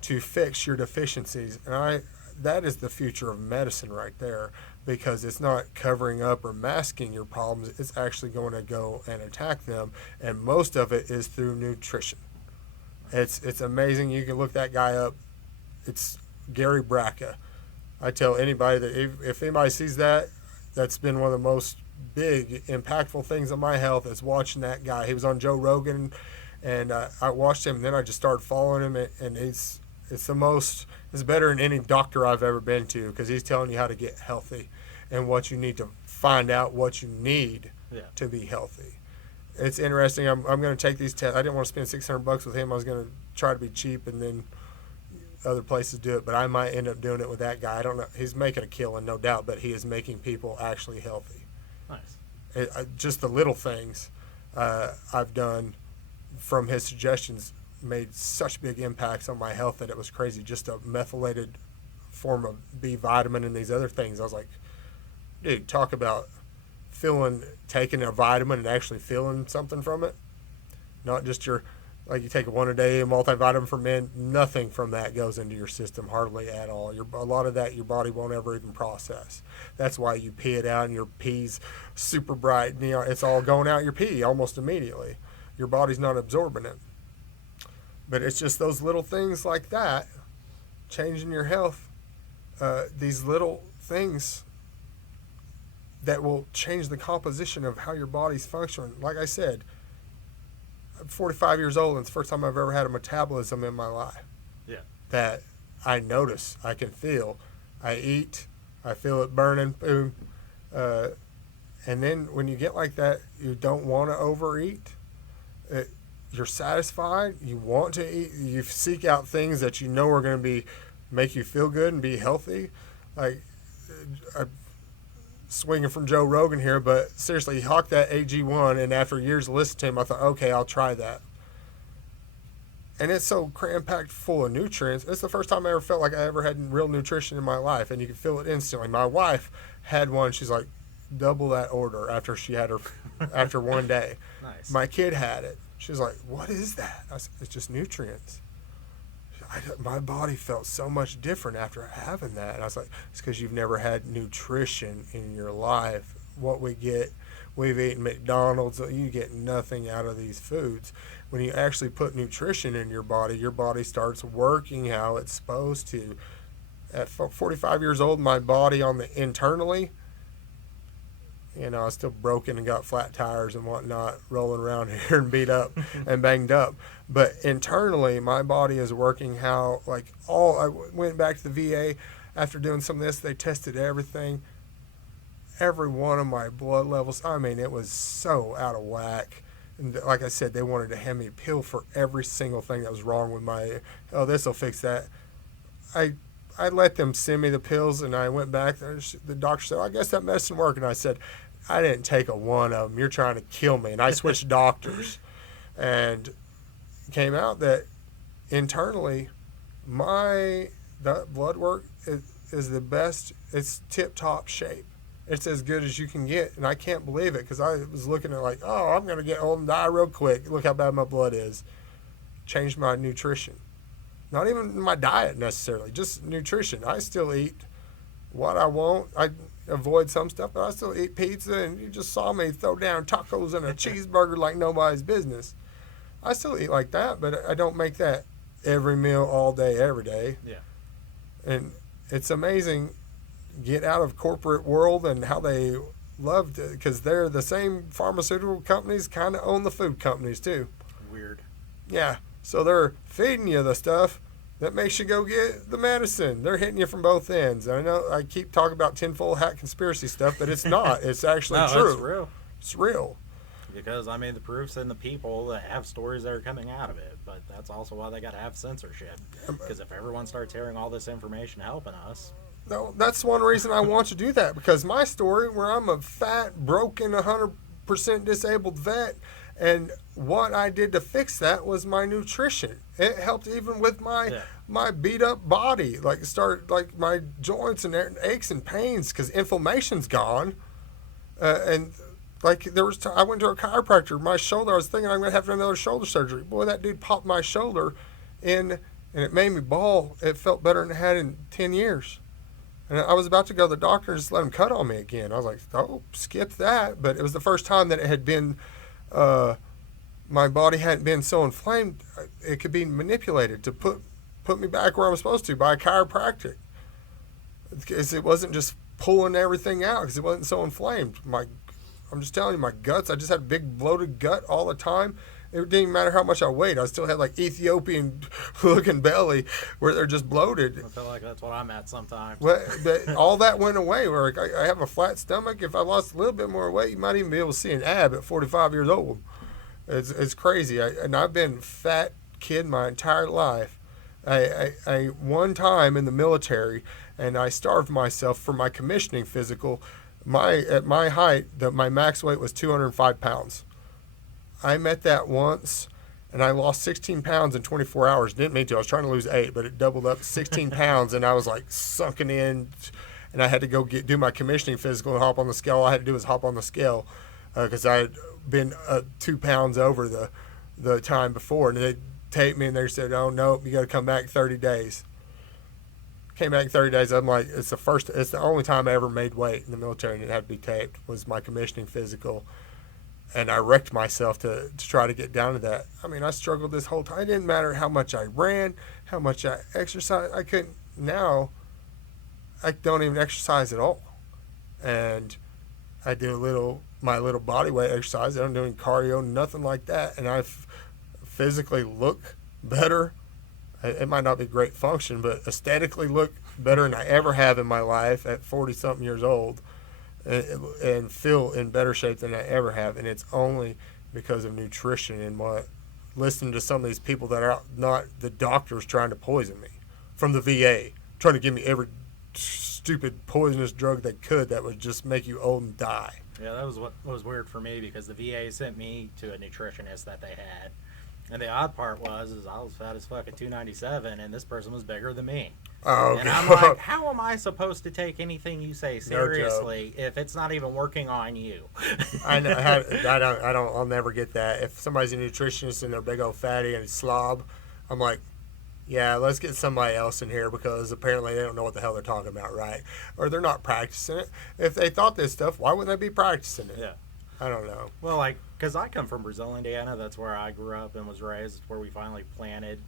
to fix your deficiencies. And that is the future of medicine right there, because it's not covering up or masking your problems. It's actually going to go and attack them, and most of it is through nutrition. It's amazing. You can look that guy up. It's Gary Bracca. I tell anybody that if anybody sees that, that's been one of the most big, impactful things on my health is watching that guy. He was on Joe Rogan, and I watched him, and then I just started following him, and it's better than any doctor I've ever been to, because he's telling you how to get healthy and what you need to find out what you need to be healthy. It's interesting. I'm going to take these tests. I didn't want to spend $600 with him. I was going to try to be cheap, and then other places do it, but I might end up doing it with that guy. I don't know. He's making a killing, no doubt, but he is making people actually healthy. Nice. Just the little things I've done from his suggestions made such big impacts on my health that it was crazy. Just a methylated form of B vitamin and these other things. I was like, dude, talk about taking a vitamin and actually feeling something from it. Not just you take one a day, a multivitamin for men. Nothing from that goes into your system, hardly at all. A lot of that your body won't ever even process. That's why you pee it out, and your pee's super bright. It's all going out your pee almost immediately. Your body's not absorbing it. But it's just those little things like that, changing your health. These little things that will change the composition of how your body's functioning. Like I said, I'm 45 years old, and it's the first time I've ever had a metabolism in my life. Yeah. That I notice, I can feel. I eat, I feel it burning, boom. And then when you get like that, you don't want to overeat. You're satisfied. You want to eat. You seek out things that you know are going to make you feel good and be healthy. Like, I'm swinging from Joe Rogan here, but seriously, he hawked that AG1, and after years of listening to him, I thought, okay, I'll try that. And it's so cram-packed full of nutrients. It's the first time I ever felt like I ever had real nutrition in my life, and you can feel it instantly. My wife had one. She's like, double that order after she had her after one day. Nice. My kid had it. She was like, what is that? I said, it's just nutrients. My body felt so much different after having that. And I was like, it's because you've never had nutrition in your life. What we've eaten McDonald's, you get nothing out of these foods. When you actually put nutrition in your body starts working how it's supposed to. At 45 years old, my body internally, I was still broken and got flat tires and whatnot, rolling around here and beat up and banged up. But internally, my body is working I went back to the VA after doing some of this. They tested everything, every one of my blood levels. I mean, it was so out of whack. And like I said, they wanted to hand me a pill for every single thing that was wrong with this will fix that. I let them send me the pills, and I went back there. The doctor said, I guess that medicine worked. And I said, I didn't take a one of them. You're trying to kill me. And I switched doctors. And it came out that internally, the blood work is the best. It's tip-top shape. It's as good as you can get. And I can't believe it, because I was looking at I'm going to get old and die real quick. Look how bad my blood is. Changed my nutrition. Not even my diet necessarily, just nutrition. I still eat what I want. I avoid some stuff, but I still eat pizza, and you just saw me throw down tacos and a cheeseburger like nobody's business. I still eat like that, but I don't make that every meal, all day, every day. Yeah. And it's amazing, get out of corporate world and how they loved it, because they're the same pharmaceutical companies kind of own the food companies too. Weird. Yeah, so they're feeding you the stuff that makes you go get the medicine. They're hitting you from both ends. I know I keep talking about tinfoil hat conspiracy stuff, but it's not. It's actually No, true. it's real. It's real. Because, I mean, the proof's in the people that have stories that are coming out of it. But that's also why they got to have censorship. Because if everyone starts hearing all this information helping us. No, that's one reason I want to do that, because my story, where I'm a fat, broken, 100% disabled vet, and what I did to fix that was my nutrition. It helped even with my beat up body, like my joints and aches and pains, because inflammation's gone. And like I went to a chiropractor, my shoulder, I was thinking I'm going to have another shoulder surgery. Boy, that dude popped my shoulder in, and it made me bawl. It felt better than it had in 10 years. And I was about to go to the doctor and just let him cut on me again. I was like, oh, skip that. But it was the first time that it had been, my body hadn't been so inflamed, it could be manipulated to put me back where I was supposed to by a chiropractic. Because it wasn't just pulling everything out, because it wasn't so inflamed. I'm just telling you, my guts, I just had a big bloated gut all the time. It didn't matter how much I weighed. I still had like Ethiopian-looking belly where they're just bloated. I feel like that's what I'm at sometimes. Well, but all that went away. Where I have a flat stomach. If I lost a little bit more weight, you might even be able to see an ab at 45 years old. It's crazy. And I've been a fat kid my entire life. I one time in the military, and I starved myself for my commissioning physical. At my height, my max weight was 205 pounds. I met that once, and I lost 16 pounds in 24 hours. Didn't mean to. I was trying to lose 8, but it doubled up to 16 pounds, and I was like sunken in, and I had to go do my commissioning physical and hop on the scale. All I had to do was hop on the scale because I had been 2 pounds over the time before, and they taped me, and they said, oh, no, you got to come back 30 days. Came back 30 days. I'm like, it's the only time I ever made weight in the military, and it had to be taped, was my commissioning physical. And I wrecked myself to try to get down to that. I mean, I struggled this whole time. It didn't matter how much I ran, how much I exercised. I couldn't. Now, I don't even exercise at all. And I do my little body weight exercise. I don't do any cardio, nothing like that. And I physically look better. It might not be great function, but aesthetically look better than I ever have in my life at 40-something years old. And feel in better shape than I ever have, and it's only because of nutrition and listening to some of these people that are not the doctors trying to poison me from the VA, trying to give me every stupid poisonous drug they could that would just make you old and die. Yeah, that was what was weird for me, because the VA sent me to a nutritionist that they had. And the odd part was I was fat as fuck at 297, and this person was bigger than me. Oh, and I'm like, how am I supposed to take anything you say seriously if it's not even working on you? I know. I'll never get that. If somebody's a nutritionist and they're big old fatty and slob, I'm like, yeah, let's get somebody else in here, because apparently they don't know what the hell they're talking about, right? Or they're not practicing it. If they thought this stuff, why wouldn't they be practicing it? Yeah. I don't know. Well, because I come from Brazil, Indiana. That's where I grew up and was raised. It's where we finally planted,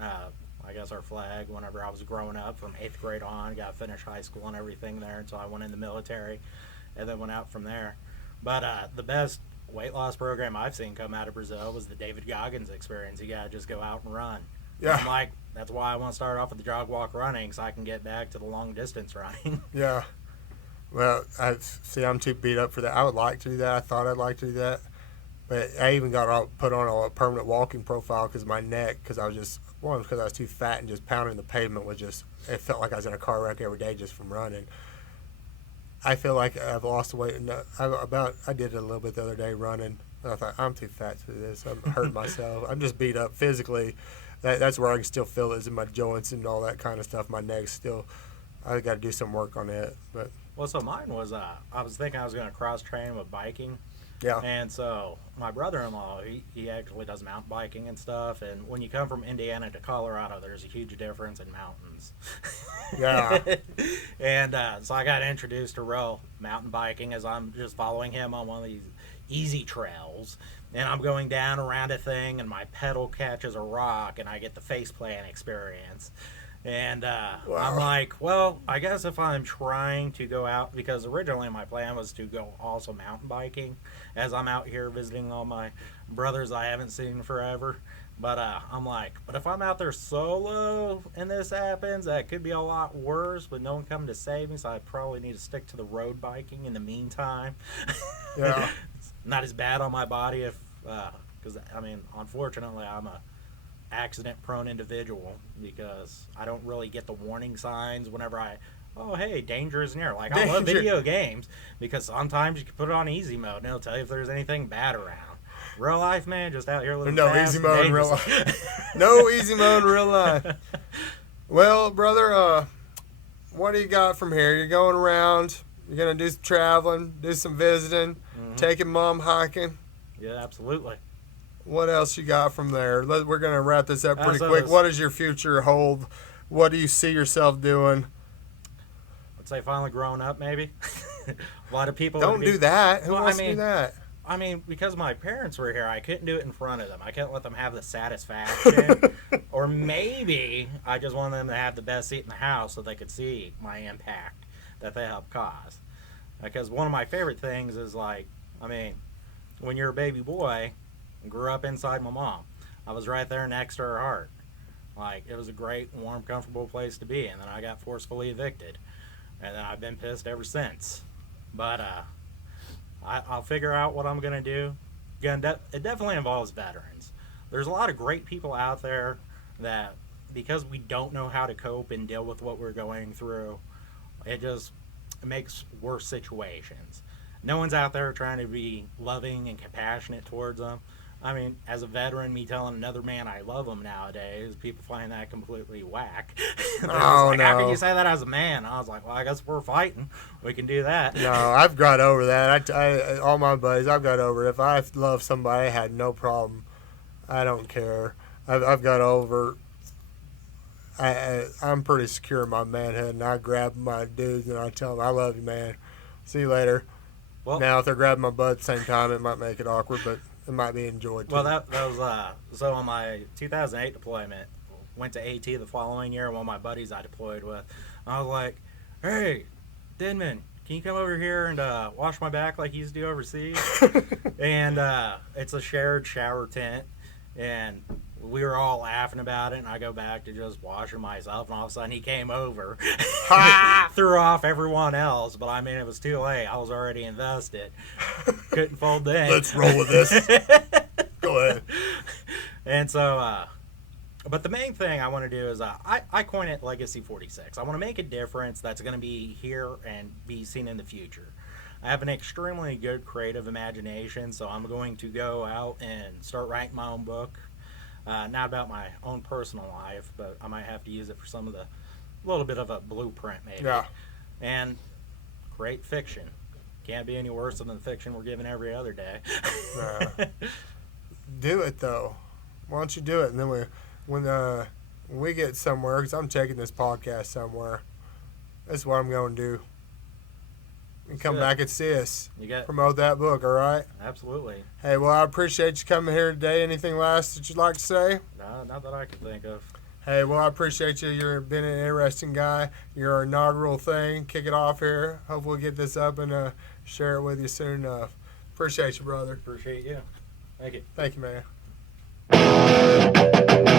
I guess, our flag whenever I was growing up from 8th grade on. Got to finish high school and everything there until I went in the military and then went out from there. But the best weight loss program I've seen come out of Brazil was the David Goggins experience. You got to just go out and run. Yeah. I'm like, that's why I want to start off with the jog, walk, running, so I can get back to the long distance running. Yeah. Well, I'm too beat up for that. I would like to do that. I thought I'd like to do that. But I even got put on a permanent walking profile because of my neck, because I was too fat, and just pounding the pavement it felt like I was in a car wreck every day just from running. I feel like I've lost weight. I did it a little bit the other day running. And I thought, I'm too fat to do this. I'm hurting myself. I'm just beat up physically. That's where I can still feel it, is in my joints and all that kind of stuff. My neck's still, I got to do some work on it. But well, so mine was, I was thinking I was going to cross-train with biking. Yeah. And so my brother-in-law, he actually does mountain biking and stuff. And when you come from Indiana to Colorado, there's a huge difference in mountains. Yeah. And so I got introduced to real mountain biking as I'm just following him on one of these easy trails. And I'm going down around a thing, and my pedal catches a rock, and I get the face plant experience. And Wow. I'm like, well, I guess if I'm trying to go out, because originally my plan was to go also mountain biking as I'm out here visiting all my brothers I haven't seen forever. But I'm like, but if I'm out there solo and this happens, that could be a lot worse with no one coming to save me. So I probably need to stick to the road biking in the meantime. Yeah. It's not as bad on my body if, because I mean, unfortunately, I'm a accident-prone individual because I don't really get the warning signs whenever oh hey, danger is near. Like I love Danger. video games because sometimes you can put it on easy mode and it'll tell you if there's anything bad around. Real life, man, just out here living No fast easy and mode in real dangerous. life. No easy mode in real life. Well, brother, what do you got from here? You're going around. You're gonna do some traveling, do some visiting, taking mom hiking. Yeah, absolutely. What else you got from there? We're gonna wrap this up pretty So quick. it's- What does your future hold? What do you see yourself doing? I'd say finally growing up, maybe. A lot of people Don't would be- do that. Who Well, wants I to do mean, that? I mean, because my parents were here, I couldn't do it in front of them. I couldn't let them have the satisfaction. Or maybe I just wanted them to have the best seat in the house so they could see my impact that they helped cause. Because one of my favorite things is like, I mean, when you're a baby boy, I grew up inside my mom. I was right there next to her heart. Like, it was a great, warm, comfortable place to be. And then I got forcefully evicted. And then I've been pissed ever since. But, I'll figure out what I'm going to do. Again, it definitely involves veterans. There's a lot of great people out there that, because we don't know how to cope and deal with what we're going through, it makes worse situations. No one's out there trying to be loving and compassionate towards them. I mean, as a veteran, me telling another man I love him nowadays, people find that completely whack. They're just like, how can you say that as a man? I was like, well, I guess we're fighting. We can do that. No, I've got over that. All my buddies, I've got over it. If I love somebody, I had no problem. I don't care. I've got over. I'm pretty secure in my manhood, and I grab my dudes and I tell them, I love you, man. See you later. Well, Now, if they're grabbing my butt at the same time, it might make it awkward, but it might be enjoyed too. well, that was so on my 2008 deployment. Went to AT the following year. One of my buddies I deployed with, I was like, "Hey, Denman, can you come over here and wash my back like you used to do overseas?" And it's a shared shower tent, and we were all laughing about it. And I go back to just washing myself, and all of a sudden he came over, threw off everyone else. But I mean, it was too late. I was already invested. Couldn't fold in. Let's roll with this. Go ahead. And so, but the main thing I want to do is I coin it Legacy 46. I want to make a difference that's going to be here and be seen in the future. I have an extremely good creative imagination, so I'm going to go out and start writing my own book. Not about my own personal life, but I might have to use it for some of the little bit of a blueprint maybe. Yeah. And create fiction. Can't be any worse than the fiction we're given every other day. Nah. Do it though. Why don't you do it? And then when we get somewhere, because I'm taking this podcast somewhere, that's what I'm going to do. And come Good. back and see us. You got Promote that book, all right? absolutely. Hey, well, I appreciate you coming here today. Anything last that you'd like to say? No, not that I can think of. Hey, well, I appreciate you. You've been an interesting guy. Your inaugural thing. Kick it off here. Hope we'll get this up and share it with you soon enough. Appreciate you, brother. Appreciate you. Thank you. Thank you, man.